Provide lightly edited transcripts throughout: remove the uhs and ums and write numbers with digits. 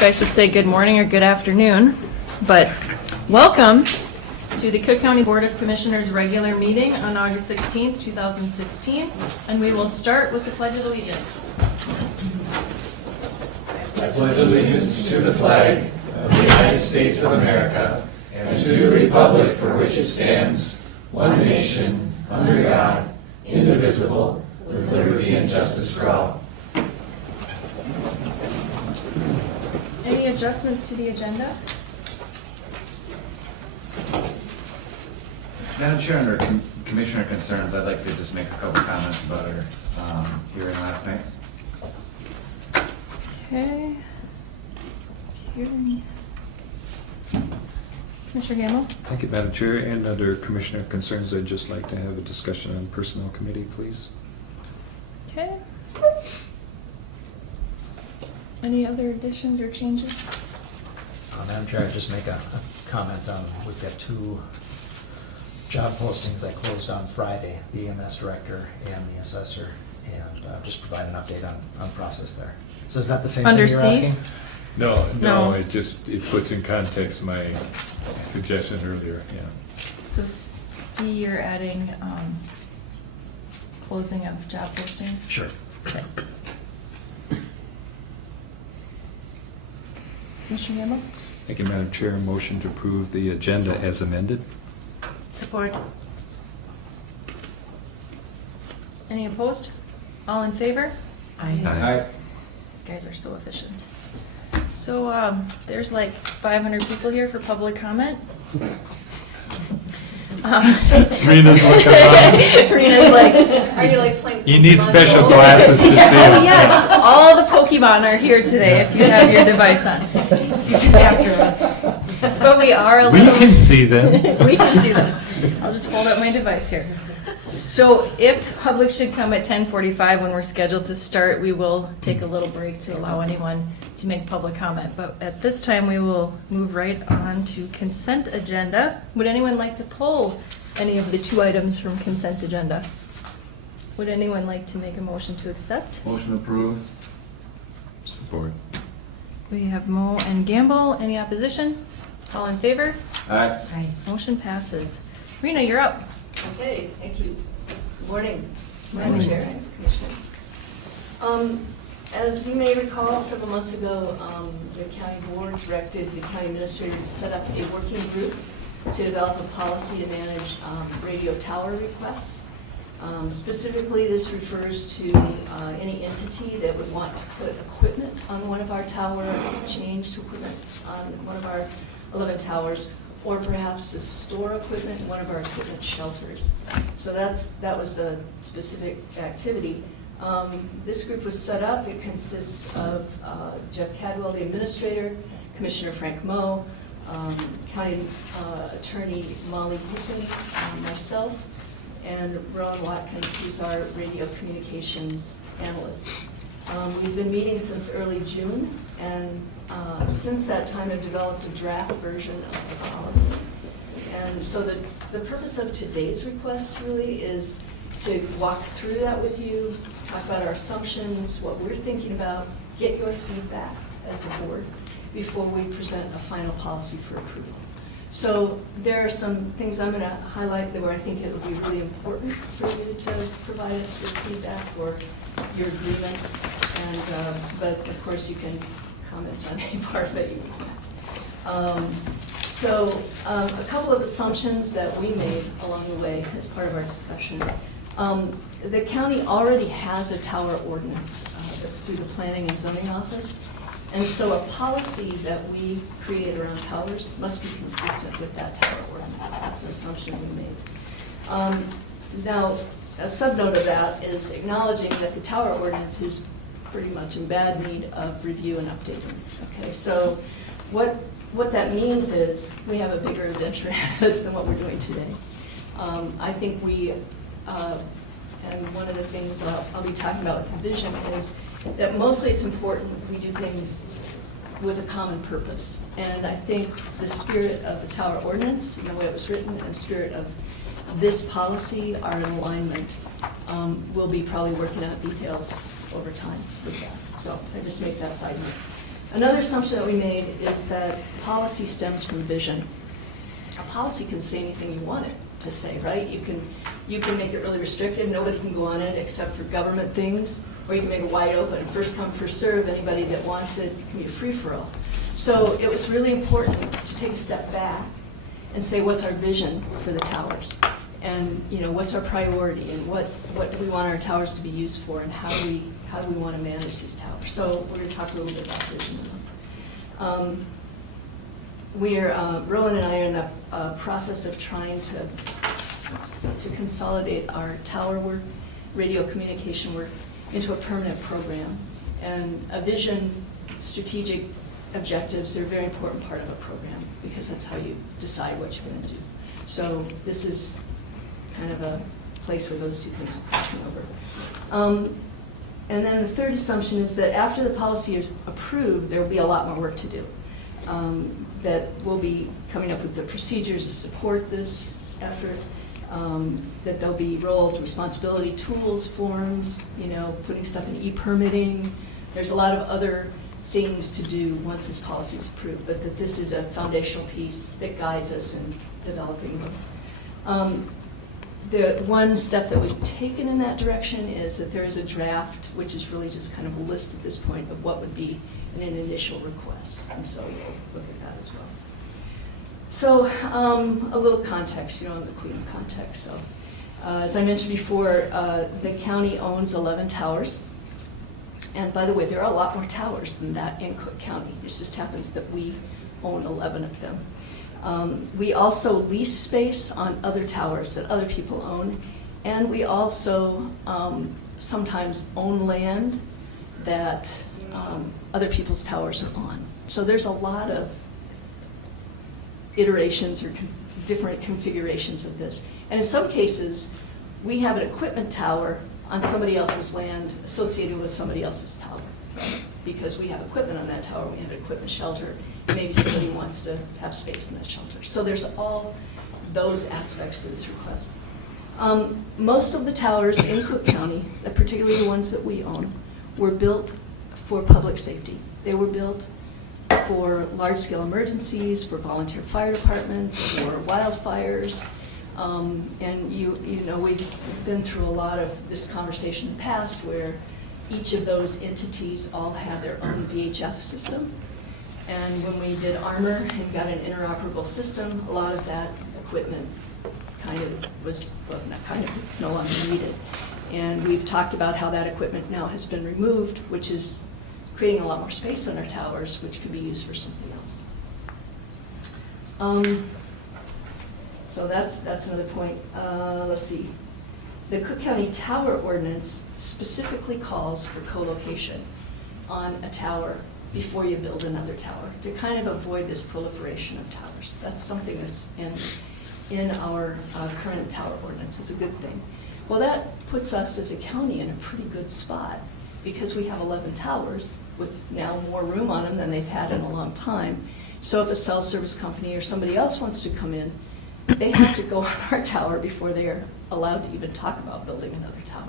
if I should say good morning or good afternoon, but welcome to the Cook County Board of Commissioners regular meeting on August 16th, 2016, and we will start with the Pledge of Allegiance. I pledge allegiance to the flag of the United States of America and to the republic for which it stands, one nation, under God, indivisible, with liberty and justice for all. Any adjustments to the agenda? Madam Chair, under Commissioner concerns, I'd like to just make a couple comments about our hearing last night. Okay. Hearing. Commissioner Gamble? Thank you, Madam Chair. And under Commissioner concerns, I'd just like to have a discussion on Personnel Committee, please. Okay. Any other additions or changes? Madam Chair, I'd just make a comment on, we've got two job postings that closed on Friday, the EMS director and the assessor, and just provide an update on process there. So is that the same thing Under you're C? asking? No, No. it puts in context my suggestion earlier, yeah. So C, you're adding closing of job postings? Sure. Okay. Commissioner Gamble? Thank you, Madam Chair. Motion to approve the agenda as amended. Support. Any opposed? All in favor? Aye. You guys are so efficient. So there's like 500 people here for public comment. Rena's looking around. Rena's like, are you like playing? You need Pokemon special Go? glasses to see Oh it. yes, all the Pokemon are here today if you have your device on. After us. But we are a We little. can see them. We can see them. I'll just hold up my device here. So if public should come at 10:45 when we're scheduled to start, we will take a little break to allow anyone to make public comment. But at this time, we will move right on to consent agenda. Would anyone like to pull any of the two items from consent agenda? Would anyone like to make a motion to accept? Motion approved. Support. We have Mo and Gamble. Any opposition? All in favor? Aye. Motion passes. Rena, you're up. Okay, thank you. Good morning, Morning. Madam Chair and Commissioners. As you may recall, several months ago, the county board directed the county administrator to set up a working group to develop a policy to manage radio tower requests. Specifically, this refers to any entity that would want to put equipment on one of our tower, change to equipment on one of our 11 towers, or perhaps to store equipment in one of our equipment shelters. So that was a specific activity. This group was set up. It consists of Jeff Cadwell, the administrator, Commissioner Frank Moe, County Attorney Molly Hickman, myself, and Rowan Watkins, who's our radio communications analyst. We've been meeting since early June, and since that time I've developed a draft version of the policy. And so the purpose of today's request really is to walk through that with you, talk about our assumptions, what we're thinking about, get your feedback as the board before we present a final policy for approval. So there are some things I'm going to highlight that where I think it will be really important for you to provide us with feedback or your agreement. And but of course you can comment on any part of it you want. So a couple of assumptions that we made along the way as part of our discussion. The county already has a tower ordinance through the Planning and Zoning Office. And so a policy that we create around towers must be consistent with that tower ordinance. That's an assumption we made. Now, a subnote of that is acknowledging that the tower ordinance is pretty much in bad need of review and updating. Okay, so what that means is we have a bigger adventure ahead of us than what we're doing today. I think we, and one of the things I'll be talking about with the vision is that mostly it's important we do things with a common purpose. And I think the spirit of the tower ordinance, and the way it was written, and the spirit of this policy are in alignment. We'll be probably working out details over time with that. So I just make that side note. Another assumption that we made is that policy stems from vision. A policy can say anything you want it to say, right? You can make it really restrictive, nobody can go on it except for government things, or you can make it wide open, first come, first serve, anybody that wants it can be a free-for-all. So it was really important to take a step back and say, what's our vision for the towers? And what's our priority, and what do we want our towers to be used for, and how do we want to manage these towers? So we're going to talk a little bit about vision on this. Rowan and I are in the process of trying to consolidate our tower work, radio communication work, into a permanent program. And a vision, strategic objectives are a very important part of a program, because that's how you decide what you're going to do. So this is kind of a place where those two things are crossing over. And then the third assumption is that after the policy is approved, there will be a lot more work to do. That we'll be coming up with the procedures to support this effort, that there'll be roles, responsibility, tools, forms, putting stuff in e-permitting. There's a lot of other things to do once this policy is approved, but that this is a foundational piece that guides us in developing this. The one step that we've taken in that direction is that there is a draft, which is really just kind of a list at this point of what would be in an initial request, and so we'll look at that as well. So a little context, I'm the queen of context. So as I mentioned before, the county owns 11 towers. And by the way, there are a lot more towers than that in Cook County. It just happens that we own 11 of them. We also lease space on other towers that other people own. And we also sometimes own land that other people's towers are on. So there's a lot of iterations or different configurations of this. And in some cases, we have an equipment tower on somebody else's land associated with somebody else's tower. Right? Because we have equipment on that tower, we have an equipment shelter, maybe somebody wants to have space in that shelter. So there's all those aspects to this request. Most of the towers in Cook County, particularly the ones that we own, were built for public safety. They were built for large-scale emergencies, for volunteer fire departments, for wildfires. And we've been through a lot of this conversation in the past where each of those entities all had their own VHF system. And when we did Armor and got an interoperable system, a lot of that equipment kind of was, well, not kind of, it's no longer needed. And we've talked about how that equipment now has been removed, which is creating a lot more space on our towers, which could be used for something else. So that's another point. Let's see. The Cook County Tower Ordinance specifically calls for co-location on a tower before you build another tower, to kind of avoid this proliferation of towers. That's something that's in our current tower ordinance. It's a good thing. Well, that puts us as a county in a pretty good spot, because we have 11 towers with now more room on them than they've had in a long time. So if a cell service company or somebody else wants to come in, they have to go on our tower before they are allowed to even talk about building another tower.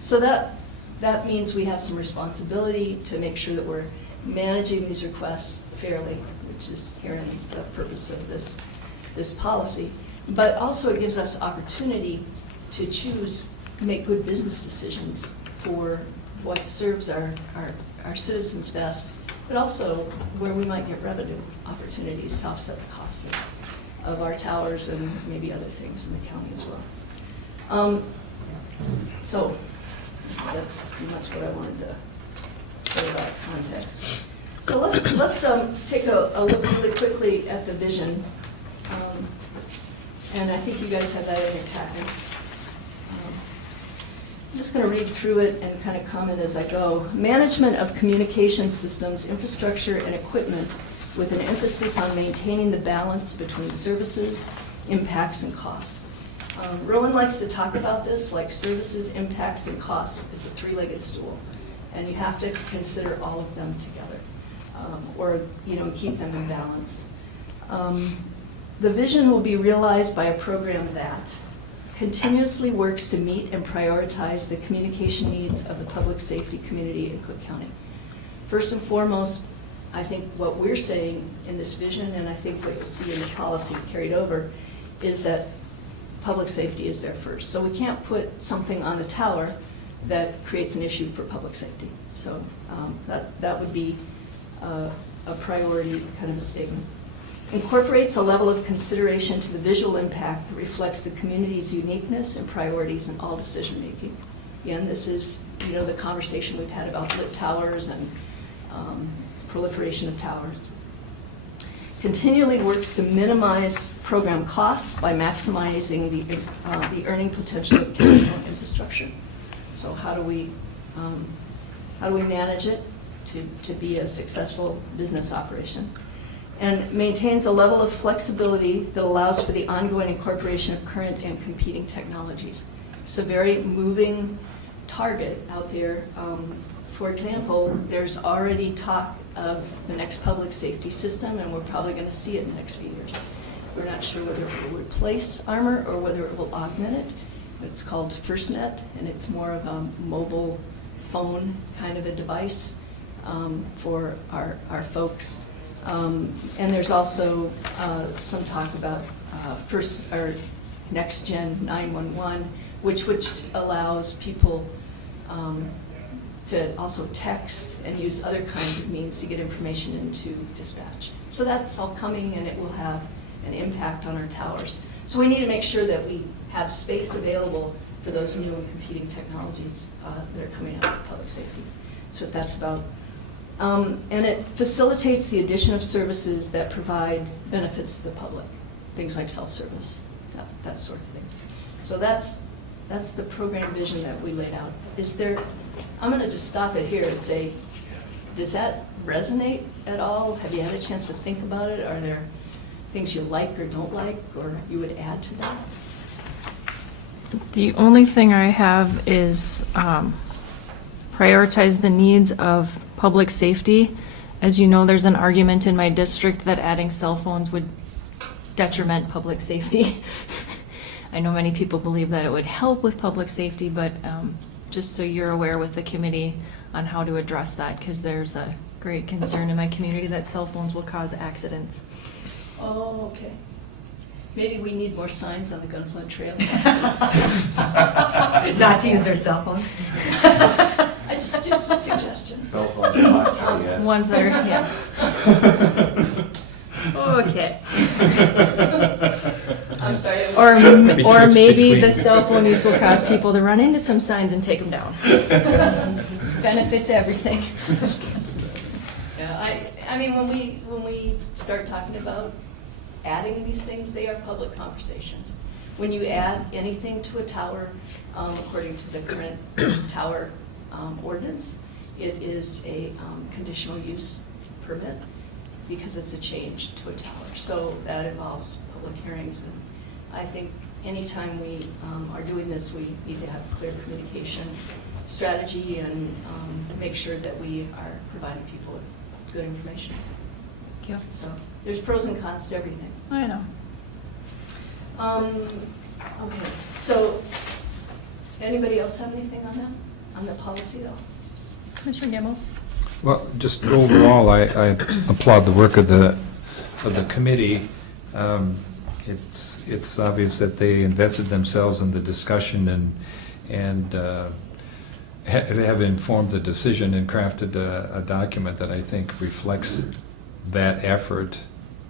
So that means we have some responsibility to make sure that we're managing these requests fairly, which is herein is the purpose of this policy. But also it gives us opportunity to make good business decisions for what serves our citizens best, but also where we might get revenue opportunities to offset the costs of our towers and maybe other things in the county as well. So that's pretty much what I wanted to say about context. So let's take a look really quickly at the vision. And I think you guys have that in your packets. I'm just going to read through it and kind of comment as I go. Management of communication systems, infrastructure, and equipment with an emphasis on maintaining the balance between services, impacts, and costs. Rowan likes to talk about this like services, impacts, and costs is a three-legged stool. And you have to consider all of them together, or keep them in balance. The vision will be realized by a program that continuously works to meet and prioritize the communication needs of the public safety community in Cook County. First and foremost, I think what we're saying in this vision, and I think what you'll see in the policy carried over, is that public safety is there first. So we can't put something on the tower that creates an issue for public safety. So that would be a priority kind of a statement. Incorporates a level of consideration to the visual impact that reflects the community's uniqueness and priorities in all decision-making. Again, this is, you know, the conversation we've had about lit towers and proliferation of towers. Continually works to minimize program costs by maximizing the earning potential of county infrastructure. So how do we manage it to be a successful business operation? And maintains a level of flexibility that allows for the ongoing incorporation of current and competing technologies. It's a very moving target out there. For example, there's already talk of the next public safety system, and we're probably going to see it in the next few years. We're not sure whether it will replace Armor or whether it will augment it. It's called FirstNet, and it's more of a mobile phone kind of a device for our folks. And there's also some talk about Next Gen 911, which allows people to also text and use other kinds of means to get information into dispatch. So that's all coming, and it will have an impact on our towers. So we need to make sure that we have space available for those new and competing technologies that are coming out of public safety. That's what that's about. And it facilitates the addition of services that provide benefits to the public, things like self-service, that sort of thing. So that's the program vision that we laid out. I'm going to just stop it here and say, does that resonate at all? Have you had a chance to think about it? Are there things you like or don't like, or you would add to that? The only thing I have is prioritize the needs of public safety. As you know, there's an argument in my district that adding cell phones would detriment public safety. I know many people believe that it would help with public safety, but just so you're aware with the committee on how to address that, because there's a great concern in my community that cell phones will cause accidents. Oh, okay. Maybe we need more signs on the Gunflint Trail. Not to use their cell phones. Just a suggestion. Cell phones are posture, yes. Ones that are, yeah. Okay. I'm sorry. Or maybe the cell phone use will cause people to run into some signs and take them down. Benefit to everything. Yeah, I mean, when we start talking about adding these things, they are public conversations. When you add anything to a tower, according to the current tower ordinance, it is a conditional use permit because it's a change to a tower. So that involves public hearings, and I think anytime we are doing this, we need to have clear communication strategy and make sure that we are providing people with good information. Thank you. So there's pros and cons to everything. I know. Okay, so anybody else have anything on that, on the policy though? Commissioner Gamble? Well, just overall, I applaud the work of the committee. It's obvious that they invested themselves in the discussion and have informed the decision and crafted a document that I think reflects that effort.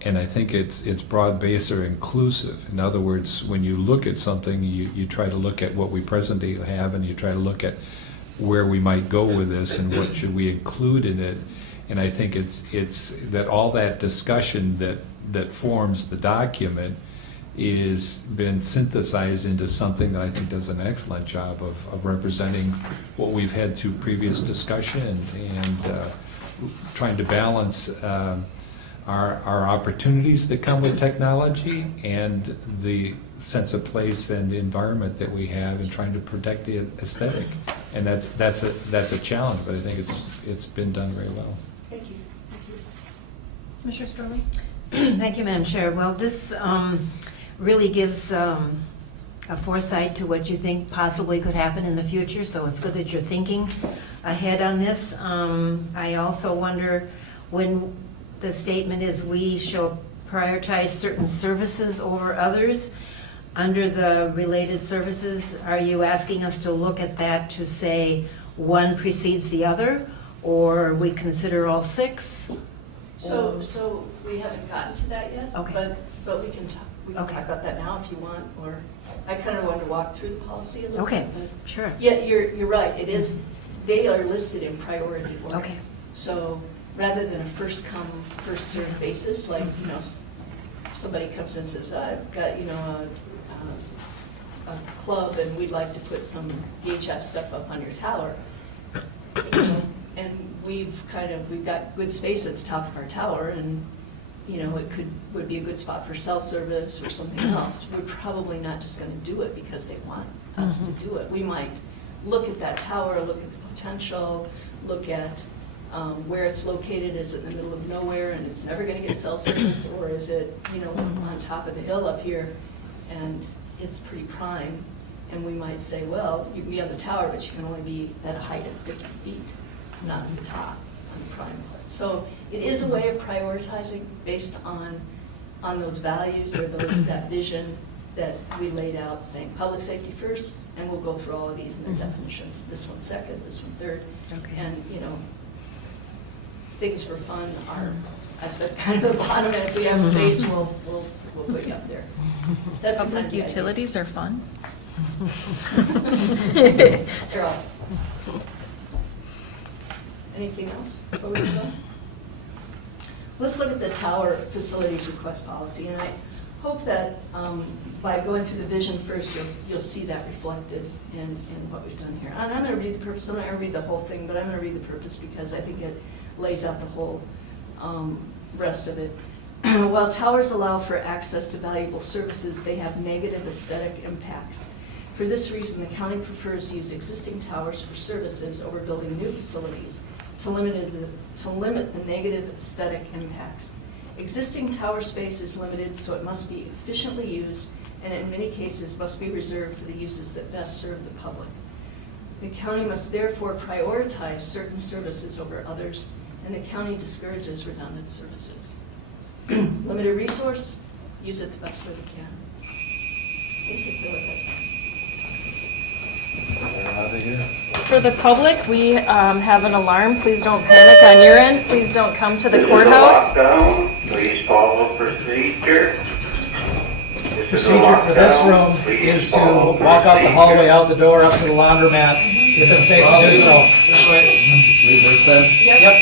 And I think it's broad-based or inclusive. In other words, when you look at something, you try to look at what we presently have, and you try to look at where we might go with this and what should we include in it. And I think it's that all that discussion that forms the document is been synthesized into something that I think does an excellent job of representing what we've had through previous discussion and trying to balance our opportunities that come with technology and the sense of place and environment that we have in trying to protect the aesthetic. And that's a challenge, but I think it's been done very well. Thank you. Thank you. Commissioner Storley? Thank you, Madam Chair. Well, this really gives a foresight to what you think possibly could happen in the future, so it's good that you're thinking ahead on this. I also wonder when the statement is we shall prioritize certain services over others, under the related services, are you asking us to look at that to say one precedes the other, or we consider all six? So we haven't gotten to that yet. Okay. But we can talk Okay. about that now if you want, or I kind of wanted to walk through the policy a little bit. Okay, but- sure. Yeah, you're right, it is, they are listed in priority order. Okay. So rather than a first come, first served basis, like, somebody comes in and says, I've got, a club and we'd like to put some VHF stuff up on your tower. And we've got good space at the top of our tower and, would be a good spot for cell service or something else. We're probably not just gonna do it because they want us to do it. We might look at that tower, look at the potential, look at where it's located. Is it in the middle of nowhere and it's never gonna get cell service? Or is it, on top of the hill up here and it's pretty prime? And we might say, well, you can be on the tower, but you can only be at a height of 50 feet, not at the top on the prime part. So it is a way of prioritizing based on those values or that vision that we laid out, saying public safety first, and we'll go through all of these in their definitions. This one second, this one third. Okay. And, things for fun are at the kind of the bottom, and if we have space, we'll put you up there. That's the kind Public of the idea. utilities are fun. Carol. Anything else before we go? Let's look at the tower facilities request policy, and I hope that by going through the vision first, you'll see that reflected in what we've done here. And I'm going to read the purpose. I'm not going to read the whole thing, but I'm going to read the purpose because I think it lays out the whole rest of it. While towers allow for access to valuable services, they have negative aesthetic impacts. For this reason, the county prefers to use existing towers for services over building new facilities to limit the negative aesthetic impacts. Existing tower space is limited, so it must be efficiently used, and in many cases must be reserved for the uses that best serve the public. The county must therefore prioritize certain services over others, and the county discourages redundant services. Limited resource, use it the best way we can. Basically what this is. They're out of here. For the public, we have an alarm. Please don't panic on your end. Please don't come to the courthouse. Lockdown, please follow procedure. Procedure for this room is to walk out the hallway, out the door, up to the laundromat, if it's safe to do so. Just leave this then? Yep.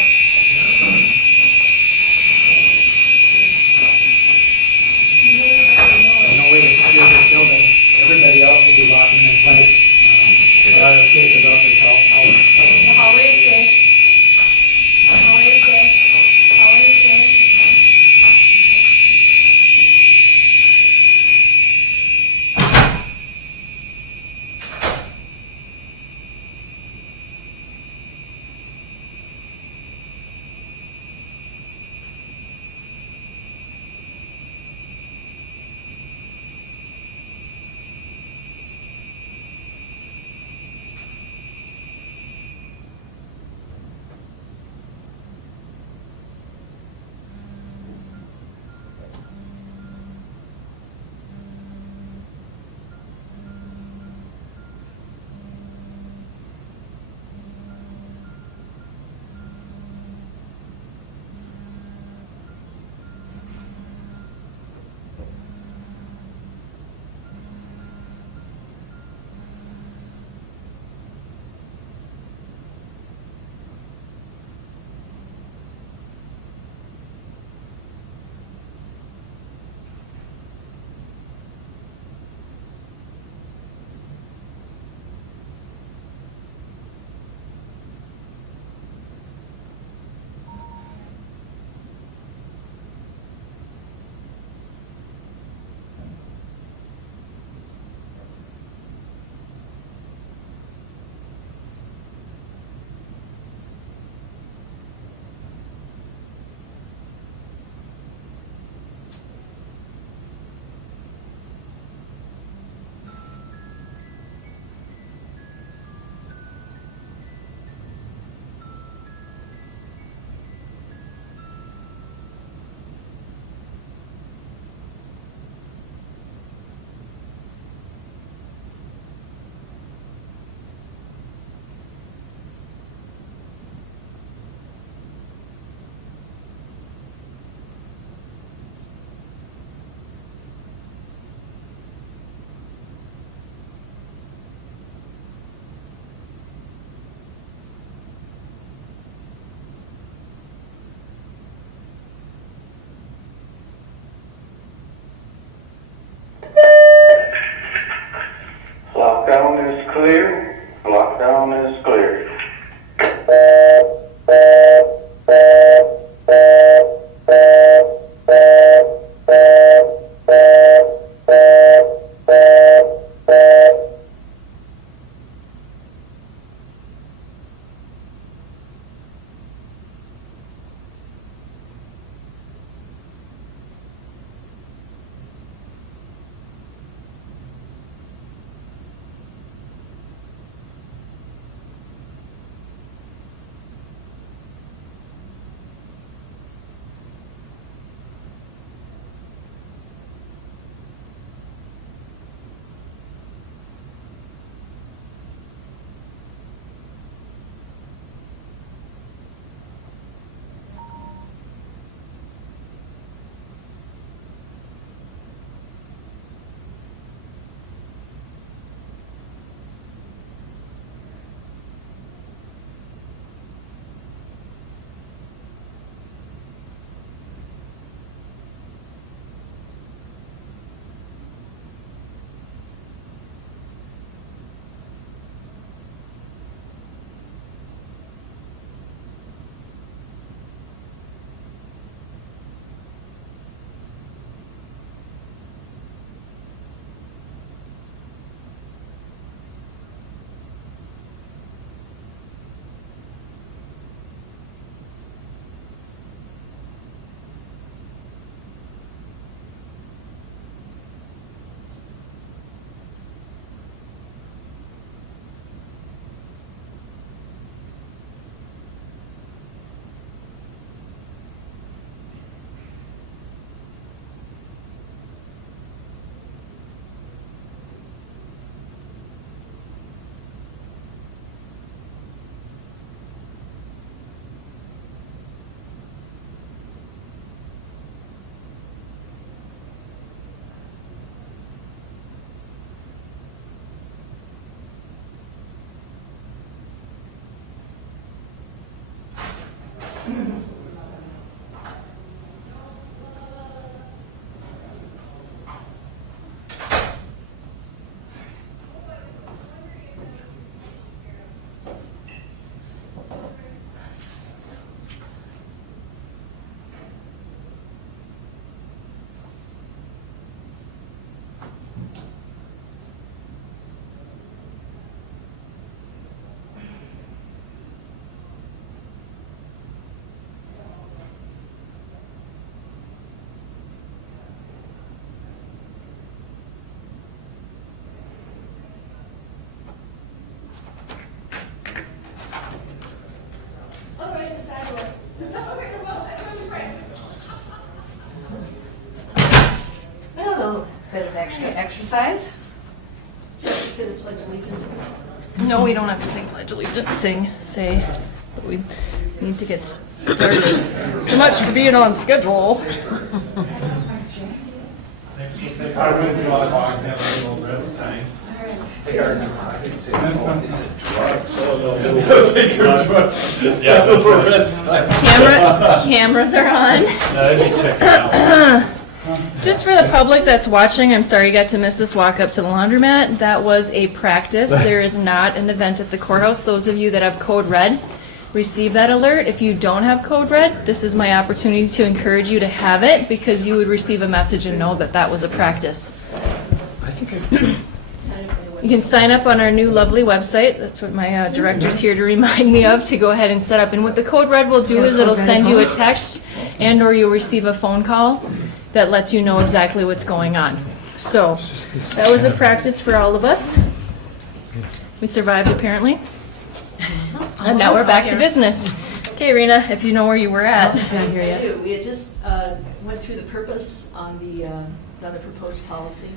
No way to secure this building. Everybody else will be locking in place. But our escape is up this hall. The hallway is safe. The hallway is safe. The hallway is safe. Lockdown is clear. Lockdown is clear. Bit of extra exercise. Say the Pledge of Allegiance. No, we don't have to sing Pledge Allegiance, say, but we need to get started. So much for being on schedule. I really do want to have a little rest time. Take your drugs. Yeah, a little rest time. Cameras are on. Let me check it out. Just for the public that's watching, I'm sorry you got to miss this walk up to the laundromat. That was a practice. There is not an event at the courthouse. Those of you that have code red, receive that alert. If you don't have code red, this is my opportunity to encourage you to have it because you would receive a message and know that that was a practice. You can sign up on our new lovely website. That's what my director's here to remind me of, to go ahead and set up. And what the code red will do is it'll send you a text and or you'll receive a phone call that lets you know exactly what's going on. So that was a practice for all of us. We survived apparently. And now we're back to business. Okay, Rena, if you know where you were at. We had just went through the purpose on the proposed policy.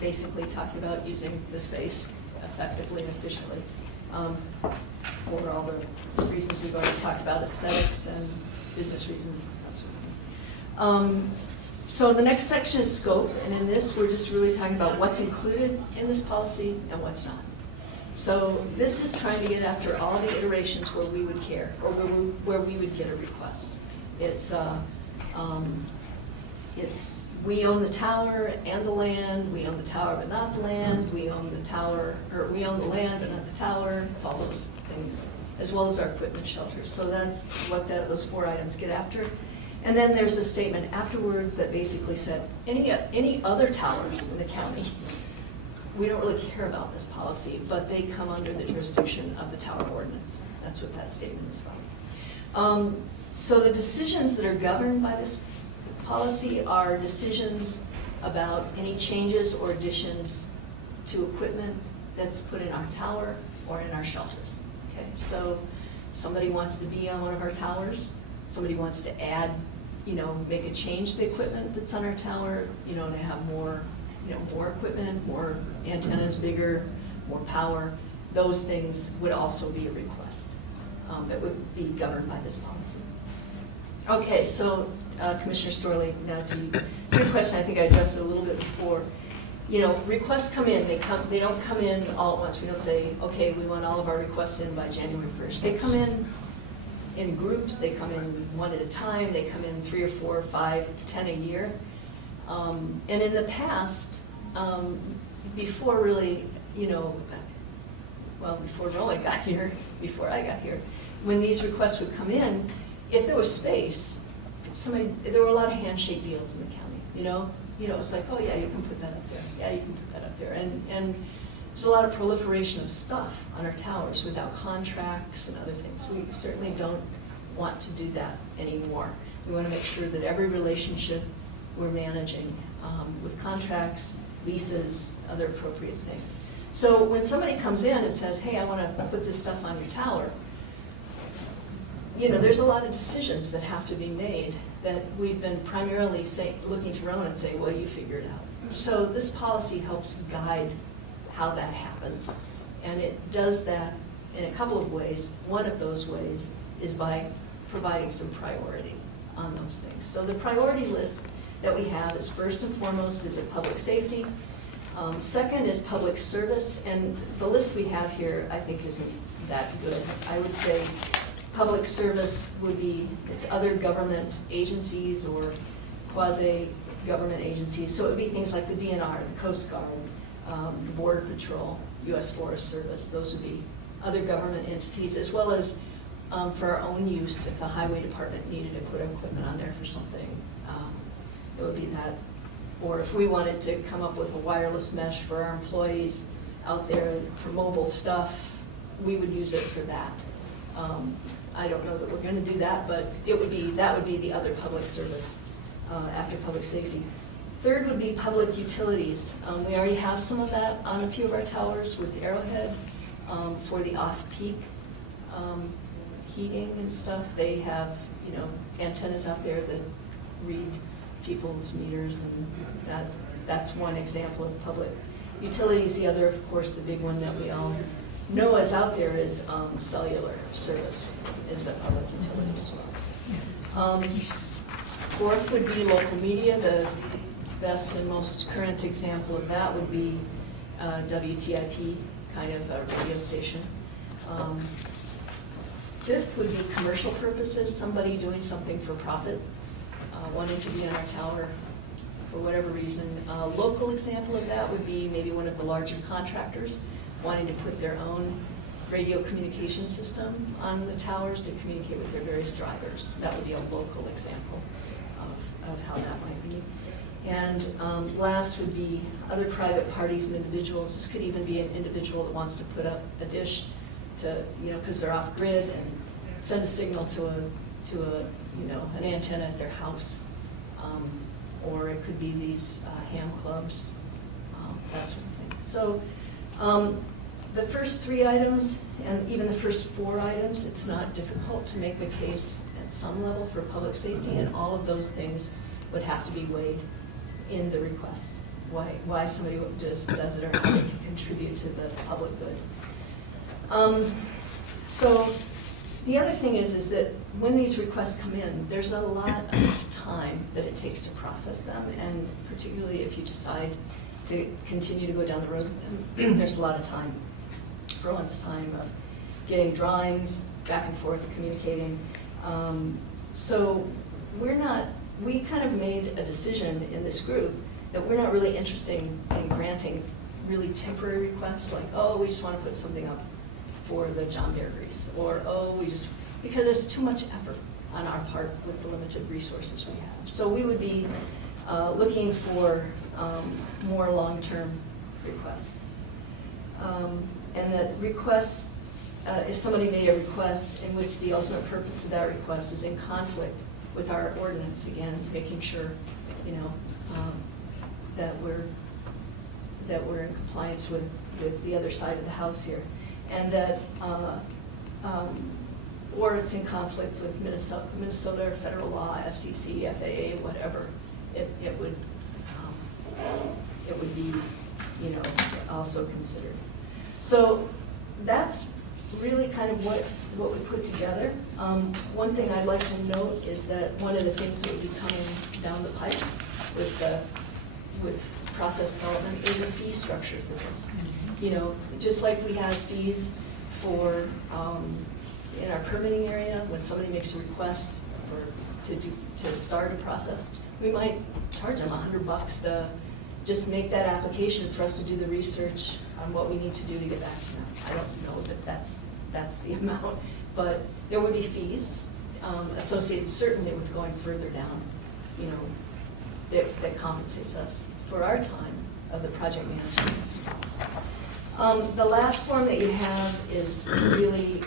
Basically talking about using the space effectively and efficiently for all the reasons we've already talked about, aesthetics and business reasons, that sort of thing. So the next section is scope, and in this we're just really talking about what's included in this policy and what's not. So this is trying to get after all the iterations where we would care, or where we would get a request. It's we own the tower and the land, we own the tower but not the land, we own the tower, or we own the land but not the tower, it's all those things, as well as our equipment shelters. So that's what those 4 items get after. And then there's a statement afterwards that basically said, any other towers in the county, we don't really care about this policy, but they come under the jurisdiction of the tower ordinance. That's what that statement is from. So the decisions that are governed by this policy are decisions about any changes or additions to equipment that's put in our tower or in our shelters. Okay, so somebody wants to be on one of our towers, somebody wants to add, make a change to the equipment that's on our tower, to have more, more equipment, more antennas, bigger, more power. Those things would also be a request that would be governed by this policy. Okay, so Commissioner Storley, now to you. Good question. I think I addressed it a little bit before. Requests come in. They don't come in all at once. We don't say, okay, we want all of our requests in by January 1st. They come in groups. They come in one at a time. They come in 3 or 4 or 5, 10 a year. And in the past, before really, before Roland got here, before I got here, when these requests would come in, if there was space, there were a lot of handshake deals in the county, it's like, oh yeah, you can put that up there. Yeah, you can put that up there. And there's a lot of proliferation of stuff on our towers without contracts and other things. We certainly don't want to do that anymore. We want to make sure that every relationship we're managing with contracts, leases, other appropriate things. So when somebody comes in and says, hey, I want to put this stuff on your tower, there's a lot of decisions that have to be made that we've been primarily looking to Rowan and saying, well, you figure it out. So this policy helps guide how that happens. And it does that in a couple of ways. One of those ways is by providing some priority on those things. So the priority list that we have is first and foremost is public safety. Second is public service. And the list we have here, I think, isn't that good. I would say public service would be, it's other government agencies or quasi-government agencies. So it would be things like the DNR, the Coast Guard, the Border Patrol, U.S. Forest Service. Those would be other government entities, as well as for our own use, if the highway department needed to put equipment on there for something, it would be that. Or if we wanted to come up with a wireless mesh for our employees out there for mobile stuff, we would use it for that. I don't know that we're going to do that, but that would be the other public service after public safety. Third would be public utilities. We already have some of that on a few of our towers with Arrowhead for the off-peak heating and stuff. They have antennas out there that read people's meters, and that's one example of public utilities. The other, of course, the big one that we all know is out there is cellular service is a public utility as well. Fourth would be local media. The best and most current example of that would be WTIP, kind of a radio station. Fifth would be commercial purposes, somebody doing something for profit, wanting to be on our tower for whatever reason. A local example of that would be maybe one of the larger contractors wanting to put their own radio communication system on the towers to communicate with their various drivers. That would be a local example of how that might be. And last would be other private parties and individuals. This could even be an individual that wants to put up a dish to, because they're off grid, and send a signal to an antenna at their house. Or it could be these ham clubs, that sort of thing. So the first 3 items, and even the first 4 items, it's not difficult to make a case at some level for public safety, and all of those things would have to be weighed in the request. Why somebody just does it, or how they can contribute to the public good. So the other thing is that when these requests come in, there's a lot of time that it takes to process them, and particularly if you decide to continue to go down the road with them, there's a lot of time. For once, time of getting drawings back and forth, communicating. So we're not we kind of made a decision in this group that we're not really interested in granting really temporary requests, like, oh, we just want to put something up for the John Bear Grease, or, oh, because it's too much effort on our part with the limited resources we have. So we would be looking for more long-term requests. And that requests, if somebody made a request in which the ultimate purpose of that request is in conflict with our ordinance, again, making sure, that we're in compliance with the other side of the house here, and that, or it's in conflict with Minnesota or federal law, FCC, FAA, whatever, it would be, also considered. So that's really kind of what we put together. One thing I'd like to note is that one of the things that would be coming down the pipe with process development is a fee structure for this. Just like we have fees for, in our permitting area, when somebody makes a request to start a process, we might charge them $100 to just make that application for us to do the research on what we need to do to get back to them. I don't know that that's the amount, but there would be fees associated certainly with going further down, that compensates us for our time of the project management. The last form that you have is really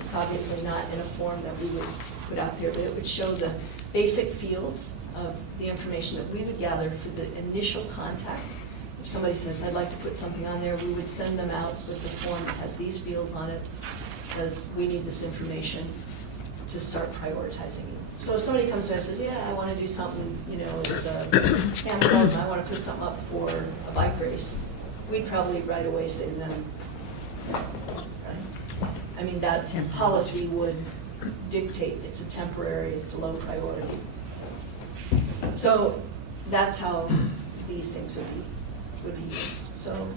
it's obviously not in a form that we would put out there, but it would show the basic fields of the information that we would gather for the initial contact. If somebody says, I'd like to put something on there, we would send them out with the form that has these fields on it, because we need this information to start prioritizing it. So if somebody comes to us and says, yeah, I want to do something, it's Hamilton, I want to put something up for a bike race, we'd probably right away say to them, right? I mean, that policy would dictate it's a temporary, it's a low priority. So that's how these things would be used. So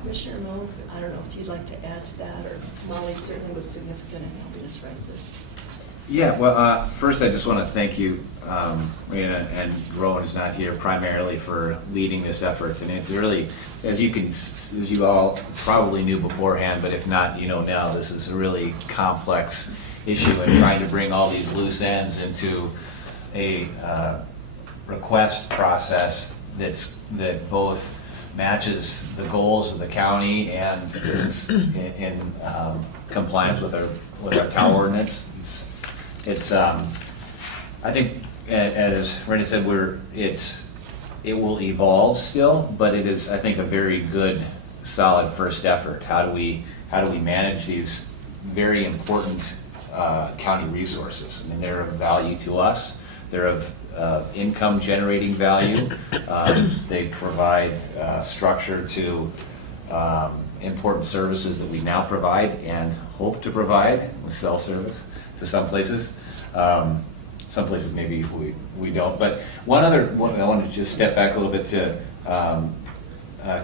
Commissioner Moe, I don't know if you'd like to add to that, or Molly certainly was significant in helping us write this. Yeah, well, first I just want to thank you, Rena, and Rowan is not here, primarily for leading this effort. And it's really, as you all probably knew beforehand, but if not, now, this is a really complex issue, and trying to bring all these loose ends into a request process that both matches the goals of the county and is in compliance with our town ordinance. It's I think, as Rena said, it will evolve still, but it is, I think, a very good, solid first effort. How do we manage these very important county resources? I mean, they're of value to us. They're of income generating value. They provide structure to important services that we now provide and hope to provide with cell service to some places. Some places maybe we don't. But I want to just step back a little bit to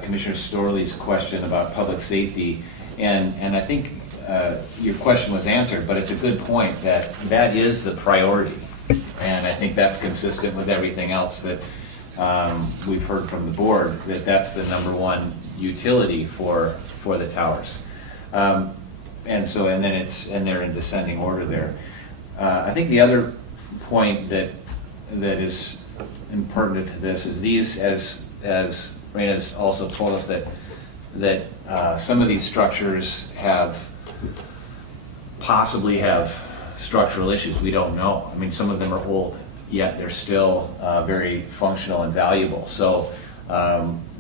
Commissioner Storley's question about public safety. And I think your question was answered, but it's a good point that is the priority. And I think that's consistent with everything else that we've heard from the board, that's the number one utility for the towers. And they're in descending order there. I think the other point that is important to this is these, as Rena's also told us, that some of these structures possibly have structural issues. We don't know. I mean, some of them are old, yet they're still very functional and valuable. So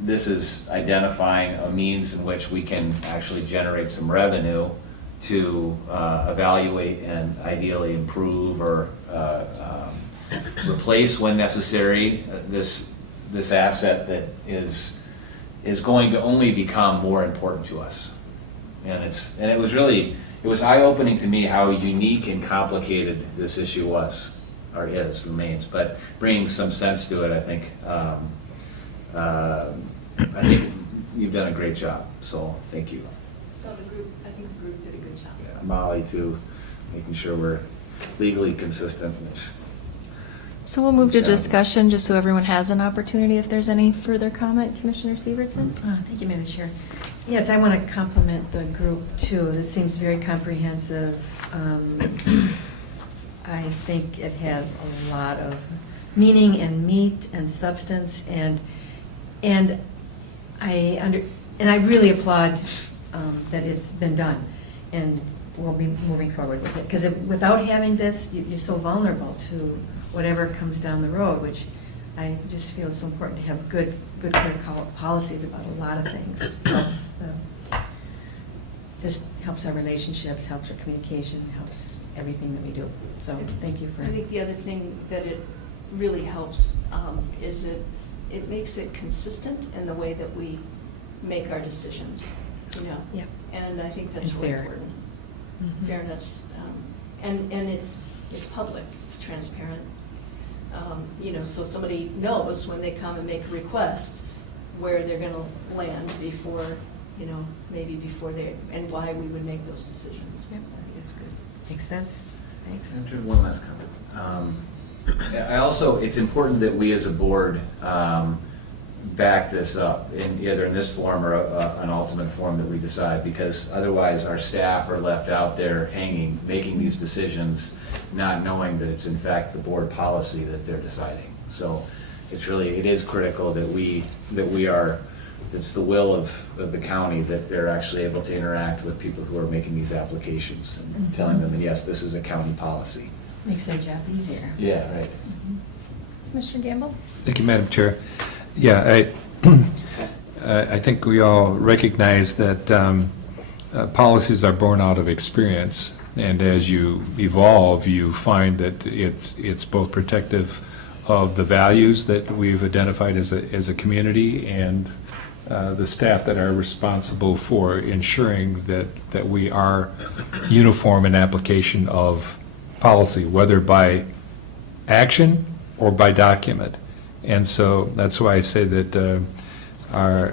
this is identifying a means in which we can actually generate some revenue to evaluate and ideally improve or replace when necessary this asset that is going to only become more important to us. And it was eye-opening to me how unique and complicated this issue was, or remains. But bringing some sense to it, I think you've done a great job. So thank you. I think the group did a good job. Yeah, Molly too, making sure we're legally consistent. So we'll move to discussion, just so everyone has an opportunity if there's any further comment. Commissioner Severson? Thank you, Madam Chair. Yes, I want to compliment the group, too. This seems very comprehensive. I think it has a lot of meaning and meat and substance, and I really applaud that it's been done, and we'll be moving forward with it. Because without having this, you're so vulnerable to whatever comes down the road, which I just feel is so important to have good clear policies about a lot of things. Just helps our relationships, helps our communication, helps everything that we do. So thank you for. I think the other thing that it really helps is it makes it consistent in the way that we make our decisions, you know? Yeah. And I think that's And really fair. important. Mhm. Fairness. And it's public, it's transparent. You know, so somebody knows when they come and make a request where they're going to land before, you know, maybe before and why we would make those decisions. Yep. It's good. Makes sense. Thanks. Andrew, one last comment. It's important that we as a board back this up in either in this form or an ultimate form that we decide, because otherwise our staff are left out there hanging, making these decisions, not knowing that it's in fact the board policy that they're deciding. So it is critical that it's the will of the county that they're actually able to interact with people who are making these applications and telling them that yes, this is a county policy. Makes their job easier. Yeah, right. Commissioner Gamble? Thank you, Madam Chair. Yeah, I think we all recognize that policies are born out of experience, and as you evolve, you find that it's both protective of the values that we've identified as a community and the staff that are responsible for ensuring that we are uniform in application of policy, whether by action or by document. And so that's why I say that our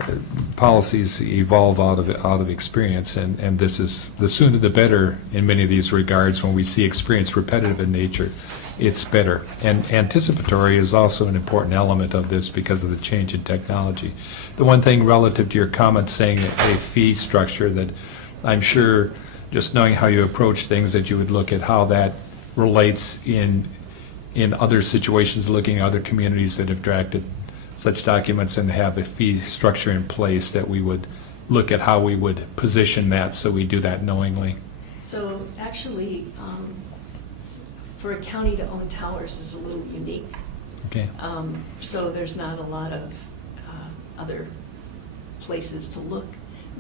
policies evolve out of experience, and this is the sooner the better in many of these regards. When we see experience repetitive in nature, it's better. And anticipatory is also an important element of this because of the change in technology. The one thing relative to your comment saying a fee structure, that I'm sure just knowing how you approach things, that you would look at how that relates in other situations, looking at other communities that have drafted such documents and have a fee structure in place, that we would look at how we would position that so we do that knowingly. So actually, for a county to own towers is a little unique. Okay. So there's not a lot of other places to look.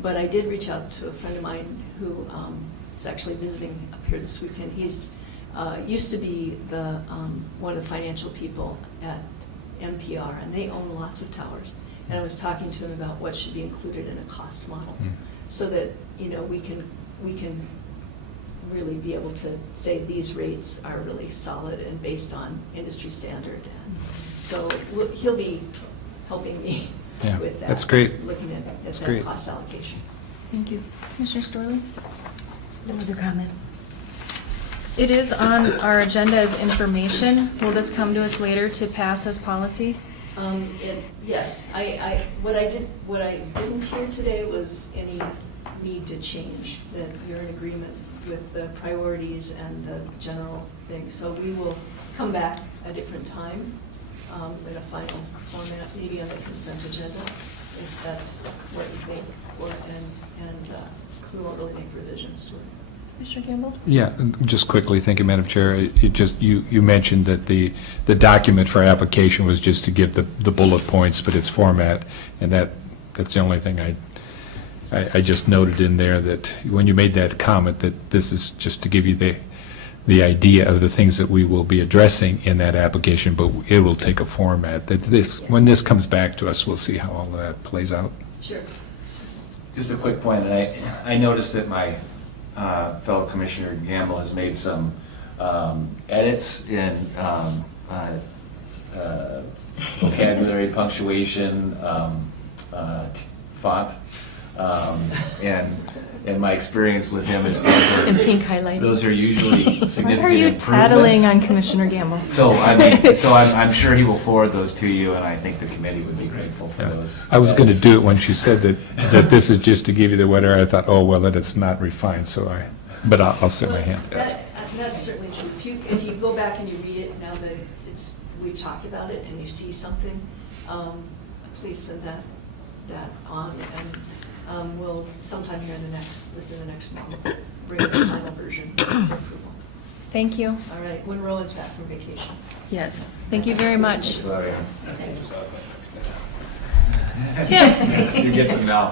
But I did reach out to a friend of mine who is actually visiting up here this weekend. He's used to be one of the financial people at NPR, and they own lots of towers. And I was talking to him about what should be included in a cost model, so that we can really be able to say these rates are really solid and based on industry standard. And so he'll be helping me with that. That's great. Looking at that great. cost allocation. Thank you. Commissioner Storley? No other comment? It is on our agenda as information. Will this come to us later to pass as policy? Yes, what I didn't hear today was any need to change, that you're in agreement with the priorities and the general thing. So we will come back a different time in a final format, maybe on the consent agenda, if that's what you think, and we won't really make revisions to it. Commissioner Campbell? Yeah, just quickly, thank you, Madam Chair. You mentioned that the document for application was just to give the bullet points, but its format, and that's the only thing I just noted in there, that when you made that comment, that this is just to give you the idea of the things that we will be addressing in that application, but it will take a format. When this comes back to us, we'll see how all that plays out. Sure. Just a quick point, and I noticed that my fellow Commissioner Gamble has made some edits in vocabulary, punctuation, font, and and my experience with him is In pink highlighting. those are usually Why significant are you improvements. tattling on Commissioner Gamble? So I'm sure he will forward those to you, and I think the committee would be grateful for Yeah. those. I was going to do it when she said that this is just to give you the whatever. I thought, oh, well, that it's not refined, but I'll set my hand. That's certainly true. If you go back and you read it now that we've talked about it and you see something, please send that on, and we'll sometime here within the next month, bring the final version for approval. Thank you. All right, when Rowan's back from vacation. Yes, thank you very much. Thanks. Tim? You get them now.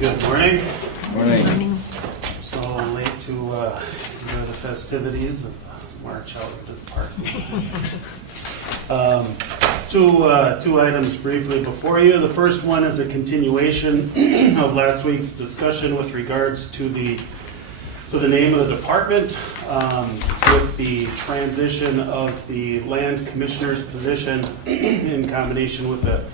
Good morning. Morning. So I'm late to the festivities of March out to the park. Two items briefly before you. The first one is a continuation of last week's discussion with regards to the name of the department, with the transition of the land commissioner's position in combination with the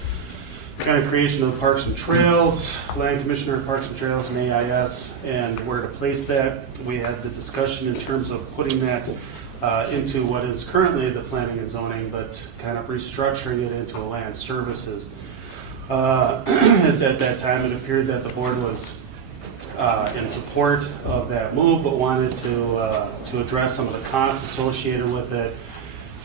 kind of creation of Parks and Trails, Land Commissioner of Parks and Trails and AIS, and where to place that. We had the discussion in terms of putting that into what is currently the planning and zoning, but kind of restructuring it into a land services. At that time, it appeared that the board was in support of that move, but wanted to address some of the costs associated with it.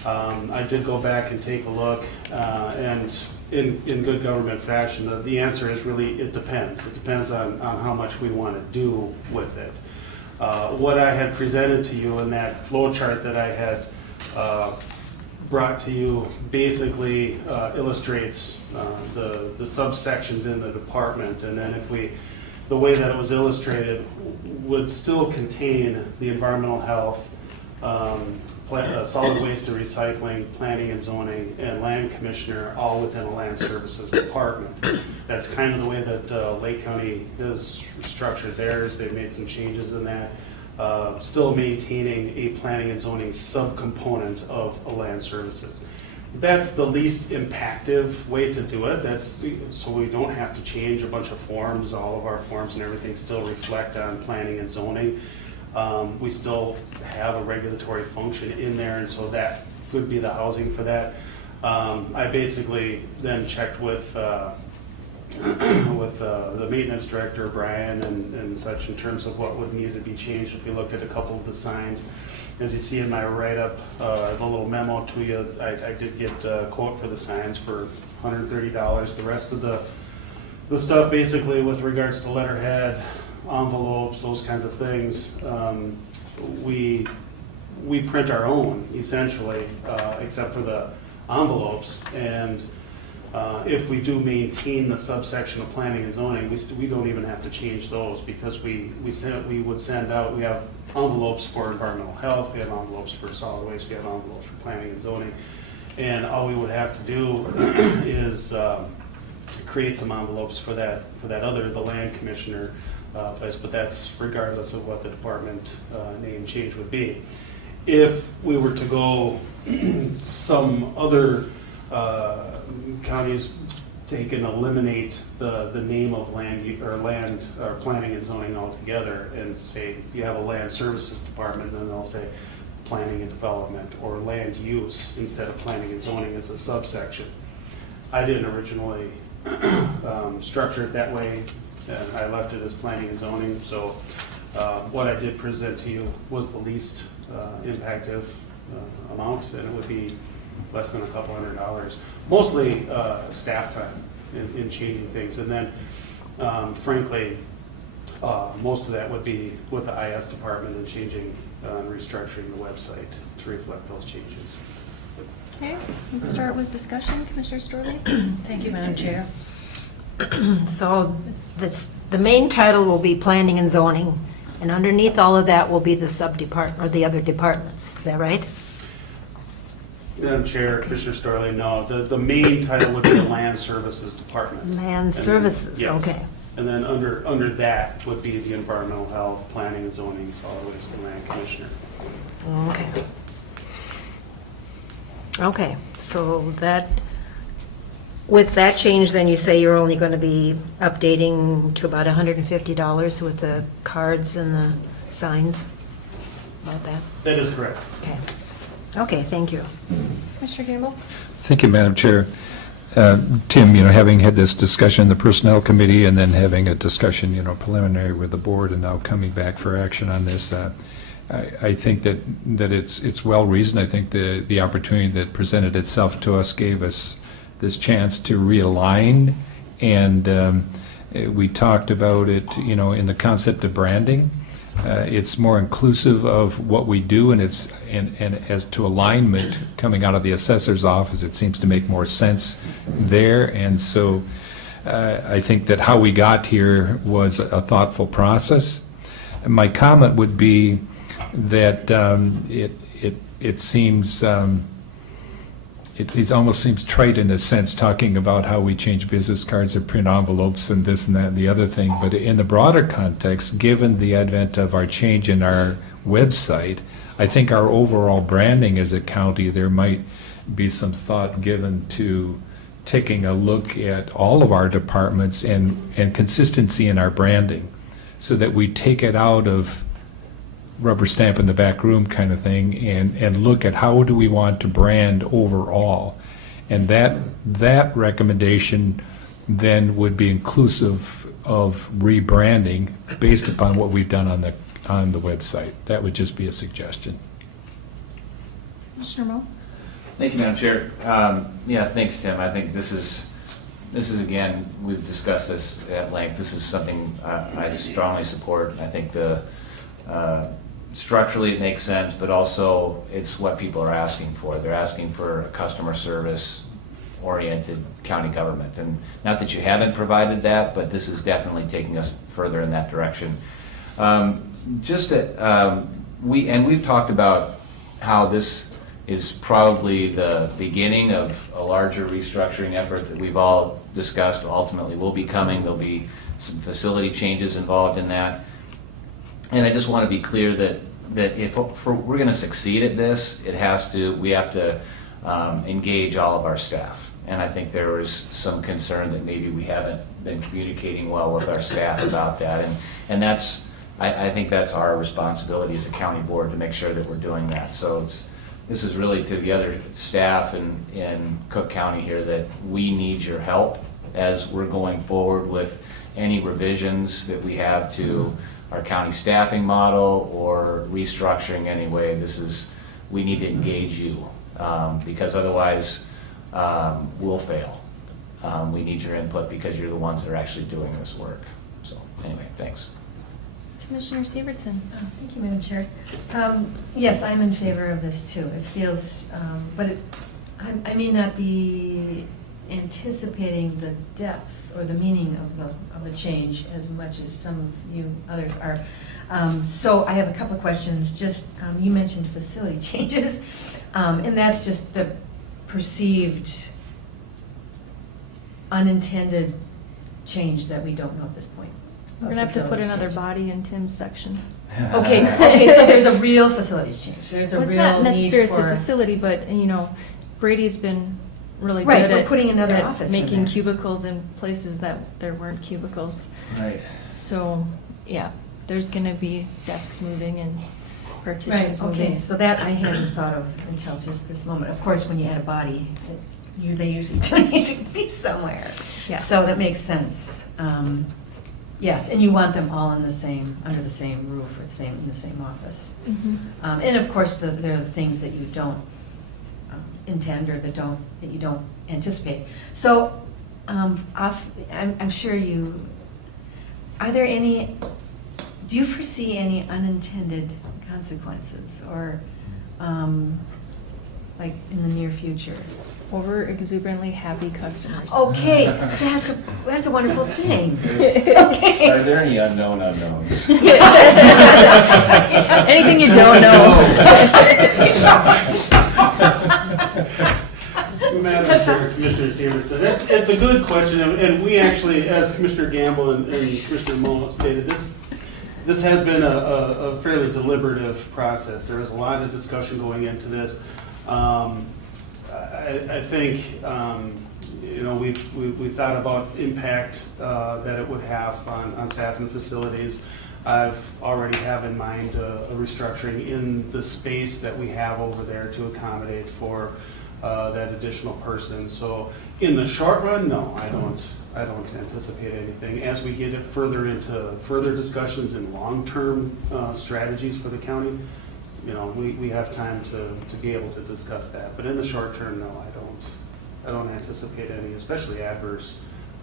I did go back and take a look, and in good government fashion, the answer is really, it depends. It depends on how much we want to do with it. What I had presented to you in that flow chart that I had brought to you basically illustrates the subsections in the department, and then the way that it was illustrated would still contain the environmental health, solid waste and recycling, planning and zoning, and land commissioner, all within a land services department. That's kind of the way that Lake County is structured theirs. They've made some changes in that, still maintaining a planning and zoning subcomponent of a land services. That's the least impactive way to do it. So we don't have to change a bunch of forms. All of our forms and everything still reflect on planning and zoning. We still have a regulatory function in there, and so that could be the housing for that. I basically then checked with the maintenance director, Brian, and such in terms of what would need to be changed. If you look at a couple of the signs, as you see in my write-up, the little memo to you, I did get a quote for the signs for $130. The rest of the stuff basically with regards to letterhead, envelopes, those kinds of things, we print our own essentially, except for the envelopes. And if we do maintain the subsection of planning and zoning, we don't even have to change those, because we would send out, we have envelopes for environmental health, we have envelopes for solid waste, we have envelopes for planning and zoning, and all we would have to do is create some envelopes for that the land commissioner place, but that's regardless of what the department name change would be. If we were to go some other counties take and eliminate the name of land or planning and zoning altogether, and say you have a land services department, then they'll say planning and development or land use instead of planning and zoning as a subsection. I didn't originally structure it that way. I left it as planning and zoning, so what I did present to you was the least impactive amount, and it would be less than a couple $100. Mostly staff time in changing things, and then frankly, most of that would be with the IS department and changing and restructuring the website to reflect those changes. Okay, let's start with discussion. Commissioner Storley? Thank you, Madam Chair. So the main title will be planning and zoning, and underneath all of that will be the sub-department, or the other departments. Is that right? Madam Chair, Commissioner Storley, no, the main title would be the Land Services Department. Land And- services, yes. okay. And then under that would be the environmental health, planning and zoning, solid waste and land commissioner. Okay. Okay, so that, with that change, then you say you're only going to be updating to about $150 with the cards and the signs? About that? That is correct. Okay. Okay, thank you. Commissioner Gamble? Thank you, Madam Chair. Tim, having had this discussion in the Personnel Committee and then having a discussion, preliminary with the board and now coming back for action on this, I think that it's well reasoned. I think the opportunity that presented itself to us gave us this chance to realign, and we talked about it, in the concept of branding. It's more inclusive of what we do, and as to alignment coming out of the assessor's office, it seems to make more sense there. And so I think that how we got here was a thoughtful process. And my comment would be that it seems it almost seems trite in a sense, talking about how we change business cards or print envelopes and this and that and the other thing. But in the broader context, given the advent of our change in our website, I think our overall branding as a county, there might be some thought given to taking a look at all of our departments and consistency in our branding, so that we take it out of rubber stamp in the back room kind of thing, and look at how do we want to brand overall. And that recommendation then would be inclusive of rebranding based upon what we've done on the website. That would just be a suggestion. Commissioner Moe? Thank you, Madam Chair. Yeah, thanks, Tim. I think this is again, we've discussed this at length. This is something I strongly support. I think structurally it makes sense, but also it's what people are asking for. They're asking for a customer service oriented county government. And not that you haven't provided that, but this is definitely taking us further in that direction. We've talked about how this is probably the beginning of a larger restructuring effort that we've all discussed ultimately will be coming. There'll be some facility changes involved in that. And I just want to be clear that if we're going to succeed at this, we have to engage all of our staff. And I think there was some concern that maybe we haven't been communicating well with our staff about that. And I think that's our responsibility as a county board to make sure that we're doing that. So this is really to the other staff in Cook County here, that we need your help as we're going forward with any revisions that we have to our county staffing model or restructuring anyway. We need to engage you because otherwise we'll fail. We need your input because you're the ones that are actually doing this work. So anyway, thanks. Commissioner Severson? Thank you, Madam Chair. Yes, I'm in favor of this too. It feels, I may not be anticipating the depth or the meaning of the change as much as some of you others are. So I have a couple of questions. Just, you mentioned facility changes, and that's just the perceived unintended change that we don't know at this point. We're gonna have to put Facilities another change. body in Tim's section. Okay, so there's a real facilities change. There's a Well, it's real not need necessarily a for. facility, but, Brady's been really Right, good we're at putting another at office in making there. cubicles in places that there weren't cubicles. Right. So, yeah, there's gonna be desks moving and Right, partitions okay, moving. so that I hadn't thought of until just this moment. Of course, when you add a body, they usually do need to be somewhere. Yeah. So that makes sense. Yes, and you want them all in the same, under the same roof, or in the same office. Mhm. And of course, there are the things that you don't intend or that you don't anticipate. So, I'm sure are there any, do you foresee any unintended consequences or, like in the near future? Over exuberantly happy customers. Okay, that's a wonderful thing. Okay. Are there any unknown unknowns? Anything you don't know. Madam Chair, Commissioner Severson, it's a good question, and we actually, as Commissioner Gamble and Commissioner Moe stated, this has been a fairly deliberative process. There was a lot of discussion going into this. I think, we've thought about impact that it would have on staff and facilities. I've already have in mind a restructuring in the space that we have over there to accommodate for that additional person. So in the short run, no, I don't anticipate anything. As we get it further into further discussions in long-term strategies for the county, we have time to be able to discuss that. But in the short term, no, I don't anticipate any, especially adverse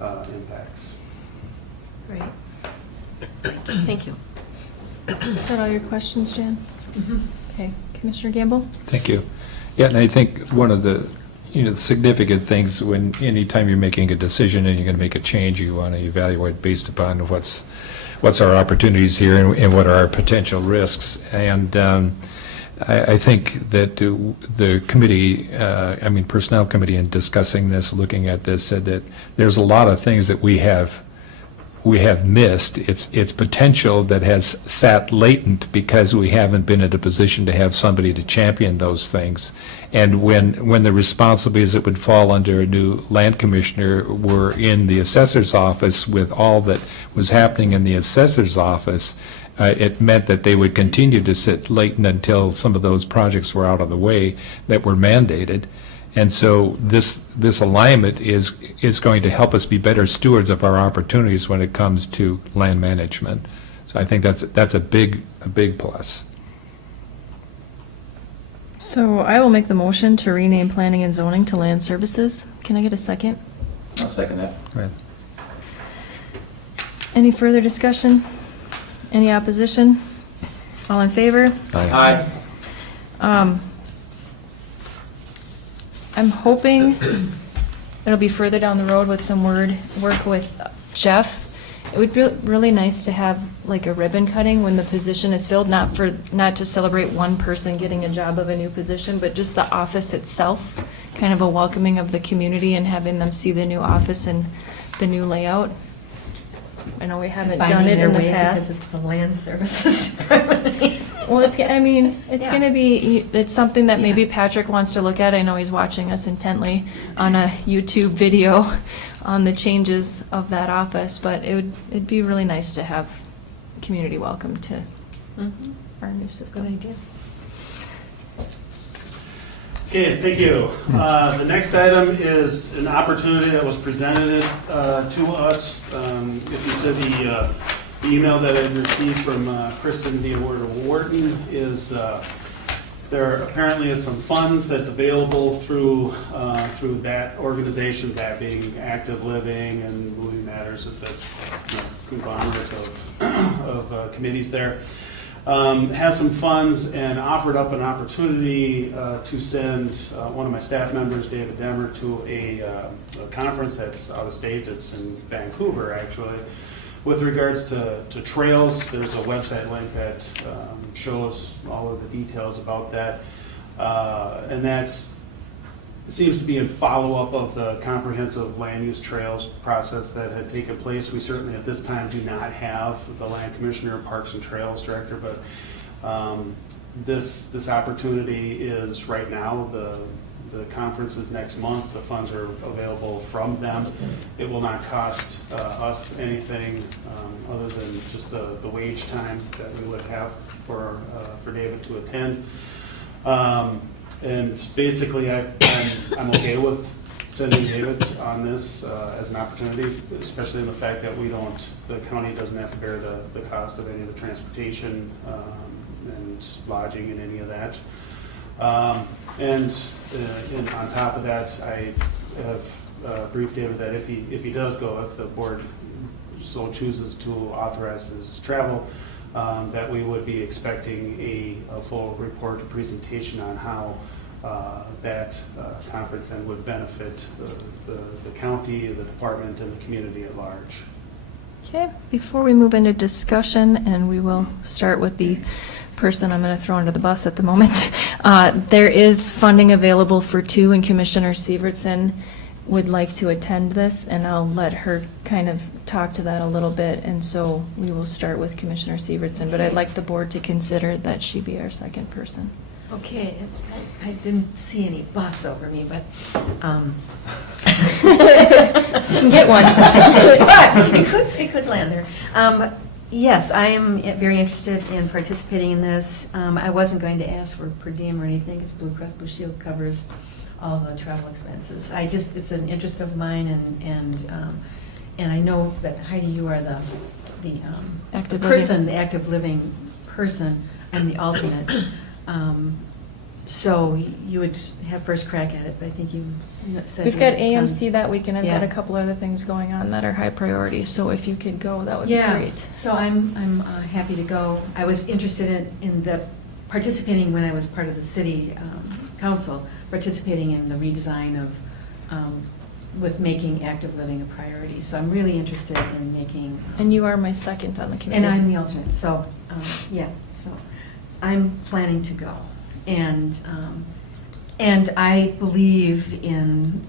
impacts. Great. Thank you. Is that all your questions, Jan? Okay, Commissioner Gamble? Thank you. Yeah, and I think one of the, significant things when anytime you're making a decision and you're going to make a change, you want to evaluate based upon what's our opportunities here and what are our potential risks. And I think that the committee, Personnel Committee, in discussing this, looking at this, said that there's a lot of things that we have missed. It's potential that has sat latent because we haven't been in a position to have somebody to champion those things. And when the responsibilities that would fall under a new land commissioner were in the assessor's office, with all that was happening in the assessor's office, it meant that they would continue to sit latent until some of those projects were out of the way that were mandated. And so this alignment is going to help us be better stewards of our opportunities when it comes to land management. So I think that's a big plus. So I will make the motion to rename planning and zoning to land services. Can I get a second? I'll second that. Right. Any further discussion? Any opposition? All in favor? Aye. I'm hoping it'll be further down the road with some work with Jeff. It would be really nice to have like a ribbon cutting when the position is filled, not to celebrate one person getting a job of a new position, but just the office itself, kind of a welcoming of the community and having them see the new office and the new layout. I know we haven't done it in the past. Because it's the land services department. Well, it's going to be, it's something that maybe Patrick wants to look at. I know he's watching us intently on a YouTube video on the changes of that office, but it'd be really nice to have community welcome to our new system. Good idea. Okay, thank you. The next item is an opportunity that was presented to us. If you said the email that I received from Kristen Wharton is there apparently is some funds that's available through that organization, that being Active Living and Moving Matters with the conglomerate of committees there. Has some funds and offered up an opportunity to send one of my staff members, David Demmer, to a conference that's out of state. It's in Vancouver, actually. With regards to trails, there's a website link that shows all of the details about that. And that's seems to be in follow-up of the comprehensive land use trails process that had taken place. We certainly at this time do not have the land commissioner, parks and trails director, but this opportunity is right now. The conference is next month. The funds are available from them. It will not cost us anything other than just the wage time that we would have for David to attend. And basically, I'm okay with sending David on this as an opportunity, especially in the fact that the county doesn't have to bear the cost of any of the transportation and lodging and any of that. And on top of that, I have briefed David that if he does go, if the board so chooses to authorize his travel, that we would be expecting a full report, a presentation on how that conference then would benefit the county, the department, and the community at large. Okay, before we move into discussion, and we will start with the person I'm going to throw under the bus at the moment. There is funding available for 2, and Commissioner Severson would like to attend this, and I'll let her kind of talk to that a little bit. And so we will start with Commissioner Severson, but I'd like the board to consider that she be our second person. Okay, I didn't see any bus over me, but, You can get one. but it could land there. Yes, I am very interested in participating in this. I wasn't going to ask for per diem or anything, because Blue Cross Blue Shield covers all the travel expenses. It's an interest of mine, and I know that Heidi, you are the Active person, living. the active living person. I'm the alternate. So you would have first crack at it, but I think you said. We've got you had AMC that week, and I've got a Yeah. couple other things going on that are high priority, so if you could go, that would be Yeah, great. so I'm happy to go. I was interested in the, participating when I was part of the city council, participating in the redesign of, with making active living a priority. So I'm really interested in making. And you are my second on the committee. And I'm the alternate, so, yeah, so I'm planning to go. And I believe in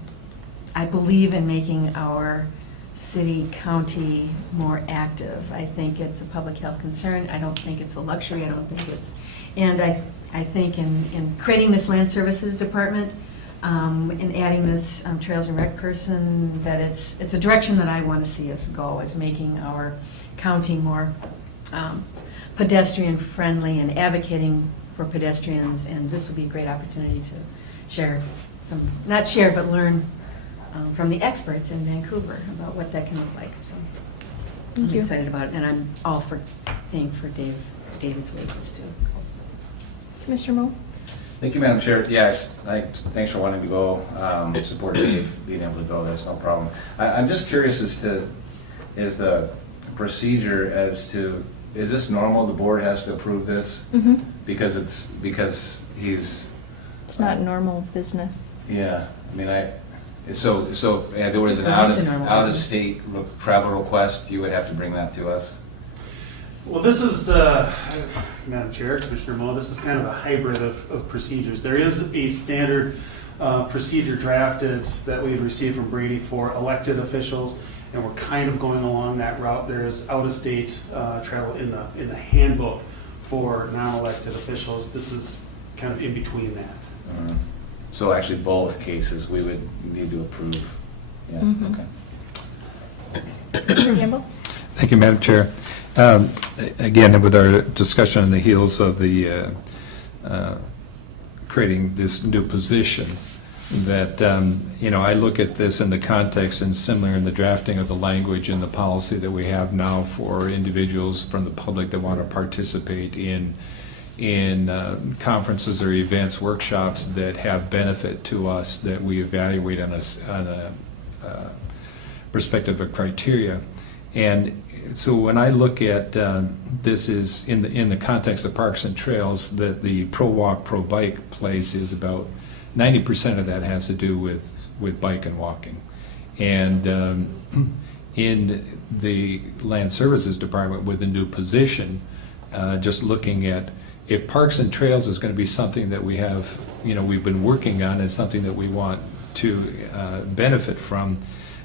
making our city, county more active. I think it's a public health concern. I don't think it's a luxury. I don't think it's, and I think in creating this land services department, and adding this Trails and Rec person, that it's a direction that I want to see us go, is making our county more pedestrian friendly and advocating for pedestrians, and this would be a great opportunity to share some, not share, but learn from the experts in Vancouver about what that can look like. So Thank I'm you. excited about it, and I'm all for paying for David's wages too. Commissioner Moe? Thank you, Madam Chair. Yes, thanks for wanting to go. Support Dave being able to go, that's no problem. I'm just curious as to, is the procedure as to, is this normal, the board has to approve this? Mm-hmm. Because he's. It's not normal business. Yeah, I mean, so if there was an It's a normal out-of-state travel request, you would have to bring that to us? Well, this is, Madam Chair, Commissioner Moe, this is kind of a hybrid of procedures. There is a standard procedure drafted that we had received from Brady for elected officials, and we're kind of going along that route. There is out-of-state travel in the handbook for non-elected officials. This is kind of in between that. So actually, both cases, we would need to approve? Yeah, Mhm. okay. Commissioner Gamble? Thank you, Madam Chair. Again, with our discussion on the heels of the creating this new position, that, I look at this in the context and similar in the drafting of the language and the policy that we have now for individuals from the public that want to participate in conferences or events, workshops that have benefit to us, that we evaluate on a perspective of criteria. And so when I look at this is in the context of Parks and Trails, that the Pro Walk, Pro Bike place is about 90% of that has to do with bike and walking. And in the Land Services Department with the new position, just looking at if Parks and Trails is going to be something that we have, we've been working on, and something that we want to benefit from.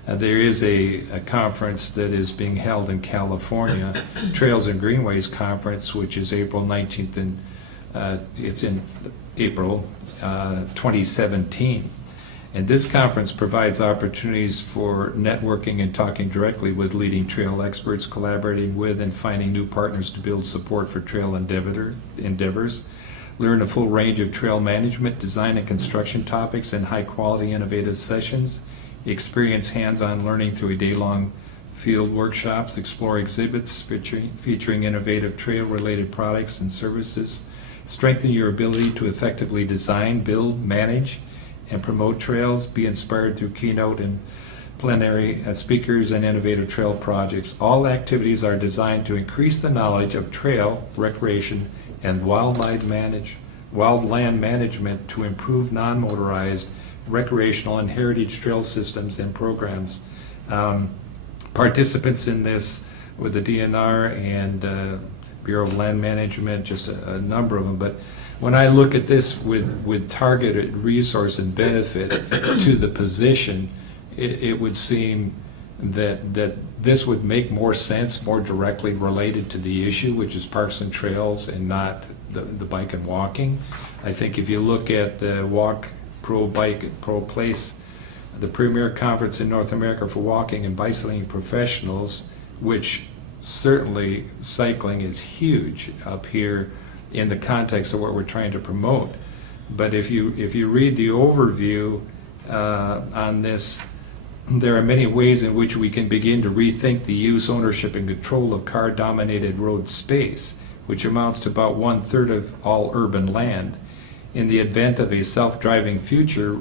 There is a conference that is being held in California, Trails and Greenways Conference, which is April 19th, and it's in April 2017. And this conference provides opportunities for networking and talking directly with leading trail experts, collaborating with and finding new partners to build support for trail endeavors, learn a full range of trail management, design and construction topics in high-quality, innovative sessions, experience hands-on learning through a day-long field workshops, explore exhibits featuring innovative trail-related products and services, strengthen your ability to effectively design, build, manage, and promote trails, be inspired through keynote and plenary speakers and innovative trail projects. All activities are designed to increase the knowledge of trail, recreation, and wildland management to improve non-motorized recreational and heritage trail systems and programs. Participants in this with the DNR and Bureau of Land Management, just a number of them. But when I look at this with targeted resource and benefit to the position, it would seem that this would make more sense, more directly related to the issue, which is parks and trails and not the bike and walking. I think if you look at the Walk Pro Bike Pro Place, the premier conference in North America for walking and bicycling professionals, which certainly cycling is huge up here in the context of what we're trying to promote. But if you read the overview on this, there are many ways in which we can begin to rethink the use, ownership, and control of car-dominated road space, which amounts to about 1/3 of all urban land. In the event of a self-driving future,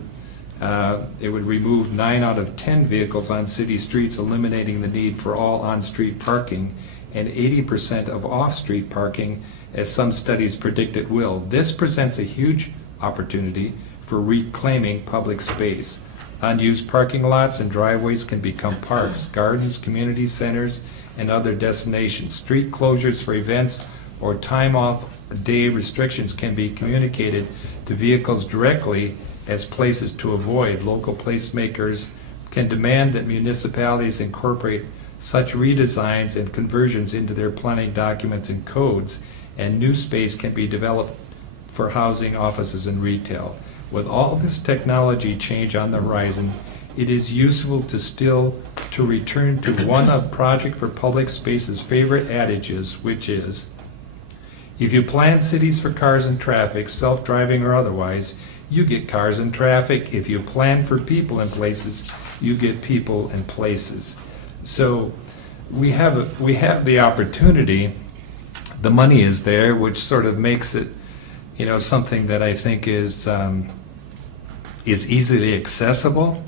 it would remove 9 out of 10 vehicles on city streets, eliminating the need for all on-street parking, and 80% of off-street parking, as some studies predict it will. This presents a huge opportunity for reclaiming public space. Unused parking lots and driveways can become parks, gardens, community centers, and other destinations. Street closures for events or time-off day restrictions can be communicated to vehicles directly as places to avoid. Local placemakers can demand that municipalities incorporate such redesigns and conversions into their planning documents and codes, and new space can be developed for housing, offices, and retail. With all this technology change on the horizon, it is useful to return to one of Project for Public Space's favorite adages, which is, if you plan cities for cars and traffic, self-driving or otherwise, you get cars and traffic. If you plan for people and places, you get people and places. So we have the opportunity. The money is there, which sort of makes it, something that I think is easily accessible.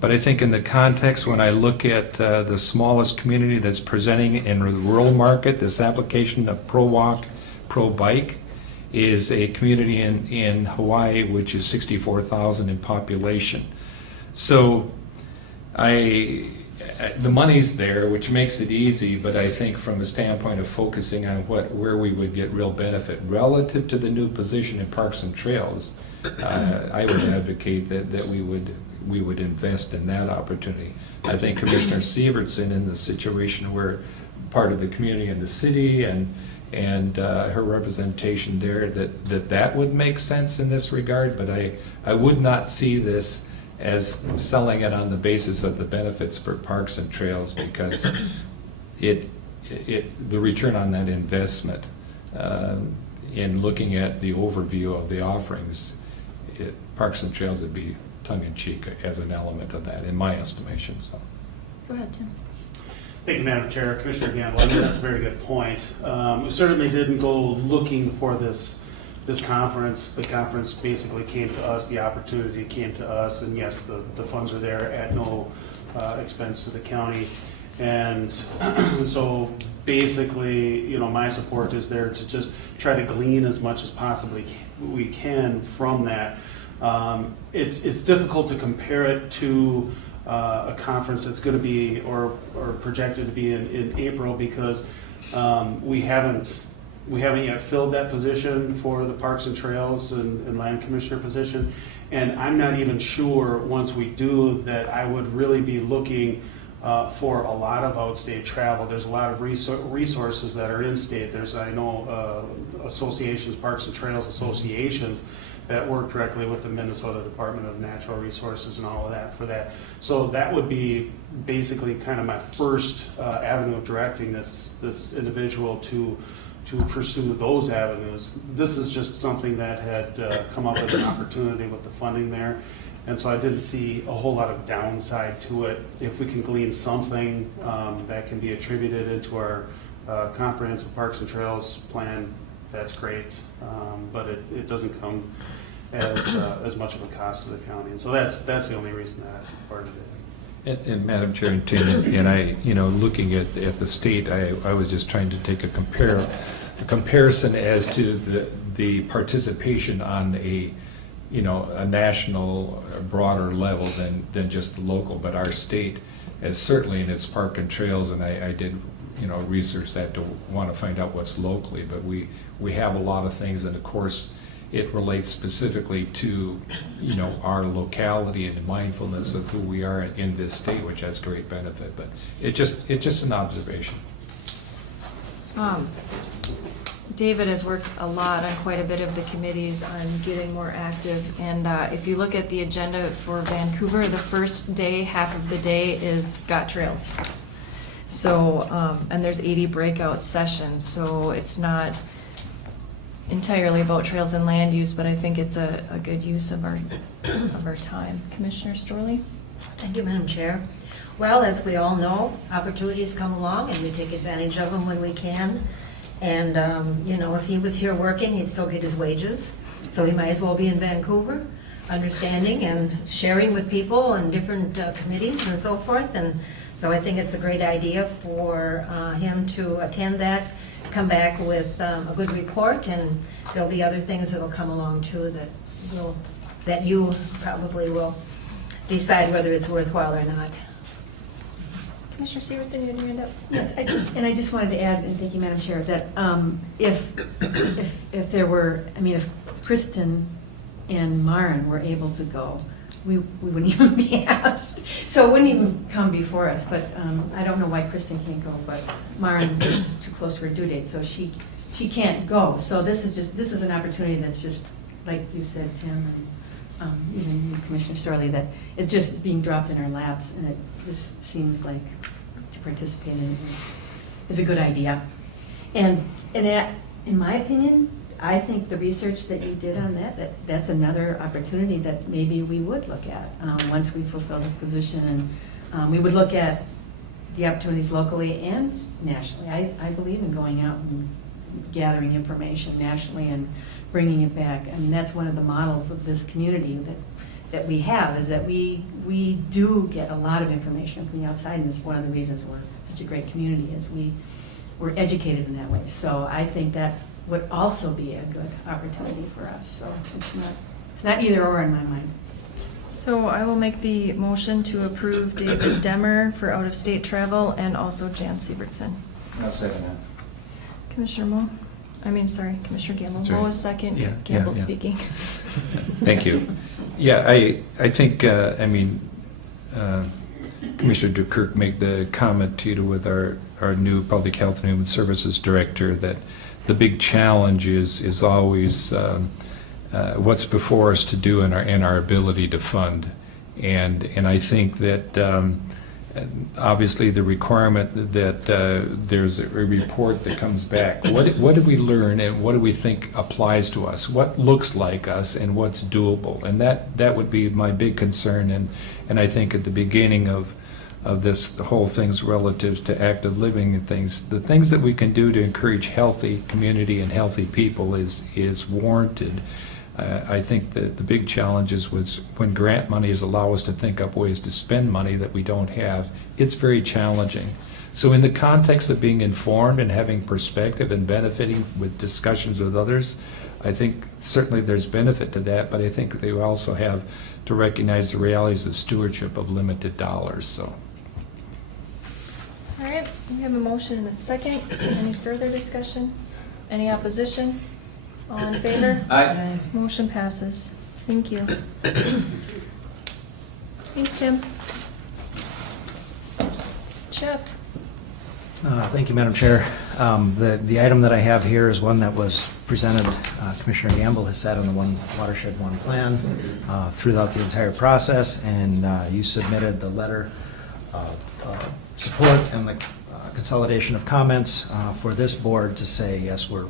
But I think in the context, when I look at the smallest community that's presenting in the rural market, this application of Pro Walk, Pro Bike is a community in Hawaii, which is 64,000 in population. So the money's there, which makes it easy, but I think from a standpoint of focusing on where we would get real benefit relative to the new position in Parks and Trails, I would advocate that we would invest in that opportunity. I think Commissioner Sievertson, in the situation where part of the community in the city and her representation there, that would make sense in this regard, but I would not see this as selling it on the basis of the benefits for Parks and Trails, because the return on that investment in looking at the overview of the offerings, Parks and Trails would be tongue-in-cheek as an element of that, in my estimation. So, Go ahead, Tim. Thank you, Madam Chair. Commissioner Gamble, I think that's a very good point. We certainly didn't go looking for this conference. The conference basically came to us, the opportunity came to us, and yes, the funds are there at no expense to the county. And so basically, my support is there to just try to glean as much as possibly we can from that. It's difficult to compare it to a conference that's going to be or projected to be in April, because we haven't yet filled that position for the Parks and Trails and Land Commissioner position, and I'm not even sure once we do that I would really be looking for a lot of outstate travel. There's a lot of resources that are in-state. I know associations, Parks and Trails associations, that work directly with the Minnesota Department of Natural Resources and all of that for that. So that would be basically kind of my first avenue of directing this individual to pursue those avenues. This is just something that had come up as an opportunity with the funding there. And so I didn't see a whole lot of downside to it. If we can glean something that can be attributed into our comprehensive Parks and Trails plan, that's great. But it doesn't come as much of a cost to the county. And so that's the only reason that I supported it. And Madam Chair and Tim, and I, looking at the state, I was just trying to take a comparison as to the participation on a national, broader level than just the local. But our state is certainly in its park and trails, and I did research that to want to find out what's locally, but we have a lot of things, and of course, it relates specifically to, our locality and the mindfulness of who we are in this state, which has great benefit, but it's just an observation. David has worked a lot on quite a bit of the committees on getting more active, and if you look at the agenda for Vancouver, the first day, half of the day is Got Trails. So, and there's 80 breakout sessions, so it's not entirely about trails and land use, but I think it's a good use of our time. Commissioner Storley? Thank you, Madam Chair. Well, as we all know, opportunities come along and we take advantage of them when we can. And, if he was here working, he'd still get his wages. So he might as well be in Vancouver, understanding and sharing with people and different committees and so forth. And so I think it's a great idea for him to attend that, come back with a good report, and there'll be other things that'll come along too that you probably will decide whether it's worthwhile or not. Commissioner Severson, you had your hand up? Yes, and I just wanted to add, and thank you, Madam Chair, that if there were, if Kristen and Maren were able to go, we wouldn't even be asked. So it wouldn't even come before us, but I don't know why Kristen can't go, but Maren is too close to her due date, so she can't go. So this is an opportunity that's just, like you said, Tim, and even you, Commissioner Storley, that is just being dropped in our laps, and it just seems like to participate in it is a good idea. And in my opinion, I think the research that you did on that's another opportunity that maybe we would look at once we fulfill this position. And we would look at the opportunities locally and nationally. I believe in going out and gathering information nationally and bringing it back. That's one of the models of this community that we have, is that we do get a lot of information from the outside, and it's one of the reasons we're such a great community, is we're educated in that way. So I think that would also be a good opportunity for us. So it's not either or in my mind. So I will make the motion to approve David Demmer for out-of-state travel and also Jan Severson. I'll second that. Commissioner Gamble. Sorry. Mo is second, Yeah, Gamble yeah. speaking. Thank you. Yeah, I think, Commissioner DeKirk made the comment to you with our new Public Health and Human Services Director that the big challenge is always what's before us to do and our ability to fund. And I think that obviously the requirement that there's a report that comes back. What did we learn, and what do we think applies to us? What looks like us and what's doable? And that would be my big concern. And I think at the beginning of this whole thing's relatives to active living and things, the things that we can do to encourage healthy community and healthy people is warranted. I think that the big challenge is when grant monies allow us to think up ways to spend money that we don't have, it's very challenging. So in the context of being informed and having perspective and benefiting with discussions with others, I think certainly there's benefit to that, but I think they also have to recognize the realities of stewardship of limited dollars. So. All right, we have a motion and a second. Any further discussion? Any opposition? All in favor? Aye. Motion passes. Thank you. Thanks, Tim. Jeff? Thank you, Madam Chair. The item that I have here is one that was presented, Commissioner Gamble has sat on the One Watershed, One Plan throughout the entire process, and you submitted the letter of support and the consolidation of comments for this board to say, yes, we're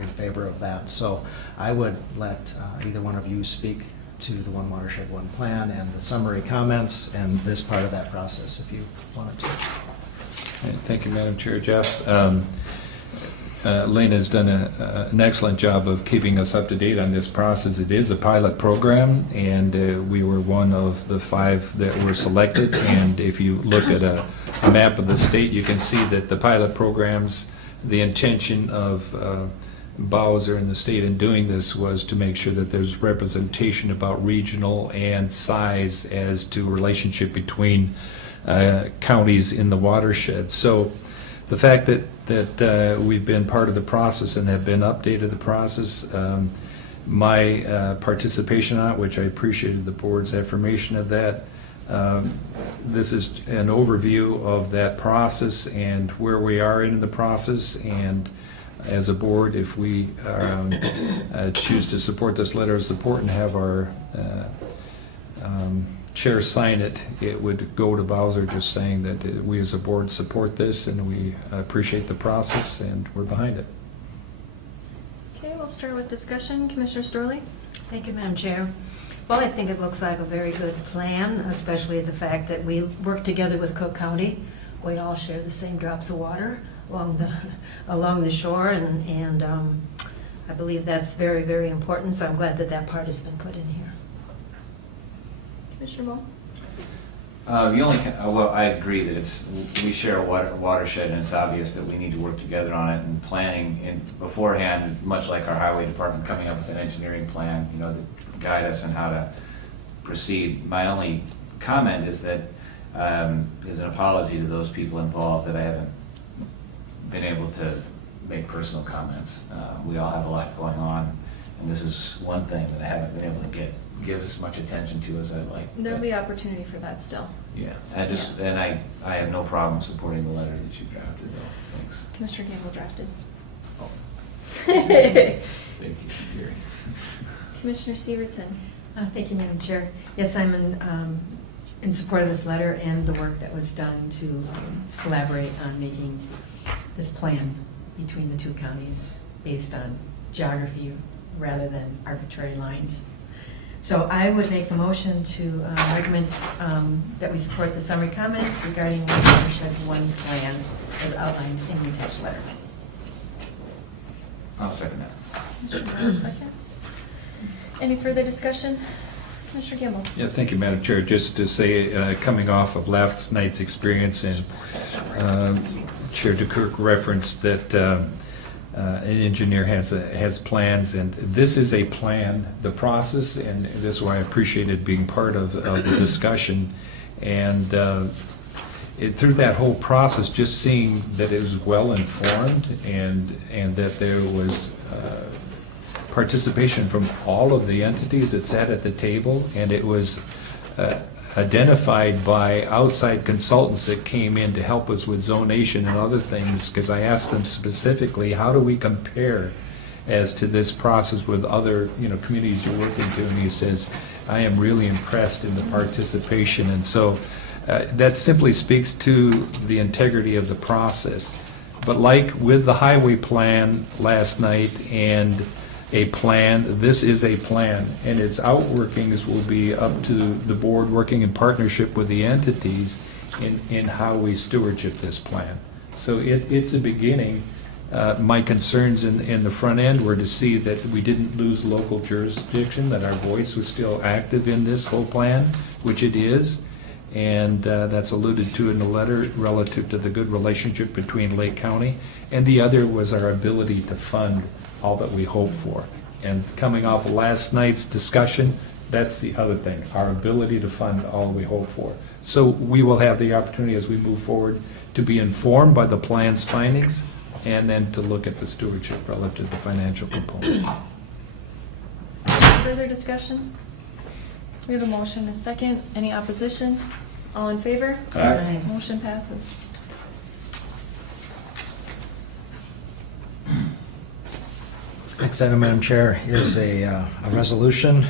in favor of that. So I would let either one of you speak to the One Watershed, One Plan and the summary comments and this part of that process if you wanted to. Thank you, Madam Chair. Jeff, Lynn has done an excellent job of keeping us up to date on this process. It is a pilot program, and we were one of the 5 that were selected. And if you look at a map of the state, you can see that the pilot programs, the intention of Bowser and the state in doing this was to make sure that there's representation about regional and size as to relationship between counties in the watershed. So the fact that we've been part of the process and have been updated the process, my participation on it, which I appreciated the board's affirmation of that. This is an overview of that process and where we are in the process, and as a board, if we choose to support this letter of support and have our chair sign it, it would go to Bowser just saying that we as a board support this and we appreciate the process and we're behind it. Okay, we'll start with discussion. Commissioner Storley? Thank you, Madam Chair. Well, I think it looks like a very good plan, especially the fact that we work together with Cook County. We all share the same drops of water along the shore, and I believe that's very, very important, so I'm glad that that part has been put in here. Commissioner Moe? Well, I agree that we share a watershed, and it's obvious that we need to work together on it, and planning beforehand, much like our highway department coming up with an engineering plan, to guide us on how to proceed. My only comment is that is an apology to those people involved that I haven't been able to make personal comments. We all have a lot going on, and this is one thing that I haven't been able to give as much attention to as I'd like. There'll be opportunity for that still. Yeah, I have no problem supporting the letter that you drafted, though. Thanks. Commissioner Gamble drafted. Oh. Thank you, Gary. Commissioner Severson? Thank you, Madam Chair. Yes, I'm in support of this letter and the work that was done to collaborate on making this plan between the two counties based on geography rather than arbitrary lines. So I would make the motion to recommend that we support the summary comments regarding the Watershed 1 plan as outlined in the attached letter. I'll second that. Commissioner Moe seconds. Any further discussion? Commissioner Gamble? Yeah, thank you, Madam Chair. Just to say, coming off of last night's experience, and Chair DeKirk referenced that an engineer has plans, and this is a plan, the process, and this is why I appreciated being part of the discussion. And through that whole process, just seeing that it was well informed and that there was participation from all of the entities that sat at the table, and it was identified by outside consultants that came in to help us with zonation and other things, because I asked them specifically, how do we compare as to this process with other communities you're working to? And he says, I am really impressed in the participation. And so that simply speaks to the integrity of the process. But like with the highway plan last night and a plan, this is a plan, and its outworkings will be up to the board working in partnership with the entities in how we stewardship this plan. So it's a beginning. My concerns in the front end were to see that we didn't lose local jurisdiction, that our voice was still active in this whole plan, which it is, and that's alluded to in the letter relative to the good relationship between Lake County, and the other was our ability to fund all that we hope for. And coming off of last night's discussion, that's the other thing, our ability to fund all we hope for. So we will have the opportunity as we move forward to be informed by the plan's findings and then to look at the stewardship relative to the financial component. Further discussion? We have a motion, a second. Any opposition? All in favor? Aye. Motion passes. Next item, Madam Chair, is a resolution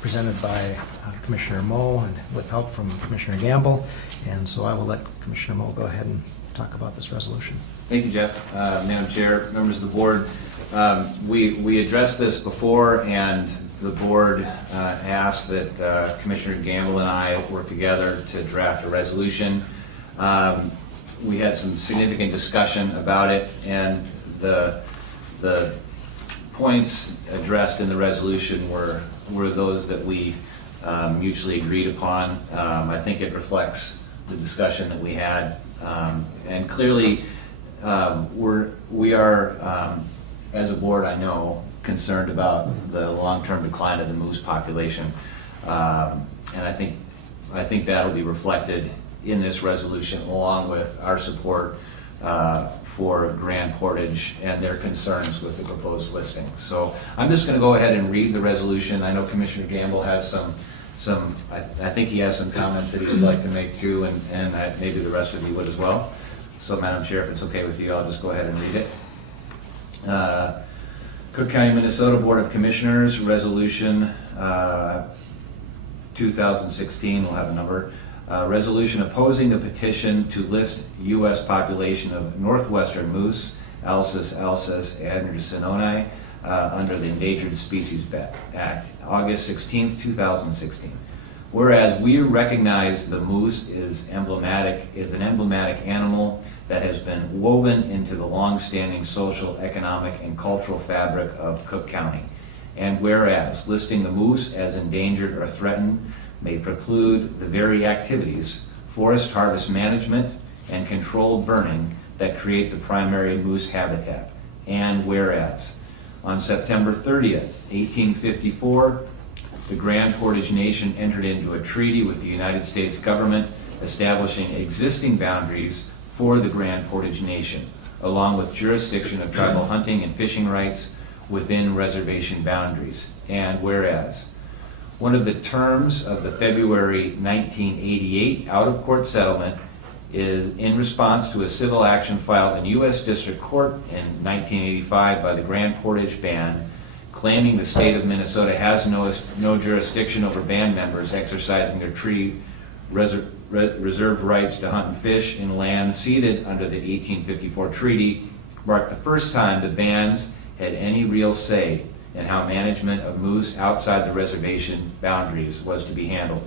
presented by Commissioner Moe and with help from Commissioner Gamble. And so I will let Commissioner Moe go ahead and talk about this resolution. Thank you, Jeff. Madam Chair, members of the board, we addressed this before, and the board asked that Commissioner Gamble and I work together to draft a resolution. We had some significant discussion about it, and the points addressed in the resolution were those that we mutually agreed upon. I think it reflects the discussion that we had, and clearly we are as a board, I know, concerned about the long-term decline of the moose population, and I think that'll be reflected in this resolution, along with our support for Grand Portage and their concerns with the proposed listing. So I'm just going to go ahead and read the resolution. I know Commissioner Gamble has I think he has some comments that he would like to make too, and maybe the rest of you would as well. So Madam Chair, if it's okay with you, I'll just go ahead and read it. Cook County, Minnesota Board of Commissioners, Resolution 2016, we'll have a number. Resolution opposing a petition to list U.S. population of northwestern moose, Alces andersonii, under the Endangered Species Act, August 16, 2016. Whereas we recognize the moose is an emblematic animal that has been woven into the long-standing social, economic, and cultural fabric of Cook County. And whereas listing the moose as endangered or threatened may preclude the very activities, forest harvest management, and controlled burning that create the primary moose habitat. And whereas on September 30th, 1854, the Grand Portage Nation entered into a treaty with the United States government establishing existing boundaries for the Grand Portage Nation, along with jurisdiction of tribal hunting and fishing rights within reservation boundaries. And whereas one of the terms of the February 1988 out-of-court settlement is in response to a civil action filed in U.S. District Court in 1985 by the Grand Portage Band, claiming the state of Minnesota has no jurisdiction over band members exercising their treaty reserved rights to hunt and fish in land ceded under the 1854 treaty, marked the first time the bands had any real say in how management of moose outside the reservation boundaries was to be handled.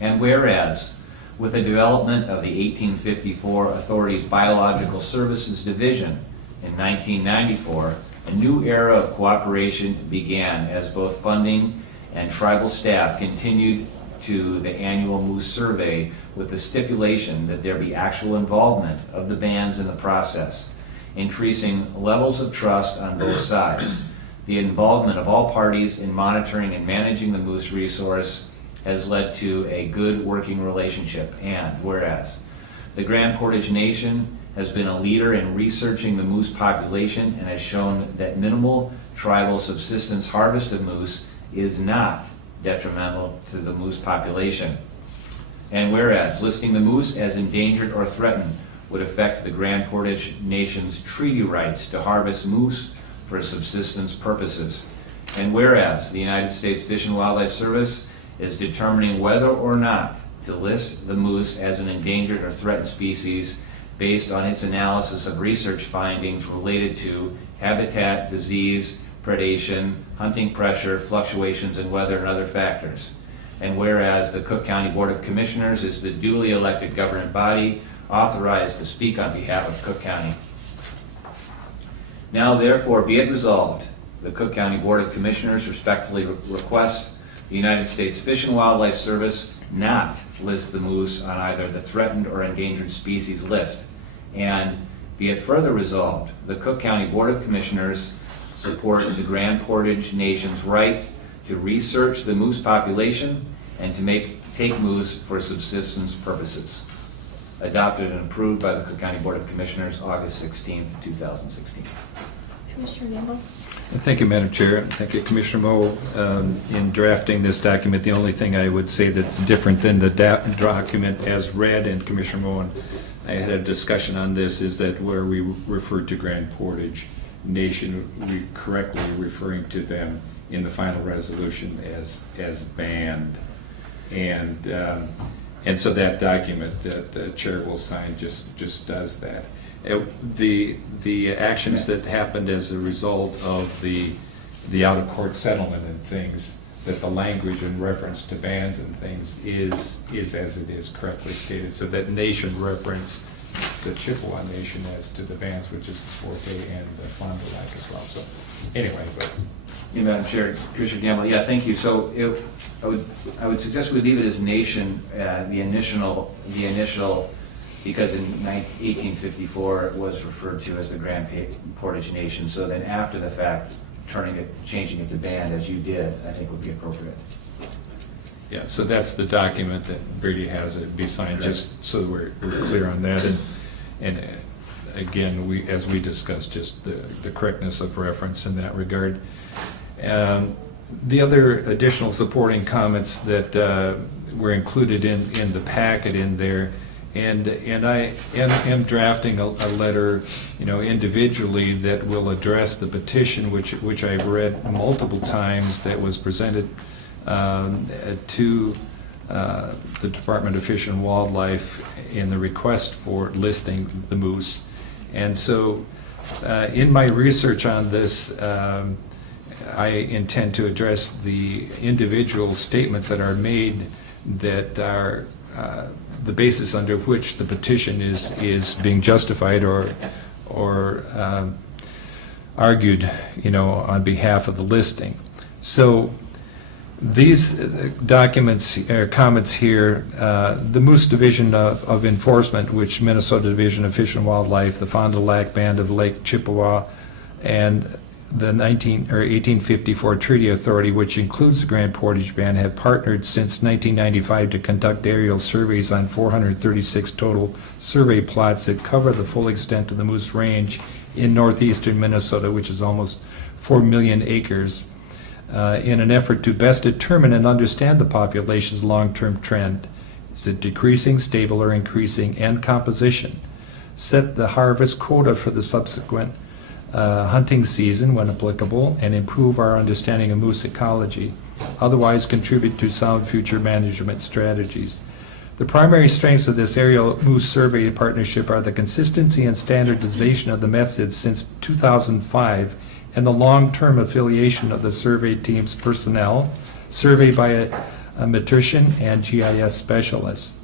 And whereas, with the development of the 1854 Authority's Biological Services Division in 1994, a new era of cooperation began as both funding and tribal staff continued to the annual moose survey with the stipulation that there be actual involvement of the bands in the process, increasing levels of trust on both sides. The involvement of all parties in monitoring and managing the moose resource has led to a good working relationship. And whereas the Grand Portage Nation has been a leader in researching the moose population and has shown that minimal tribal subsistence harvest of moose is not detrimental to the moose population. And whereas listing the moose as endangered or threatened would affect the Grand Portage Nation's treaty rights to harvest moose for subsistence purposes. And whereas the United States Fish and Wildlife Service is determining whether or not to list the moose as an endangered or threatened species based on its analysis of research findings related to habitat, disease, predation, hunting pressure, fluctuations in weather, and other factors. And whereas the Cook County Board of Commissioners is the duly elected government body authorized to speak on behalf of Cook County. Now therefore be it resolved, the Cook County Board of Commissioners respectfully request the United States Fish and Wildlife Service not list the moose on either the threatened or endangered species list. And be it further resolved, the Cook County Board of Commissioners support the Grand Portage Nation's right to research the moose population and to take moose for subsistence purposes. Adopted and approved by the Cook County Board of Commissioners, August 16th, 2016. Commissioner Gamble? Thank you, Madam Chair. Thank you, Commissioner Moe. In drafting this document, the only thing I would say that's different than the document as read, and Commissioner Moe and I had a discussion on this, is that where we referred to Grand Portage Nation, we correctly referring to them in the final resolution as band. And so that document that the chair will sign just does that. The actions that happened as a result of the out-of-court settlement and things, that the language in reference to bands and things is as it is correctly stated. So that nation reference the Chippewa Nation as to the bands, which is the Forte and the Fond du Lac as well. So anyway, but. Yeah, Madam Chair, Commissioner Gamble, yeah, thank you. So I would suggest we leave it as nation, the initial, because in 1854 it was referred to as the Grand Portage Nation. So then after the fact, changing it to band as you did, I think would be appropriate. Yeah, so that's the document that Brady has it be signed, just so we're clear on that. And again, as we discussed, just the correctness of reference in that regard. The other additional supporting comments that were included in the packet in there, and I am drafting a letter, individually that will address the petition, which I've read multiple times, that was presented to the Department of Fish and Wildlife in the request for listing the moose. And so in my research on this, I intend to address the individual statements that are made that are the basis under which the petition is being justified or argued, on behalf of the listing. So these documents or comments here, the Moose Division of Enforcement, which Minnesota Division of Fish and Wildlife, the Fond du Lac Band of Lake Chippewa, and the 1854 Treaty Authority, which includes the Grand Portage Band, have partnered since 1995 to conduct aerial surveys on 436 total survey plots that cover the full extent of the Moose Range in northeastern Minnesota, which is almost 4 million acres, in an effort to best determine and understand the population's long-term trend. Is it decreasing, stable, or increasing, and composition? Set the harvest quota for the subsequent hunting season when applicable, and improve our understanding of moose ecology. Otherwise, contribute to sound future management strategies. The primary strengths of this aerial moose survey partnership are the consistency and standardization of the methods since 2005 and the long-term affiliation of the survey team's personnel, survey by a metrician and GIS specialists.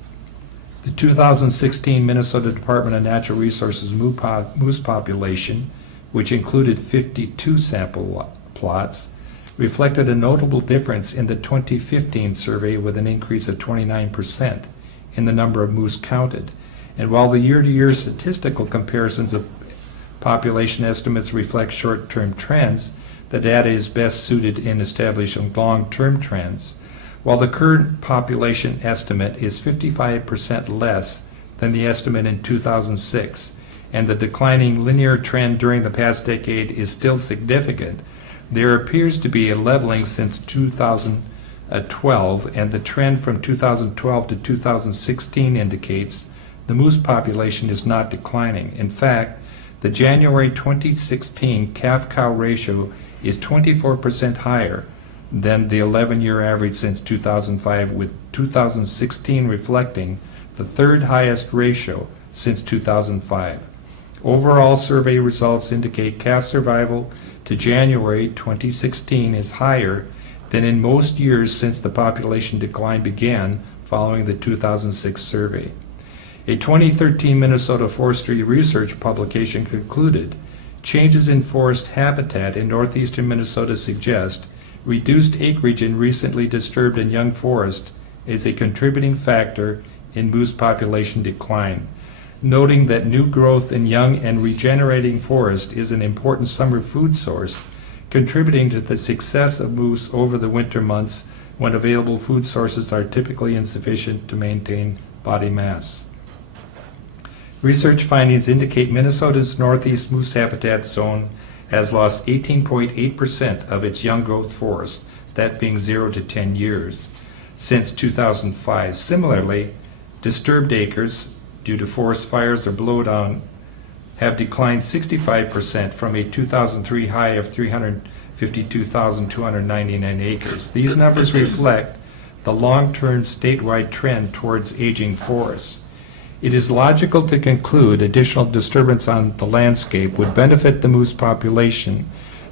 The 2016 Minnesota Department of Natural Resources moose population, which included 52 sample plots, reflected a notable difference in the 2015 survey with an increase of 29% in the number of moose counted. And while the year-to-year statistical comparisons of population estimates reflect short-term trends, the data is best suited in establishing long-term trends. While the current population estimate is 55% less than the estimate in 2006, and the declining linear trend during the past decade is still significant, there appears to be a leveling since 2012, and the trend from 2012 to 2016 indicates the moose population is not declining. In fact, the January 2016 calf-cow ratio is 24% higher than the 11-year average since 2005, with 2016 reflecting the third highest ratio since 2005. Overall survey results indicate calf survival to January 2016 is higher than in most years since the population decline began following the 2006 survey. A 2013 Minnesota Forestry Research publication concluded changes in forest habitat in northeastern Minnesota suggest reduced acreage in recently disturbed and young forest is a contributing factor in moose population decline, noting that new growth in young and regenerating forest is an important summer food source, contributing to the success of moose over the winter months when available food sources are typically insufficient to maintain body mass. Research findings indicate Minnesota's northeast moose habitat zone has lost 18.8% of its young growth forest, that being 0 to 10 years, since 2005. Similarly, disturbed acres due to forest fires or blowdown have declined 65% from a 2003 high of 352,299 acres. These numbers reflect the long-term statewide trend towards aging forests. It is logical to conclude additional disturbance on the landscape would benefit the moose population.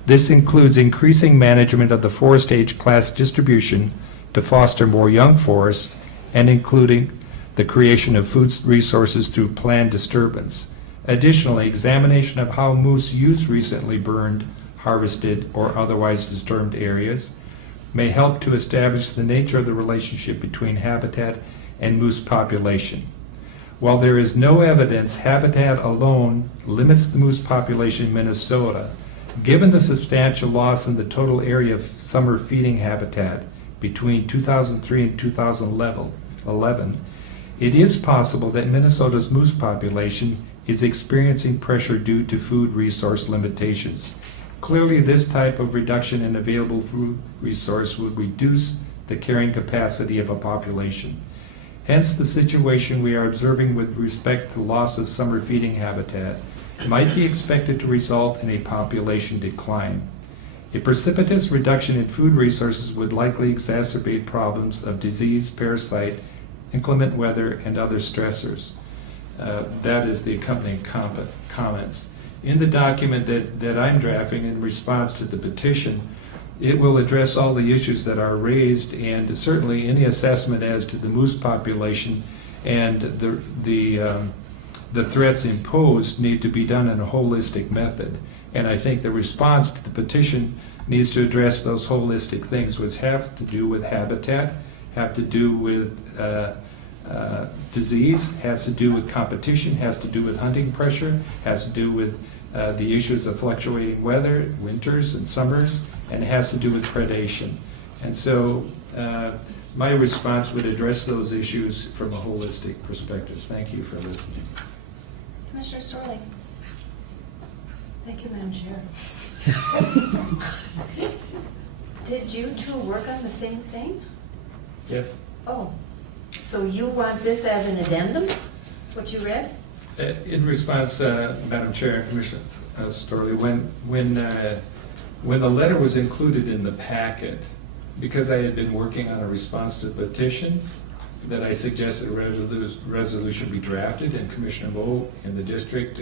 This includes increasing management of the forest age class distribution to foster more young forests, and including the creation of food resources through planned disturbance. Additionally, examination of how moose use recently burned, harvested, or otherwise disturbed areas may help to establish the nature of the relationship between habitat and moose population. While there is no evidence habitat alone limits the moose population in Minnesota, given the substantial loss in the total area of summer feeding habitat between 2003 and 2011, it is possible that Minnesota's moose population is experiencing pressure due to food resource limitations. Clearly, this type of reduction in available food resource would reduce the carrying capacity of a population. Hence, the situation we are observing with respect to loss of summer feeding habitat might be expected to result in a population decline. A precipitous reduction in food resources would likely exacerbate problems of disease, parasite, inclement weather, and other stressors. That is the accompanying comments. In the document that I'm drafting in response to the petition, it will address all the issues that are raised, and certainly any assessment as to the moose population and the threats imposed need to be done in a holistic method. And I think the response to the petition needs to address those holistic things, which have to do with habitat, have to do with disease, has to do with competition, has to do with hunting pressure, has to do with the issues of fluctuating weather, winters and summers, and it has to do with predation. And so my response would address those issues from a holistic perspective. Thank you for listening. Commissioner Sorley. Thank you, Madam Chair. Did you two work on the same thing? Yes? Oh, so you want this as an addendum, what you read? In response, Madam Chair and Commissioner Storley, when the letter was included in the packet, because I had been working on a response to the petition, that I suggested a resolution be drafted, and Commissioner Moe in the district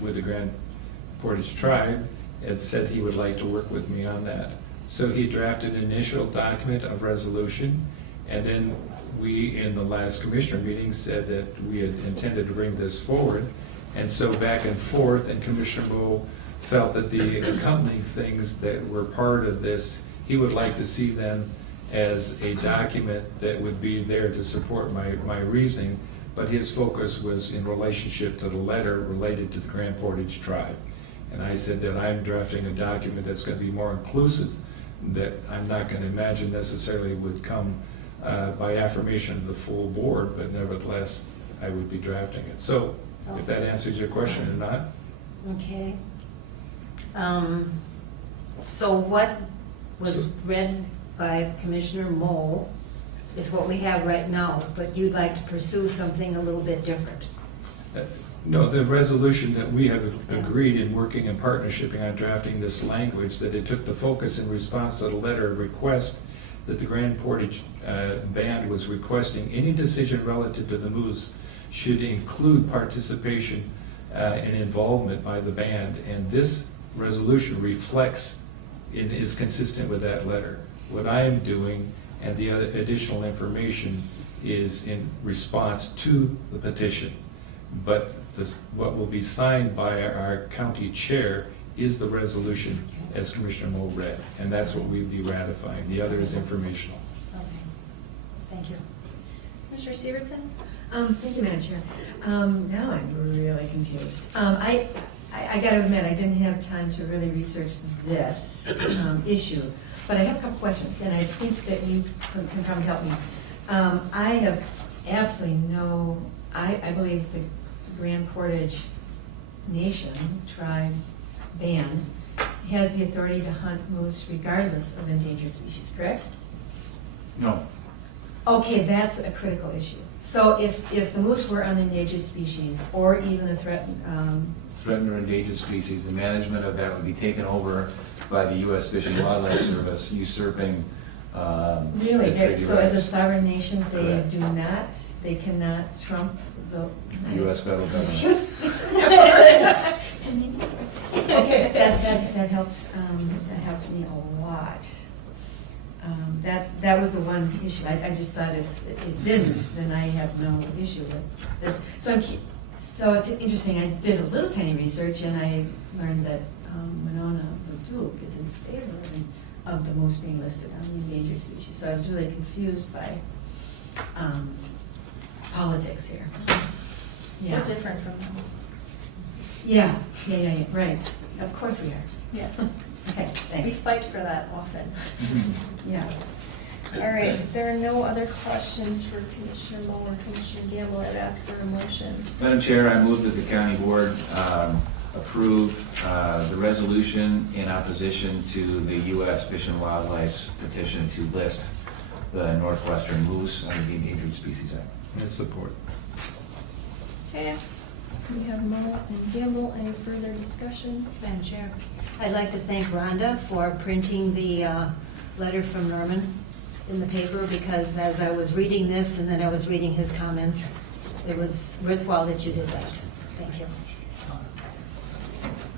with the Grand Portage Tribe had said he would like to work with me on that. So he drafted an initial document of resolution, and then we, in the last commissioner meeting, said that we had intended to bring this forward. And so back and forth, and Commissioner Moe felt that the accompanying things that were part of this, he would like to see them as a document that would be there to support my reasoning, but his focus was in relationship to the letter related to the Grand Portage Tribe. And I said that I'm drafting a document that's going to be more inclusive, that I'm not going to imagine necessarily would come by affirmation of the full board, but nevertheless, I would be drafting it. So, if that answers your question or not. Okay. So what was read by Commissioner Moe is what we have right now, but you'd like to pursue something a little bit different. No, the resolution that we have agreed in working in partnership on drafting this language, that it took the focus in response to the letter of request that the Grand Portage Band was requesting any decision relative to the moose should include participation and involvement by the band. And this resolution reflects, it is consistent with that letter. What I am doing and the other additional information is in response to the petition. But what will be signed by our county chair is the resolution as Commissioner Moe read, and that's what we'd be ratifying. The other is informational. Okay. Thank you. Commissioner Severson? Thank you, Madam Chair. Now I'm really confused. I gotta admit, I didn't have time to really research this issue, but I have a couple questions, and I think that you can probably help me. I have absolutely no, I believe the Grand Portage Nation, tribe, band, has the authority to hunt moose regardless of endangered species, correct? No. Okay, that's a critical issue. So if the moose were an endangered species, or even a threatened, Threatened or endangered species, the management of that would be taken over by the U.S. Fish and Wildlife Service, usurping really, the treaty so as a rights. sovereign nation, Correct. they cannot trump the. U.S. federal government. Excuse me. Okay, that helps me a lot. That was the one issue. I just thought if it didn't, then I have no issue with this. So it's interesting, I did a little tiny research and I learned that Winona Duke is in favor of the moose being listed on the endangered species. So I was really confused by politics here. We're different from them. Yeah, right. Of course we are. Yes. Okay, We thanks. fight for that often. Yeah. All right, if there are no other questions for Commissioner Moe or Commissioner Gamble, I'd ask for a motion. Madam Chair, I move that the county board approve the resolution in opposition to the U.S. Fish and Wildlife's petition to list the northwestern moose under the Endangered Species Act. And support. Okay, we have Moe and Gamble. Any further discussion? Madam Chair, I'd like to thank Rhonda for printing the letter from Norman in the paper, because as I was reading this and then I was reading his comments, it was worthwhile that you did that. Thank you.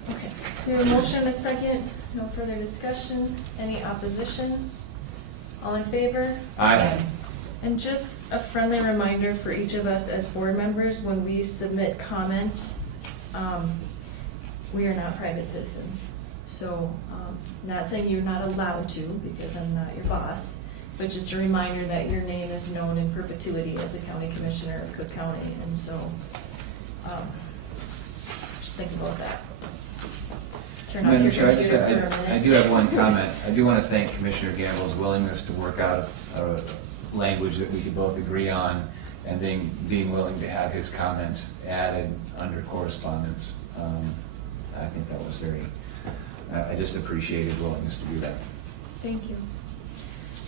Okay, so a motion and a second, no further discussion, any opposition? All in favor? Aye. And just a friendly reminder for each of us as board members, when we submit comment, we are not private citizens. So, not saying you're not allowed to, because I'm not your boss, but just a reminder that your name is known in perpetuity as the county commissioner of Cook County, and so, just think about that. Turn off Madam your Chair, computer for a minute. I do have one comment. I do want to thank Commissioner Gamble's willingness to work out a language that we could both agree on, and then being willing to have his comments added under correspondence. I think that was I just appreciate his willingness to do that. Thank you.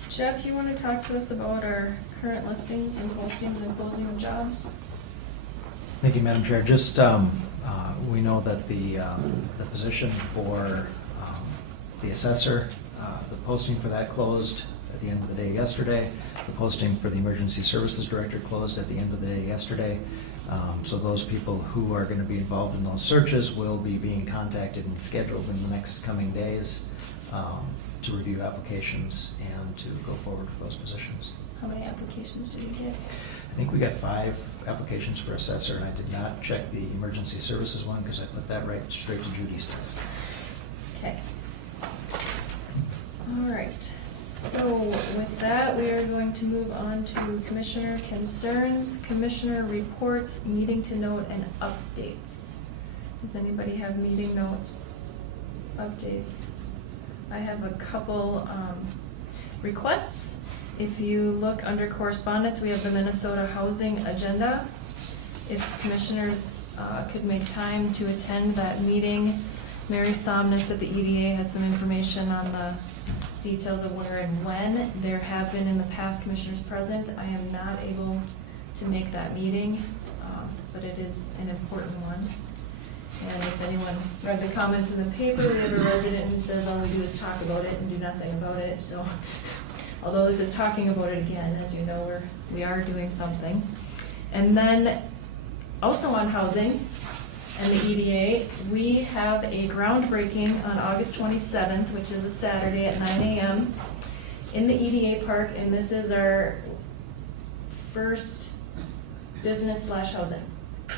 Jeff, you want to talk to us about our current listings and postings and closing of jobs? Thank you, Madam Chair. Just, we know that the position for the assessor, the posting for that closed at the end of the day yesterday. The posting for the emergency services director closed at the end of the day yesterday. So those people who are going to be involved in those searches will be being contacted and scheduled in the next coming days to review applications and to go forward with those positions. How many applications did you get? I think we got 5 applications for assessor, and I did not check the emergency services one because I put that right straight to Judy's desk. Okay. All right, so with that, we are going to move on to commissioner concerns, commissioner reports, meeting to note, and updates. Does anybody have meeting notes, updates? I have a couple requests. If you look under correspondence, we have the Minnesota Housing Agenda. If commissioners could make time to attend that meeting. Mary Somnus at the EDA has some information on the details of where and when. There have been in the past commissioners present. I am not able to make that meeting, but it is an important one. And if anyone read the comments in the paper, we have a resident who says all we do is talk about it and do nothing about it. So, although this is talking about it again, as you know, we are doing something. And then, also on housing and the EDA, we have a groundbreaking on August 27th, which is a Saturday at 9 a.m. in the EDA park, and this is our first business/housing.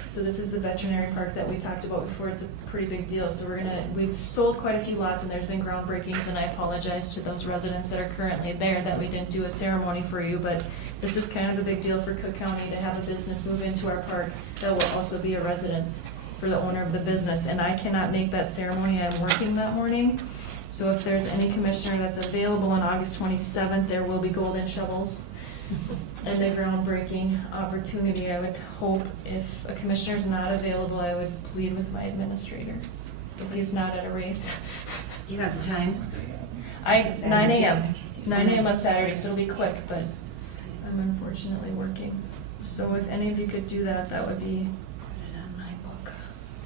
So this is the veterinary park that we talked about before. It's a pretty big deal. So we've sold quite a few lots and there's been groundbreakings, and I apologize to those residents that are currently there that we didn't do a ceremony for you, but this is kind of a big deal for Cook County to have a business move into our park that will also be a residence for the owner of the business. And I cannot make that ceremony. I'm working that morning. So if there's any commissioner that's available on August 27th, there will be golden shovels and a groundbreaking opportunity. I would hope if a commissioner's not available, I would plead with my administrator if he's not at a race. Do you have the time? 9 a.m. 9 a.m. on Saturday, so it'll be quick, but I'm unfortunately working. So if any of you could do that, that would be, Put it on my book.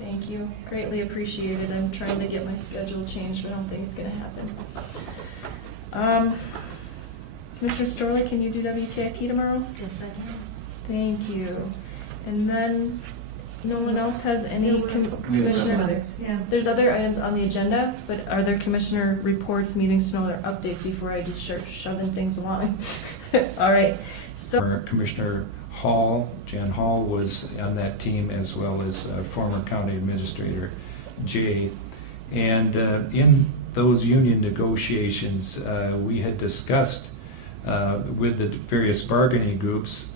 thank you, greatly appreciated. I'm trying to get my schedule changed, but I don't think it's gonna happen. Commissioner Storley, can you do WTIP tomorrow? Yes, I can. Thank you. And then, no one else has any commissioner? Yeah. There's other items on the agenda, but are there commissioner reports, meetings to know, or updates before I just start shoving things along? All right, so. Our Commissioner Hall, Jan Hall, was on that team, as well as former County Administrator Jay. And in those union negotiations, we had discussed with the various bargaining groups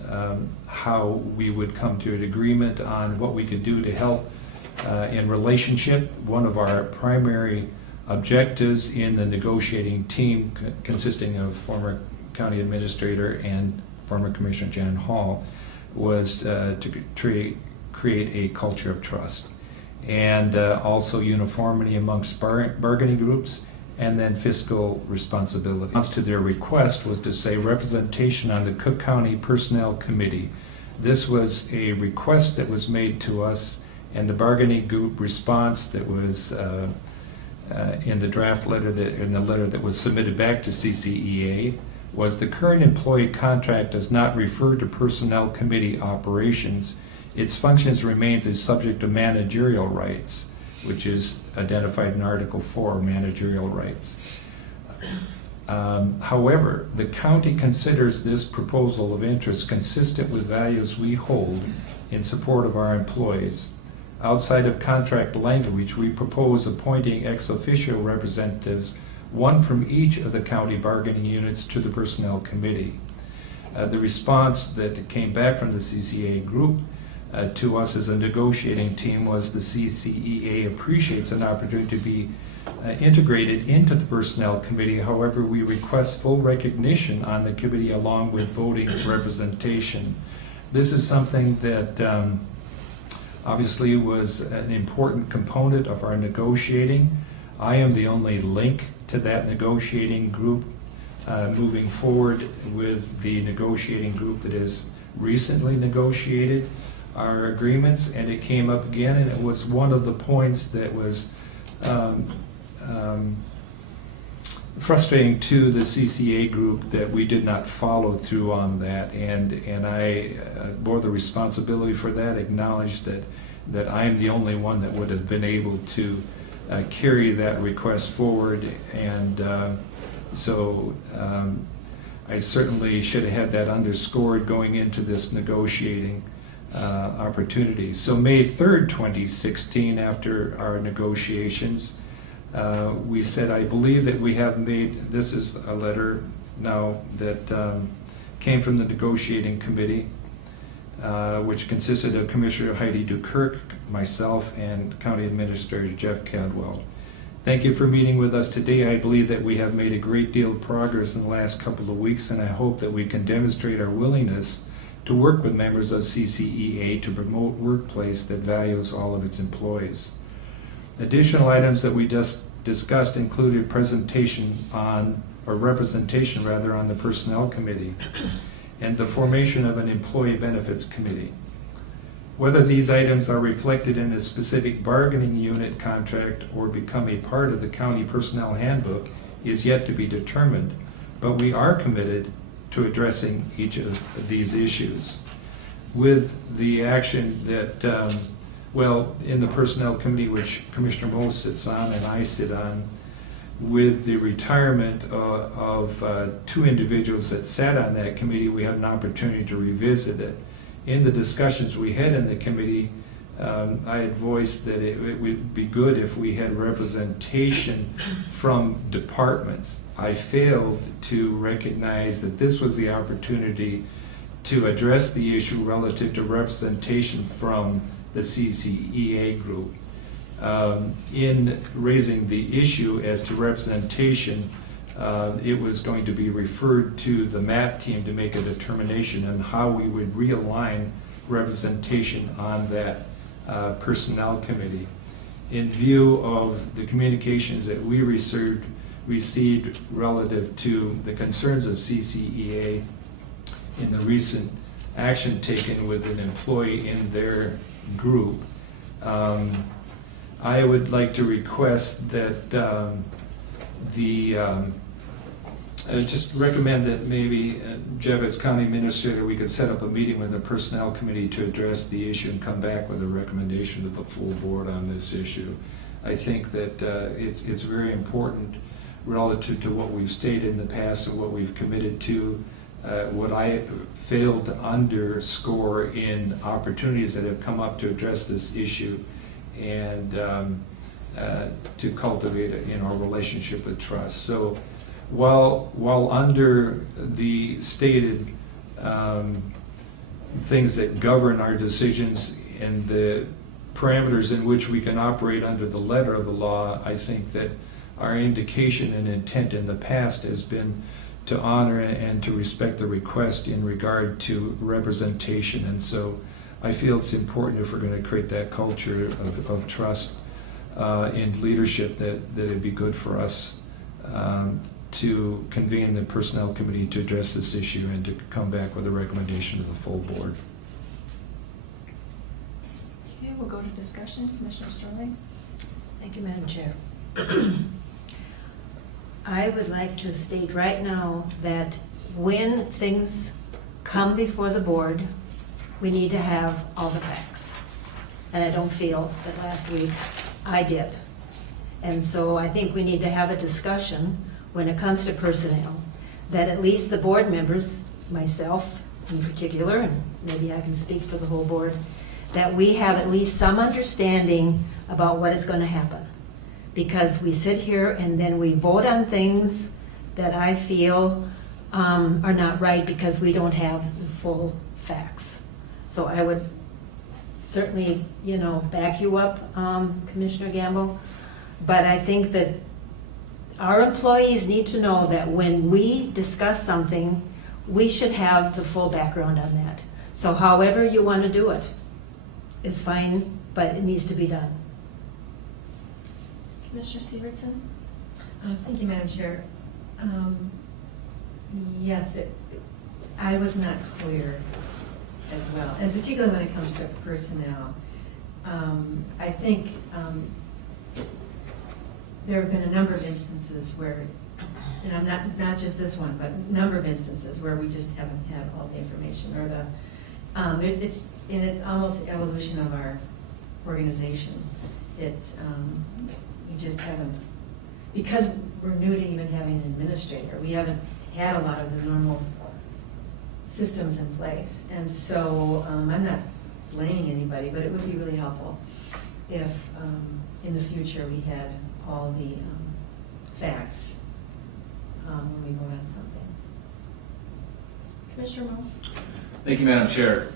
how we would come to an agreement on what we could do to help in relationship. One of our primary objectives in the negotiating team, consisting of former County Administrator and former Commissioner Jan Hall, was to create a culture of trust, and also uniformity amongst bargaining groups, and then fiscal responsibility. To their request was to say representation on the Cook County Personnel Committee. This was a request that was made to us, and the bargaining group response that was in the draft letter, in the letter that was submitted back to CCEA, was the current employee contract does not refer to personnel committee operations. Its functions remains a subject of managerial rights, which is identified in Article 4, managerial rights. However, the county considers this proposal of interest consistent with values we hold in support of our employees. Outside of contract language, we propose appointing ex officio representatives, one from each of the county bargaining units, to the Personnel Committee. The response that came back from the CCEA group to us as a negotiating team was the CCEA appreciates an opportunity to be integrated into the Personnel Committee. However, we request full recognition on the committee along with voting representation. This is something that obviously was an important component of our negotiating. I am the only link to that negotiating group, moving forward with the negotiating group that has recently negotiated our agreements, and it came up again, and it was one of the points that was frustrating to the CCA group that we did not follow through on that, and I bore the responsibility for that, acknowledged that I am the only one that would have been able to carry that request forward, and so I certainly should have had that underscored going into this negotiating opportunity. So May 3rd, 2016, after our negotiations, we said, I believe that we have made, this is a letter now that came from the negotiating committee, which consisted of Commissioner Heidi Dukirk, myself, and County Administrator Jeff Cadwell. Thank you for meeting with us today. I believe that we have made a great deal of progress in the last couple of weeks, and I hope that we can demonstrate our willingness to work with members of CCEA to promote workplace that values all of its employees. Additional items that we just discussed included representation on the Personnel Committee and the formation of an Employee Benefits Committee. Whether these items are reflected in a specific bargaining unit contract or become a part of the county personnel handbook is yet to be determined, but we are committed to addressing each of these issues. With the action that, in the Personnel Committee, which Commissioner Moe sits on and I sit on, with the retirement of two individuals that sat on that committee, we had an opportunity to revisit it. In the discussions we had in the committee, I had voiced that it would be good if we had representation from departments. I failed to recognize that this was the opportunity to address the issue relative to representation from the CCEA group. In raising the issue as to representation, it was going to be referred to the MAP team to make a determination on how we would realign representation on that personnel committee. In view of the communications that we received relative to the concerns of CCEA in the recent action taken with an employee in their group, I would like to request that just recommend that maybe Jeff, as County Administrator, we could set up a meeting with the Personnel Committee to address the issue and come back with a recommendation to the full board on this issue. I think that it's very important relative to what we've stated in the past and what we've committed to. What I failed to underscore in opportunities that have come up to address this issue and to cultivate a relationship with trust. So while under the stated things that govern our decisions and the parameters in which we can operate under the letter of the law, I think that our indication and intent in the past has been to honor and to respect the request in regard to representation. And so I feel it's important, if we're going to create that culture of trust in leadership, that it'd be good for us to convene the Personnel Committee to address this issue and to come back with a recommendation to the full board. Okay, we'll go to discussion. Commissioner Sterling? Thank you, Madam Chair. I would like to state right now that when things come before the board, we need to have all the facts. And I don't feel that last week I did. And so I think we need to have a discussion when it comes to personnel, that at least the board members, myself in particular, and maybe I can speak for the whole board, that we have at least some understanding about what is going to happen. Because we sit here and then we vote on things that I feel are not right because we don't have the full facts. So I would certainly, back you up, Commissioner Gamble. But I think that our employees need to know that when we discuss something, we should have the full background on that. So however you want to do it is fine, but it needs to be done. Commissioner Severson? Thank you, Madam Chair. Yes, I was not clear as well, and particularly when it comes to personnel. I think there have been a number of instances where, and I'm not just this one, but a number of instances where we just haven't had all the information, or it's almost the evolution of our organization. We just haven't, because we're new to even having an administrator, we haven't had a lot of the normal systems in place. And so I'm not blaming anybody, but it would be really helpful if in the future we had all the facts when we vote on something. Commissioner Moe? Thank you, Madam Chair.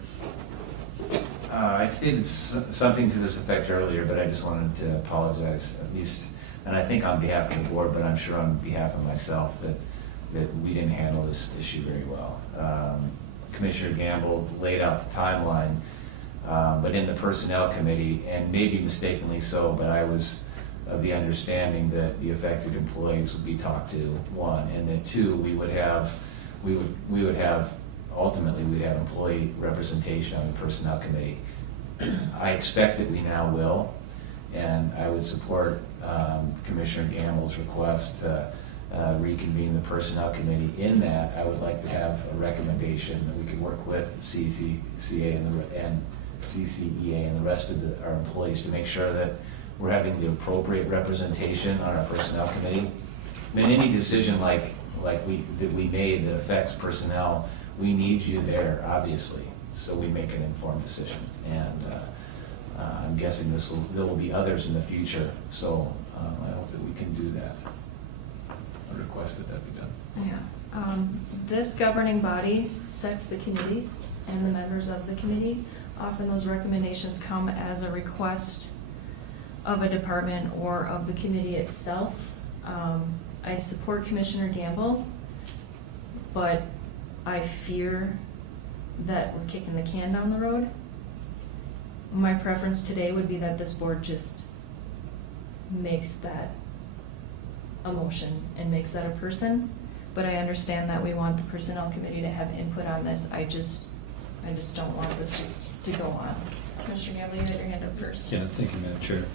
I stated something to this effect earlier, but I just wanted to apologize, at least, and I think on behalf of the board, but I'm sure on behalf of myself, that we didn't handle this issue very well. Commissioner Gamble laid out the timeline, but in the Personnel Committee, and maybe mistakenly so, but I was of the understanding that the affected employees would be talked to, one, and then two, ultimately we'd have employee representation on the Personnel Committee. I expect that we now will, and I would support Commissioner Gamble's request to reconvene the Personnel Committee. In that, I would like to have a recommendation that we could work with CCEA and the rest of our employees to make sure that we're having the appropriate representation on our Personnel Committee. I mean, any decision that we made that affects personnel, we need you there, obviously, so we make an informed decision. And I'm guessing there will be others in the future, so I hope that we can do that. I request that be done. Yeah. This governing body sets the committees and the members of the committee. Often those recommendations come as a request of a department or of the committee itself. I support Commissioner Gamble, but I fear that we're kicking the can down the road. My preference today would be that this board just makes that a motion and makes that a person, but I understand that we want the Personnel Committee to have input on this. I just don't want this to go on. Commissioner Gamble, you had your hand up first. Yeah, thank you, Madam Chair.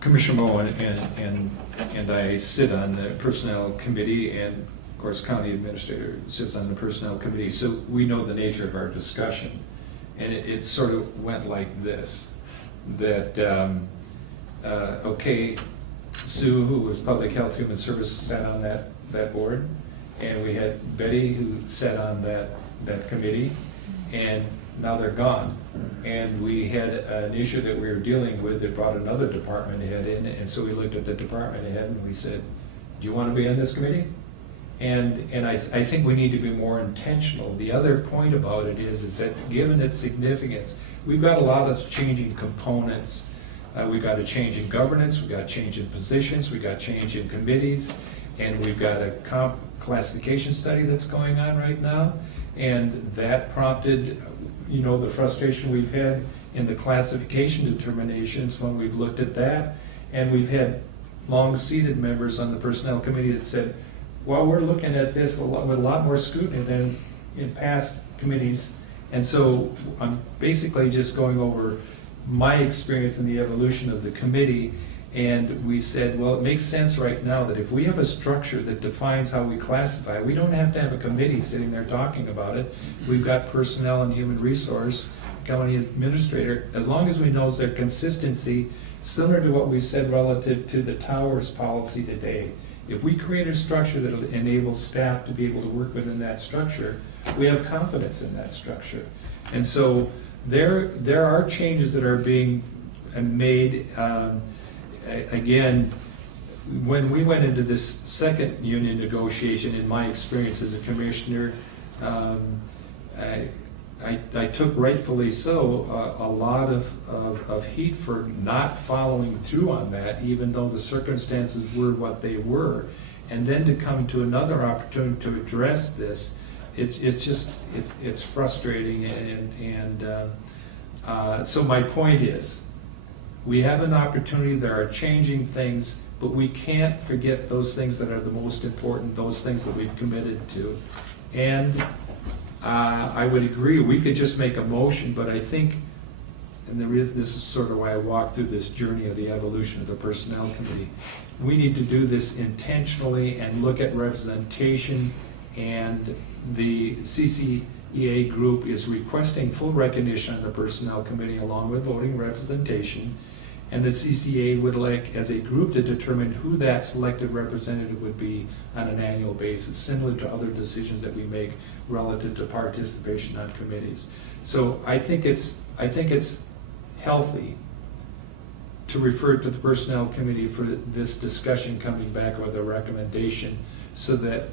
Commissioner Moe and I sit on the Personnel Committee, and of course County Administrator sits on the Personnel Committee, so we know the nature of our discussion. And it sort of went like this, that, okay, Sue, who was Public Health Human Services, sat on that board, and we had Betty, who sat on that committee, and now they're gone. And we had an issue that we were dealing with that brought another department head in, and so we looked at the department head and we said, do you want to be on this committee? And I think we need to be more intentional. The other point about it is that given its significance, we've got a lot of changing components. We've got a change in governance, we've got a change in positions, we've got change in committees, And we've got a comp classification study that's going on right now, and that prompted, the frustration we've had in the classification determinations when we've looked at that. And we've had long-seated members on the Personnel Committee that said, well, we're looking at this with a lot more scrutiny than in past committees. And so I'm basically just going over my experience in the evolution of the committee. And we said, well, it makes sense right now that if we have a structure that defines how we classify, we don't have to have a committee sitting there talking about it. We've got personnel and human resource, county administrator, as long as we know their consistency, similar to what we said relative to the towers policy today. If we create a structure that enables staff to be able to work within that structure, we have confidence in that structure. And so there are changes that are being made. Again, when we went into this second union negotiation, in my experience as a commissioner, I took rightfully so a lot of heat for not following through on that, even though the circumstances were what they were. And then to come to another opportunity to address this, it's frustrating. And so my point is, we have an opportunity, there are changing things, but we can't forget those things that are the most important, those things that we've committed to. And I would agree, we could just make a motion, but I think, and this is sort of why I walked through this journey of the evolution of the Personnel Committee, we need to do this intentionally and look at representation, and the CCEA group is requesting full recognition on the Personnel Committee along with voting representation. And the CCA would like, as a group, to determine who that selected representative would be on an annual basis, similar to other decisions that we make relative to participation on committees. So I think it's healthy to refer to the Personnel Committee for this discussion coming back with a recommendation, so that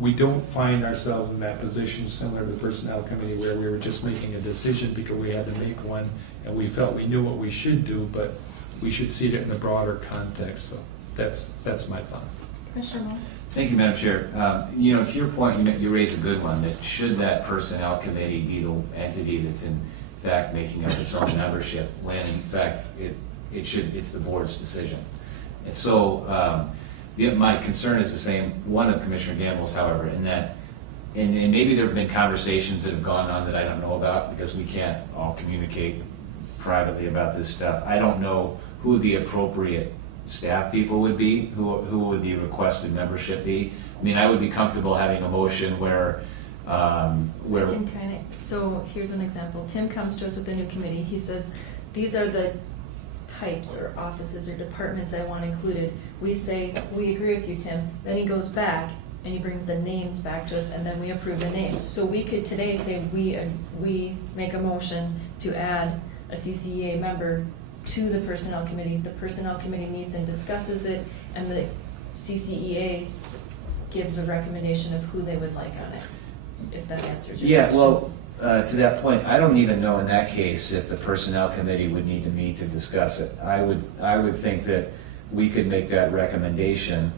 we don't find ourselves in that position similar to the Personnel Committee where we were just making a decision because we had to make one and we felt we knew what we should do, but we should see it in a broader context. So that's my thought. Commissioner Moore? Thank you, Madam Chair. To your point, you raise a good one, that should that Personnel Committee be the entity that's in fact making up its own membership, when in fact it's the board's decision. And so my concern is the same, one of Commissioner Gamble's, however, in that, and maybe there have been conversations that have gone on that I don't know about because we can't all communicate privately about this stuff. I don't know who the appropriate staff people would be, who would the requested membership be. I mean, I would be comfortable having a motion where So here's an example. Tim comes to us with a new committee. He says, these are the types or offices or departments I want included. We say, we agree with you, Tim. Then he goes back and he brings the names back to us, and then we approve the names. So we could today say we make a motion to add a CCEA member to the Personnel Committee. The Personnel Committee meets and discusses it, and the CCEA gives a recommendation of who they would like on it, if that answers your questions. To that point, I don't even know in that case if the Personnel Committee would need to meet to discuss it. I would think that we could make that recommendation.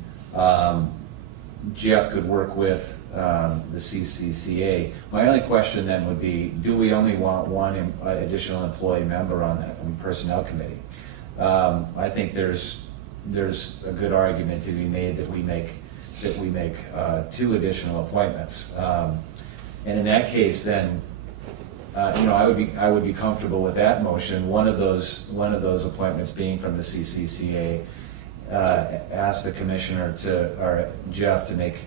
Jeff could work with the CCCA. My only question then would be, do we only want one additional employee member on that Personnel Committee? I think there's a good argument to be made that we make 2 additional appointments. And in that case, then, I would be comfortable with that motion. One of those appointments being from the CCCA. Ask the commissioner or Jeff to make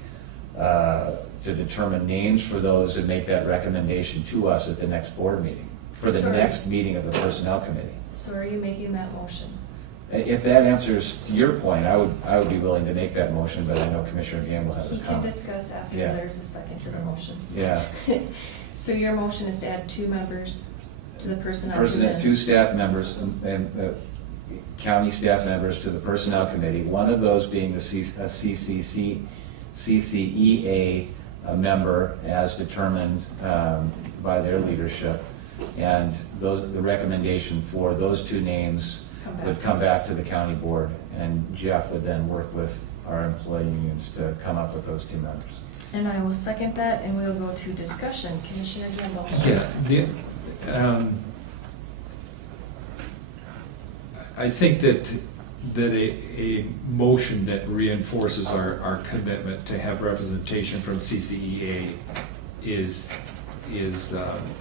to determine names for those and make that recommendation to us at the next board meeting, for the next meeting of the Personnel Committee. So are you making that motion? If that answers your point, I would be willing to make that motion, but I know Commissioner Gamble has a He can comment. discuss after Yeah. there's a second to the motion. Yeah. So your motion is to add 2 members to the Personnel Committee? 2 staff members and county staff members to the Personnel Committee, one of those being the CCEA member as determined by their leadership. And the recommendation for those 2 names would come back to the county board, and Jeff would then work with our employee unions to come up with those 2 members. And I will second that, and we'll go to discussion. Commissioner Gamble? Yeah, I think that a motion that reinforces our commitment to have representation from CCEA is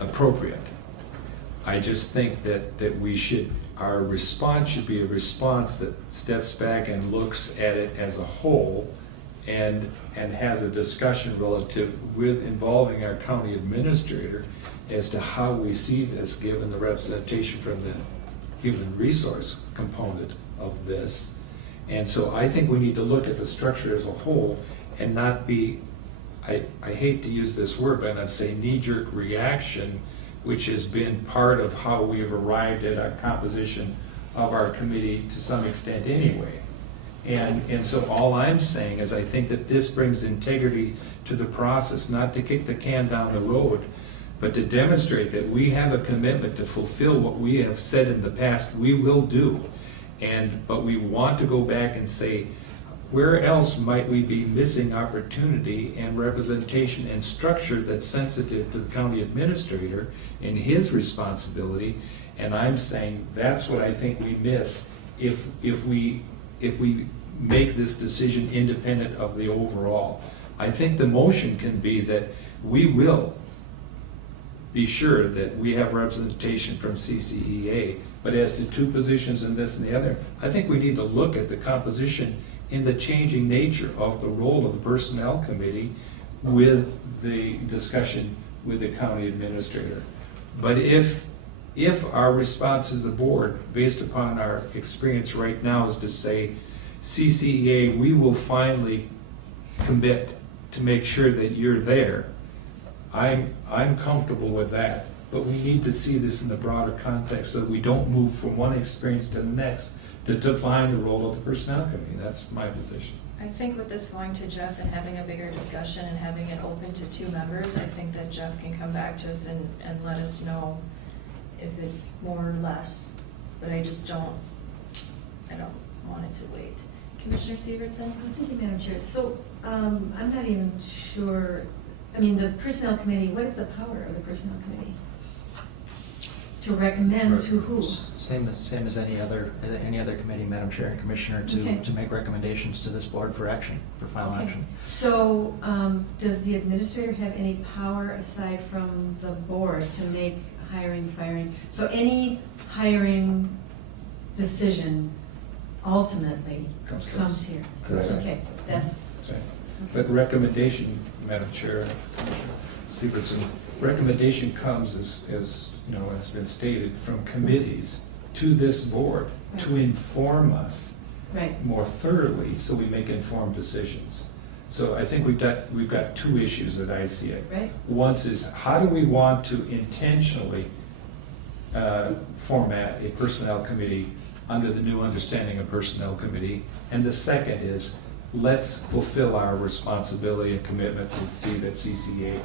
appropriate. I just think that we should, our response should be a response that steps back and looks at it as a whole and has a discussion relative with involving our county administrator as to how we see this, given the representation from the human resource component of this. And so I think we need to look at the structure as a whole and not be, I hate to use this word, but I'd say knee-jerk reaction, which has been part of how we have arrived at our composition of our committee to some extent anyway. And so all I'm saying is I think that this brings integrity to the process, not to kick the can down the road, but to demonstrate that we have a commitment to fulfill what we have said in the past we will do. But we want to go back and say, where else might we be missing opportunity and representation and structure that's sensitive to the county administrator and his responsibility? And I'm saying that's what I think we miss if we make this decision independent of the overall. I think the motion can be that we will be sure that we have representation from CCEA, but as to 2 positions and this and the other, I think we need to look at the composition in the changing nature of the role of the personnel committee with the discussion with the county administrator. But if our response as the board, based upon our experience right now, is to say, CCEA, we will finally commit to make sure that you're there, I'm comfortable with that. But we need to see this in the broader context so that we don't move from one experience to the next to define the role of the personnel committee. That's my position. I think with this going to Jeff and having a bigger discussion and having it open to 2 members, I think that Jeff can come back to us and let us know if it's more or less. But I don't want it to wait. Commissioner Severson? Thank you, Madam Chair. So I'm not even sure, I mean, the Personnel Committee, what is the power of the Personnel Committee? To recommend to who? Same as any other committee, Madam Chair and Commissioner, Okay. to make recommendations to this board for action, for final Okay. action. So does the administrator have any power aside from the board to make hiring, firing? So any hiring decision ultimately Comes to comes us. here? Correct. Okay, that's, But recommendation, Madam Chair, Severson, recommendation comes as you know, has been stated, from committees to this board to inform us right. more thoroughly so we make informed decisions. So I think we've got 2 issues that I see it. Right. One is, how do we want to intentionally format a personnel committee under the new understanding of personnel committee? And the second is, let's fulfill our responsibility and commitment to see that CCEA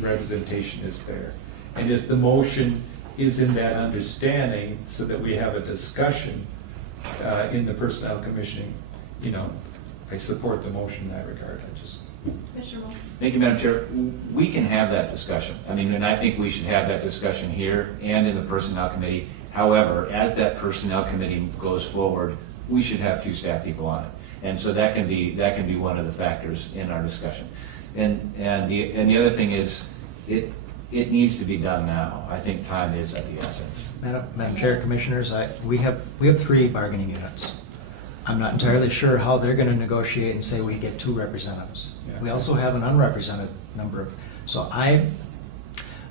representation is there. And if the motion is in that understanding, so that we have a discussion in the personnel commission, I support the motion in that regard. Commissioner Moore? Thank you, Madam Chair. We can have that discussion. And I think we should have that discussion here and in the Personnel Committee. However, as that Personnel Committee goes forward, we should have 2 staff people on it. And so that can be one of the factors in our discussion. And the other thing is, it needs to be done now. I think time is of the essence. Madam Chair, Commissioners, we have 3 bargaining units. I'm not entirely sure how they're going to negotiate and say we get 2 representatives. Yeah. We also have an unrepresented number of,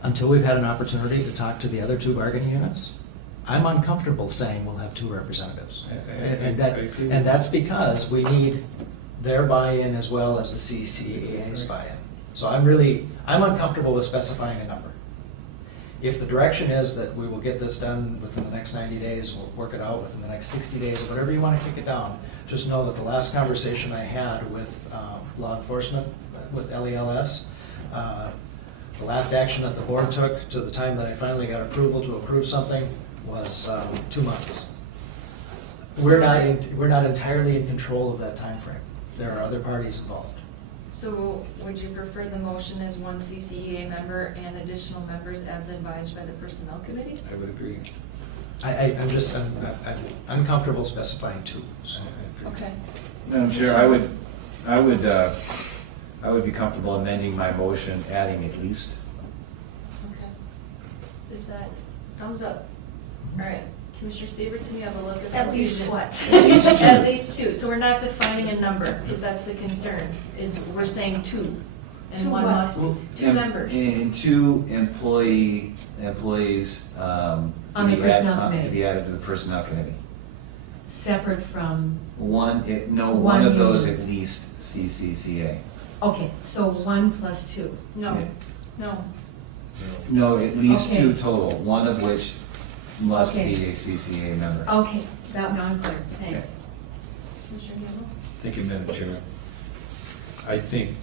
until we've had an opportunity to talk to the other 2 bargaining units, I'm uncomfortable saying we'll have 2 representatives. And that's because we need their buy-in as well as the CCEA's buy-in. So I'm uncomfortable with specifying a number. If the direction is that we will get this done within the next 90 days, we'll work it out within the next 60 days, whatever you want to kick it down, just know that the last conversation I had with law enforcement, with LELS, the last action that the board took to the time that I finally got approval to approve something was 2 months. We're not entirely in control of that timeframe. There are other parties involved. So would you prefer the motion as one CCEA member and additional members as advised by the Personnel Committee? I would agree. I'm uncomfortable specifying two. So. Okay. Madam Chair, I would be comfortable amending my motion, adding at least. Okay. Is that, thumbs up? All right. Commissioner Severson, you have a look at the At least confusion. what? At least two. At least two. So we're not defining a number, because that's the concern, is we're saying two. And Two one what? must, two members. And two employees, On the Personnel Committee. to be added to the Personnel Committee. Separate from, One One of those union. at least CCCA. okay, so 1 plus 2. No, Yeah. no. No, at least Okay. two total, one of which must Okay. be a CCA member. Okay, that, now I'm clear, thanks. Commissioner Gamble? Thank you, Madam Chair. I think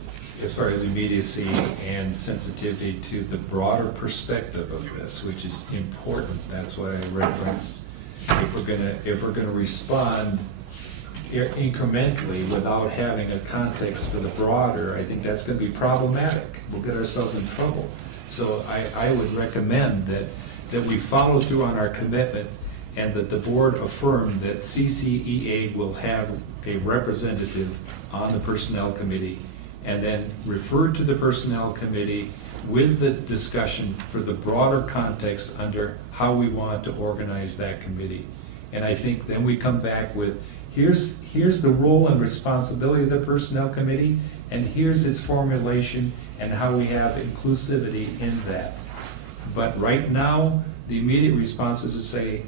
as far as immediacy and sensitivity to the broader perspective of this, which is important, that's why I reference, if we're gonna respond incrementally without having a context for the broader, I think that's gonna be problematic. We'll get ourselves in trouble. So I would recommend that we follow through on our commitment and that the board affirm that CCEA will have a representative on the Personnel Committee, and then refer to the Personnel Committee with the discussion for the broader context under how we want to organize that committee. And I think then we come back with, here's the role and responsibility of the Personnel Committee, and here's its formulation and how we have inclusivity in that. But right now, the immediate response is to say,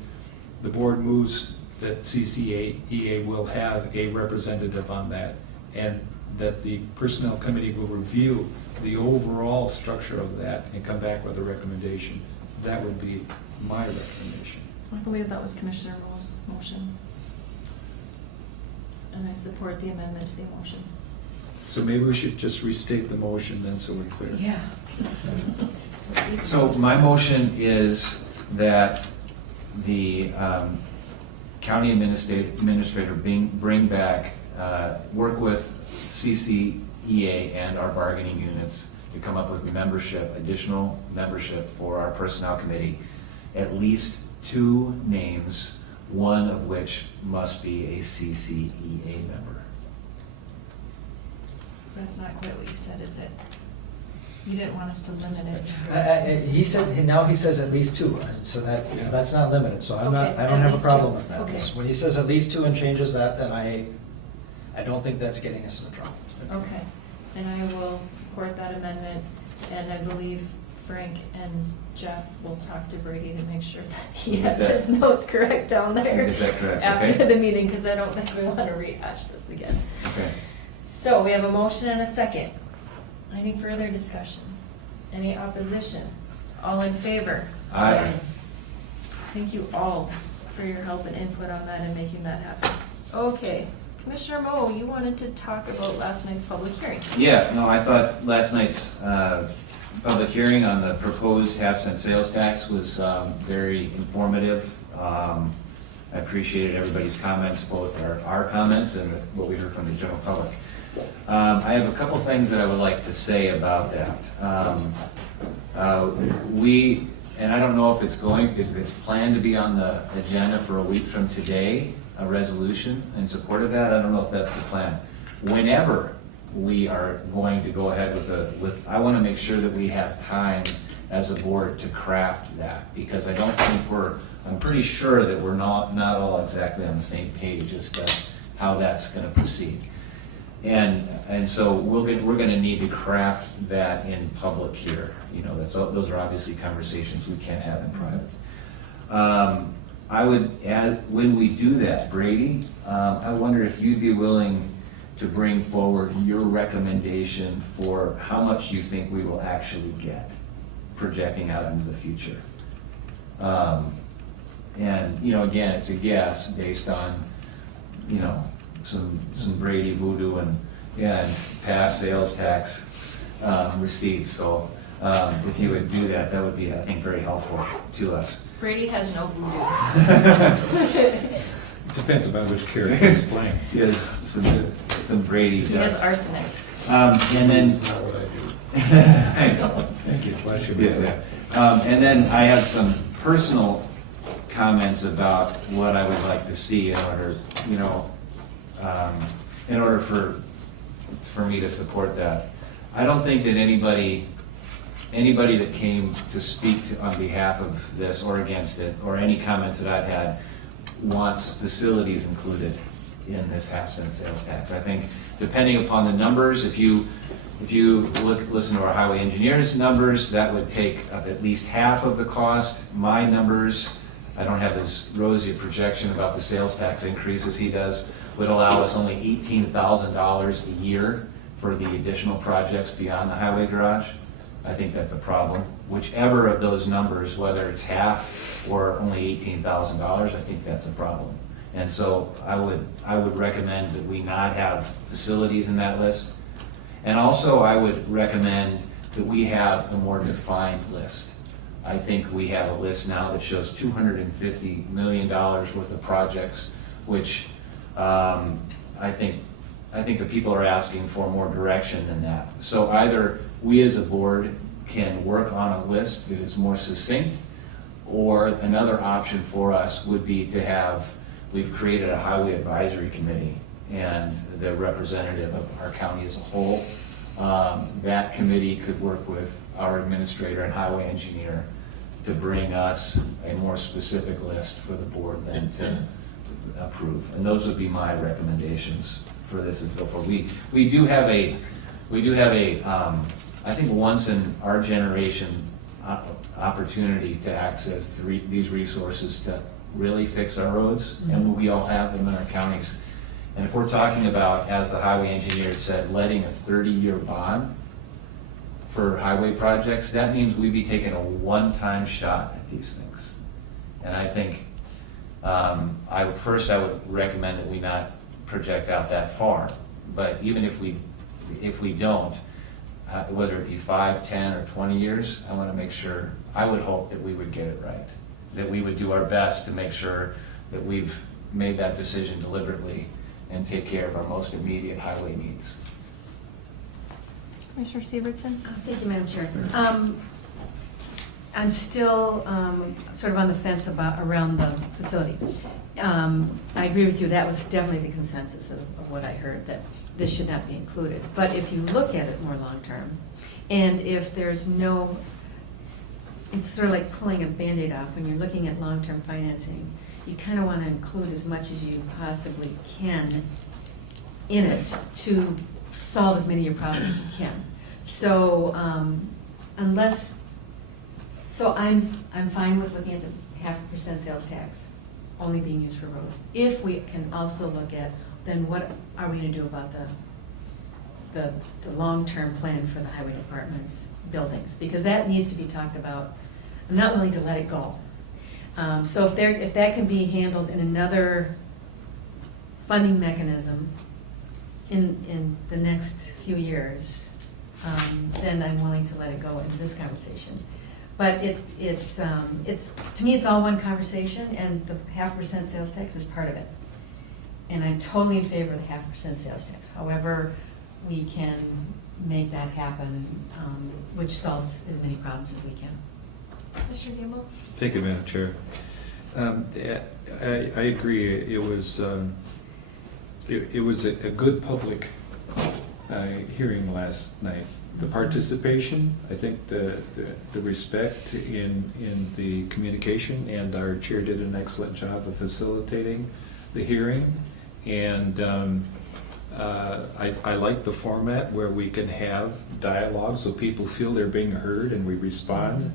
the board moves that CCEA will have a representative on that, and that the Personnel Committee will review the overall structure of that and come back with a recommendation. That would be my recommendation. I believe that was Commissioner Mo's motion. And I support the amendment to the motion. So maybe we should just restate the motion then, so we're clear. Yeah. So my motion is that the county administrator bring back, work with CCEA and our bargaining units to come up with additional membership for our Personnel Committee. At least two names, one of which must be a CCEA member. That's not quite what you said, is it? You didn't want us to limit it. He said, now he says at least two, and so that's not limited, so Okay, I don't at have a least problem two. with that. Okay. When he says at least two and changes that, then I don't think that's getting us in trouble. Okay, and I will support that amendment, and I believe Frank and Jeff will talk to Brady to make sure that he has his notes correct down there Is that correct? after Okay. the meeting, because I don't think we want to rehash this again. Okay. So we have a motion and a second. Any further discussion? Any opposition? All in favor? Aye. Thank you all for your help and input on that and making that happen. Okay, Commissioner Mo, you wanted to talk about last night's public hearing. Yeah, no, I thought last night's public hearing on the proposed half-cent sales tax was very informative. I appreciated everybody's comments, both our comments and what we heard from the general public. I have a couple things that I would like to say about that. And I don't know if it's planned to be on the agenda for a week from today, a resolution in support of that. I don't know if that's the plan. Whenever we are going to go ahead I want to make sure that we have time as a board to craft that, because I don't think I'm pretty sure that we're not all exactly on the same page as to how that's going to proceed. And so we're going to need to craft that in public here. You know, those are obviously conversations we can't have in private. I would add, when we do that, Brady, I wonder if you'd be willing to bring forward your recommendation for how much you think we will actually get, projecting out into the future. And, you know, again, it's a guess based on, you know, some Brady voodoo and past sales tax receipts. So if you would do that, that would be, I think, very helpful to us. Brady has no voodoo. Depends upon which character he's playing. Yeah, some Brady He has does. arsenic. And then, That's not what I do. I know. Thank you. Bless you. Yeah. And then I have some personal comments about what I would like to see in order, in order for me to support that. I don't think that anybody that came to speak on behalf of this or against it, or any comments that I've had, wants facilities included in this half-cent sales tax. I think depending upon the numbers, if you listen to our highway engineer's numbers, that would take up at least half of the cost. My numbers, I don't have as rosy a projection about the sales tax increase as he does, would allow us only $18,000 a year for the additional projects beyond the highway garage. I think that's a problem. Whichever of those numbers, whether it's half or only $18,000, I think that's a problem. And so I would recommend that we not have facilities in that list. And also I would recommend that we have a more defined list. I think we have a list now that shows $250 million worth of projects, which I think the people are asking for more direction than that. So either we as a board can work on a list that is more succinct, or another option for us would be to have, we've created a highway advisory committee and the representative of our county as a whole. That committee could work with our administrator and highway engineer to bring us a more specific list for the board then to approve. And those would be my recommendations for this as go forward. We do have a I think once in our generation opportunity to access these resources to really fix our roads, and we all have them in our counties. And if we're talking about, as the highway engineer said, letting a 30-year bond for highway projects, that means we'd be taking a one-time shot at these things. And I think I would recommend that we not project out that far. But even if we don't, whether it be 5, 10, or 20 years, I want to make sure, I would hope that we would get it right. That we would do our best to make sure that we've made that decision deliberately and take care of our most immediate highway needs. Commissioner Severson? Thank you, Madam Chair. I'm still sort of on the fence around the facility. I agree with you, that was definitely the consensus of what I heard, that this should not be included. But if you look at it more long-term, and if there's no, it's sort of like pulling a Band-Aid off when you're looking at long-term financing. You kind of want to include as much as you possibly can in it to solve as many of your problems as you can. So I'm fine with looking at the 0.5% sales tax only being used for roads. If we can also look at, then what are we going to do about the long-term plan for the highway department's buildings? Because that needs to be talked about. I'm not willing to let it go. So if that can be handled in another funding mechanism in the next few years, then I'm willing to let it go into this conversation. But it's to me, it's all one conversation, and the 0.5% sales tax is part of it. And I'm totally in favor of the 0.5% sales tax. However, we can make that happen, which solves as many problems as we can. Commissioner Gamble? Thank you, Madam Chair. I agree. It was a good public hearing last night. The participation, I think the respect in the communication, and our chair did an excellent job of facilitating the hearing. And I like the format where we can have dialogue so people feel they're being heard and we respond.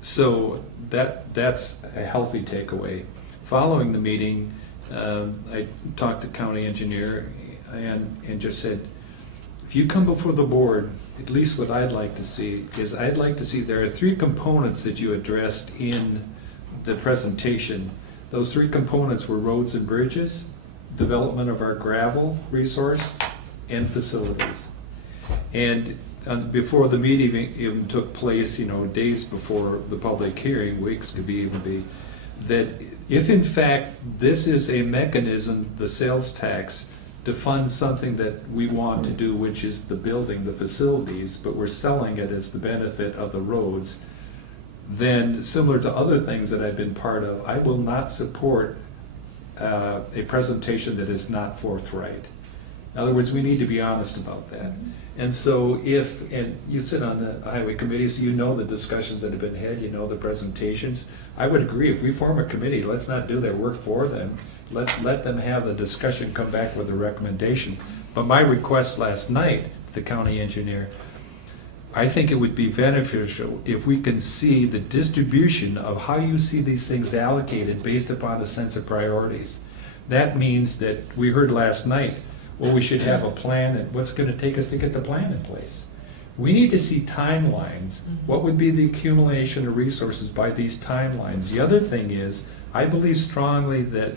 So that's a healthy takeaway. Following the meeting, I talked to county engineer and just said, if you come before the board, at least what I'd like to see is there are 3 components that you addressed in the presentation. Those 3 components were roads and bridges, development of our gravel resource, and facilities. And before the meeting even took place, days before the public hearing, weeks could even be, that if in fact this is a mechanism, the sales tax, to fund something that we want to do, which is the building, the facilities, but we're selling it as the benefit of the roads, then similar to other things that I've been part of, I will not support a presentation that is not forthright. In other words, we need to be honest about that. And so and you sit on the highway committee, so you know the discussions that have been had, you know the presentations. I would agree, if we form a committee, let's not do their work for them. Let's let them have the discussion, come back with a recommendation. But my request last night, the county engineer, I think it would be beneficial if we can see the distribution of how you see these things allocated based upon a sense of priorities. That means that we heard last night, well, we should have a plan, and what's going to take us to get the plan in place? We need to see timelines. What would be the accumulation of resources by these timelines? The other thing is, I believe strongly that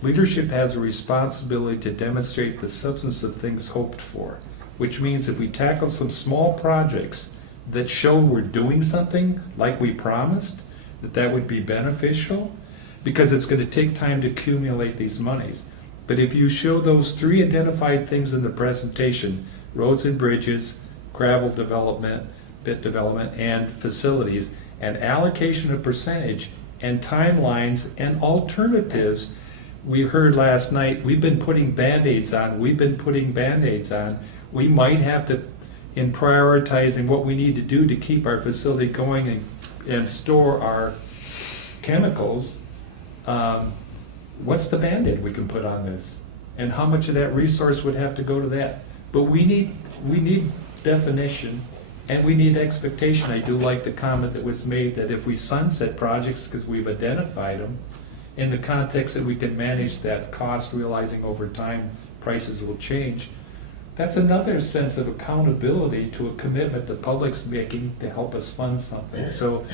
leadership has a responsibility to demonstrate the substance of things hoped for, which means if we tackle some small projects that show we're doing something like we promised, that would be beneficial, because it's going to take time to accumulate these monies. But if you show those 3 identified things in the presentation, roads and bridges, gravel development, bit development, and facilities, and allocation of percentage, and timelines, and alternatives, we heard last night, we've been putting Band-Aids on, we might have to, in prioritizing what we need to do to keep our facility going and store our chemicals, what's the Band-Aid we can put on this? And how much of that resource would have to go to that? But we need definition, and we need expectation. I do like the comment that was made that if we sunset projects because we've identified them, in the context that we can manage that cost, realizing over time prices will change, that's another sense of accountability to a commitment the public's making to help us fund something. So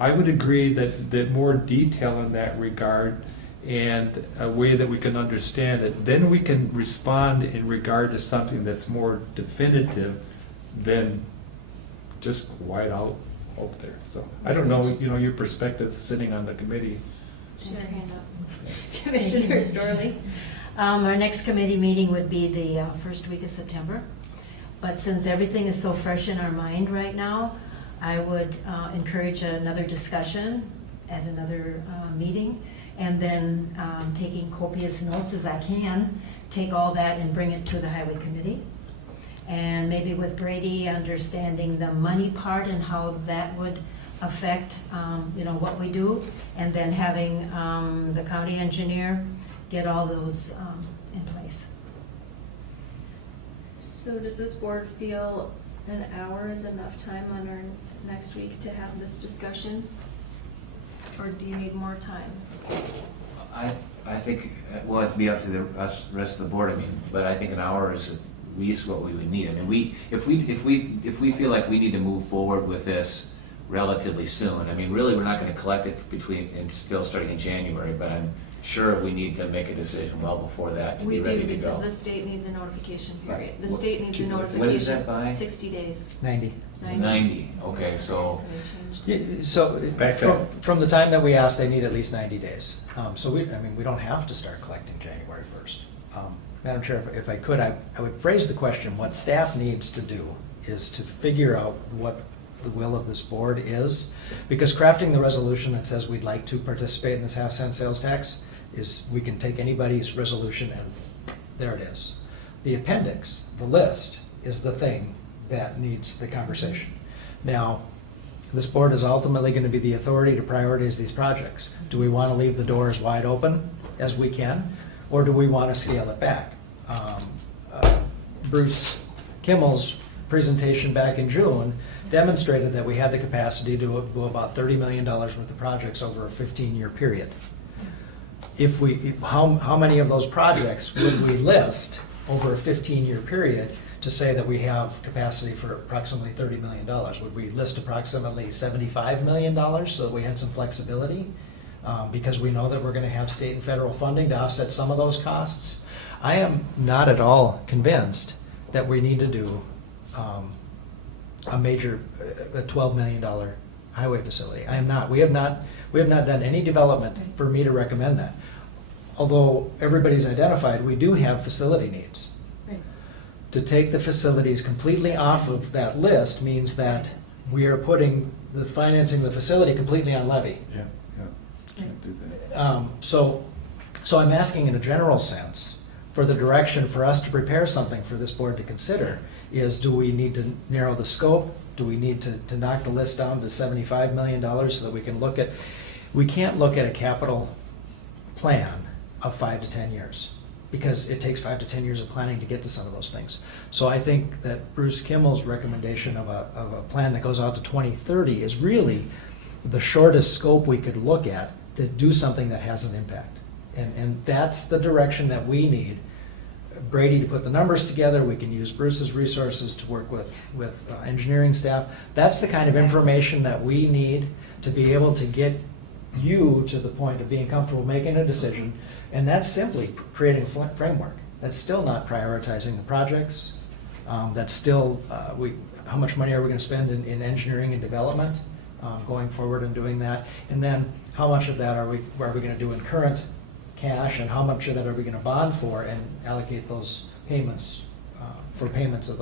I would agree that more detail in that regard and a way that we can understand it, then we can respond in regard to something that's more definitive than just wide out hope there. So I don't know, your perspective sitting on the committee. She had her hand up. Commissioner Storley. Our next committee meeting would be the first week of September. But since everything is so fresh in our mind right now, I would encourage another discussion at another meeting, and then taking copious notes as I can, take all that and bring it to the highway committee. And maybe with Brady understanding the money part and how that would affect what we do, and then having the county engineer get all those in place. So does this board feel an hour is enough time on our next week to have this discussion? Or do you need more time? I think, well, it'd be up to the rest of the board, but I think an hour is at least what we would need. If we feel like we need to move forward with this relatively soon, really, we're not gonna collect it still starting in January, but I'm sure we need to make a decision well before that to be ready to go. We do, because the state needs a notification period. Right. The state needs a When notification. is that by? 60 days. 90. 90, okay, so, they changed. So Back up. from the time that we asked, they need at least 90 days. So we don't have to start collecting January 1st. Madam Chair, if I could, I would phrase the question, what staff needs to do is to figure out what the will of this board is, because crafting the resolution that says we'd like to participate in this half-cent sales tax is, we can take anybody's resolution and there it is. The appendix, the list, is the thing that needs the conversation. Now, this board is ultimately going to be the authority to prioritize these projects. Do we want to leave the door as wide open as we can, or do we want to scale it back? Bruce Kimmel's presentation back in June demonstrated that we had the capacity to do about $30 million worth of projects over a 15-year period. How many of those projects would we list over a 15-year period to say that we have capacity for approximately $30 million? Would we list approximately $75 million so that we had some flexibility? Because we know that we're going to have state and federal funding to offset some of those costs. I am not at all convinced that we need to do a major $12 million highway facility. I am not. We have not We have not done any development for me to recommend that. Although everybody's identified, we do have facility needs. Right. To take the facilities completely off of that list means that we are putting the financing the facility completely on levy. Yeah, can't do that. So I'm asking in a general sense for the direction for us to prepare something for this board to consider is, do we need to narrow the scope? Do we need to knock the list down to $75 million so that we can look at, we can't look at a capital plan of 5 to 10 years because it takes 5 to 10 years of planning to get to some of those things. So I think that Bruce Kimmel's recommendation of a plan that goes out to 2030 is really the shortest scope we could look at to do something that has an impact. And that's the direction that we need Brady to put the numbers together. We can use Bruce's resources to work with engineering staff. That's the kind of information that we need to be able to get you to the point of being comfortable making a decision. And that's simply creating a framework. That's still not prioritizing the projects. That's still, how much money are we going to spend in engineering and development going forward and doing that? And then how much of that are we going to do in current cash, and how much of that are we going to bond for and allocate those payments for payments of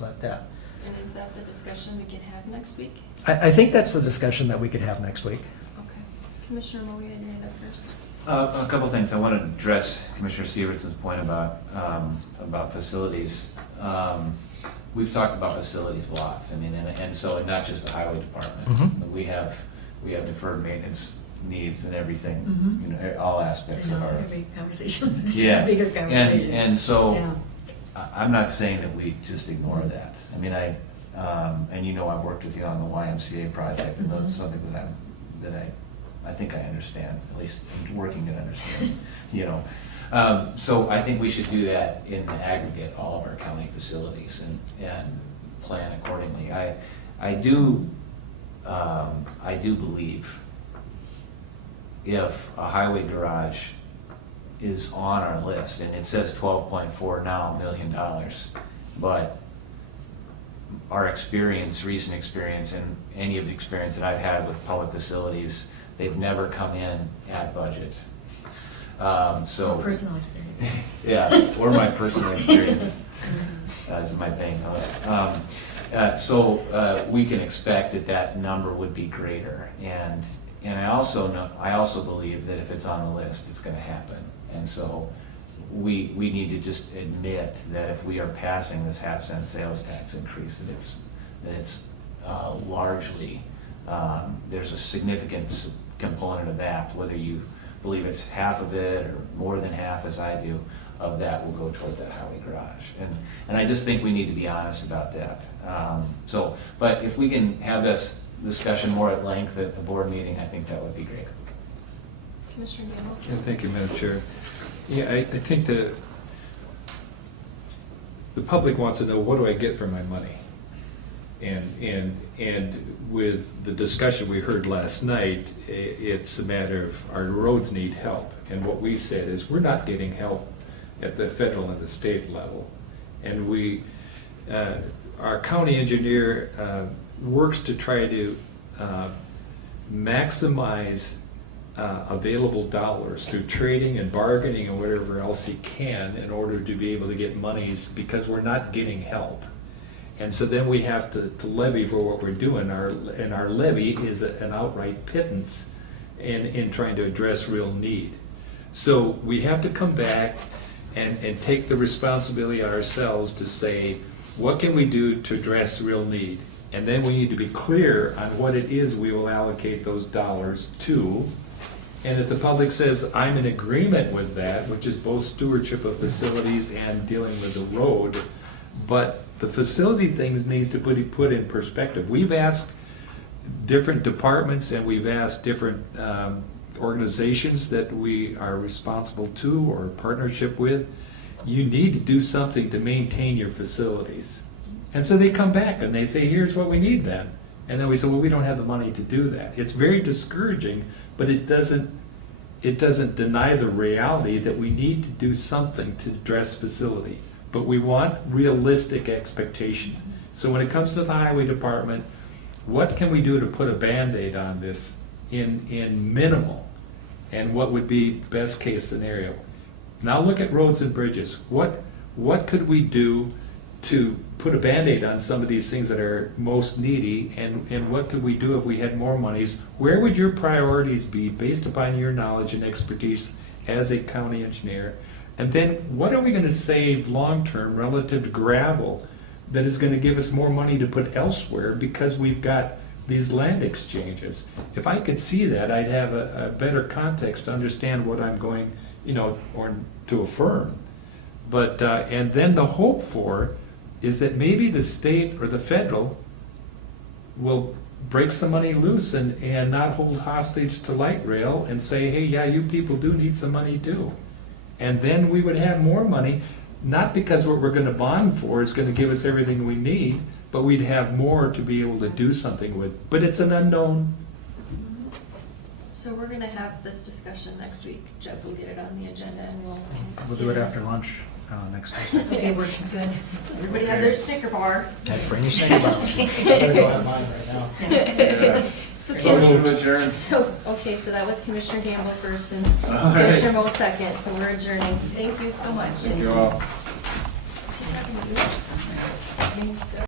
that debt? And is that the discussion we can have next week? I think that's the discussion that we could have next week. Okay. Commissioner Moe, you had your hand up first. A couple things. I want to address Commissioner Sievertson's point about facilities. We've talked about facilities a lot. I mean, and so not just the highway department. Mhm. We have deferred maintenance needs and everything. Mhm. You know, all aspects I of know, our. every conversation, it's Yeah. a bigger conversation. And so Yeah. I'm not saying that we just ignore that. I mean, and you know, I've worked with you on the YMCA project, and that's something that I think I understand, at least I'm working to understand, you know. So I think we should do that in the aggregate, all of our county facilities, and plan accordingly. I do believe if a highway garage is on our list, and it says 12.4 now $1 million, but our experience, recent experience, and any of the experience that I've had with public facilities, they've never come in at budget. So Personal experiences. yeah, or my personal experience as my bank knows. So we can expect that number would be greater, and I also believe that if it's on the list, it's going to happen. And so we need to just admit that if we are passing this half-cent sales tax increase, that it's largely there's a significant component of that, whether you believe it's half of it or more than half, as I do, of that will go toward that highway garage. And I just think we need to be honest about that. But if we can have this discussion more at length at the board meeting, I think that would be great. Commissioner Gamble? Yeah, thank you, Madam Chair. Yeah, I think the public wants to know, what do I get for my money? And with the discussion we heard last night, it's a matter of our roads need help. And what we said is, we're not getting help at the federal and the state level. And our county engineer works to try to maximize available dollars through trading and bargaining and whatever else he can in order to be able to get monies, because we're not getting help. And so then we have to levy for what we're doing. And our levy is an outright pittance in trying to address real need. So we have to come back and take the responsibility ourselves to say, what can we do to address real need? And then we need to be clear on what it is we will allocate those dollars to. And if the public says, I'm in agreement with that, which is both stewardship of facilities and dealing with the road, but the facility things needs to be put in perspective. We've asked different departments and we've asked different organizations that we are responsible to or partnership with, you need to do something to maintain your facilities. And so they come back and they say, here's what we need then. And then we say, well, we don't have the money to do that. It's very discouraging, but it doesn't deny the reality that we need to do something to address facility. But we want realistic expectation. So when it comes to the highway department, what can we do to put a Band-Aid on this in minimal and what would be best case scenario. Now look at roads and bridges. What could we do to put a Band-Aid on some of these things that are most needy, and what could we do if we had more monies? Where would your priorities be based upon your knowledge and expertise as a county engineer? And then what are we gonna save long-term relative to gravel that is gonna give us more money to put elsewhere because we've got these land exchanges? If I could see that, I'd have a better context to understand what I'm going, or to affirm. But, and then the hope for is that maybe the state or the federal will break some money loose and not hold hostage to light rail and say, hey, yeah, you people do need some money too. And then we would have more money, not because what we're gonna bond for is gonna give us everything we need, but we'd have more to be able to do something with. But it's an unknown. So we're gonna have this discussion next week. Jeff will get it on the agenda and We'll do it after lunch next week. Okay, we're good. Everybody have their Snicker bar. Bring your Snicker bar. I better go have mine right now. So So move adjourned. okay, so that was Commissioner Gamble first and All right. Commissioner Moe second, so we're adjourning. Thank you so much. Thank you all. Is he talking to you?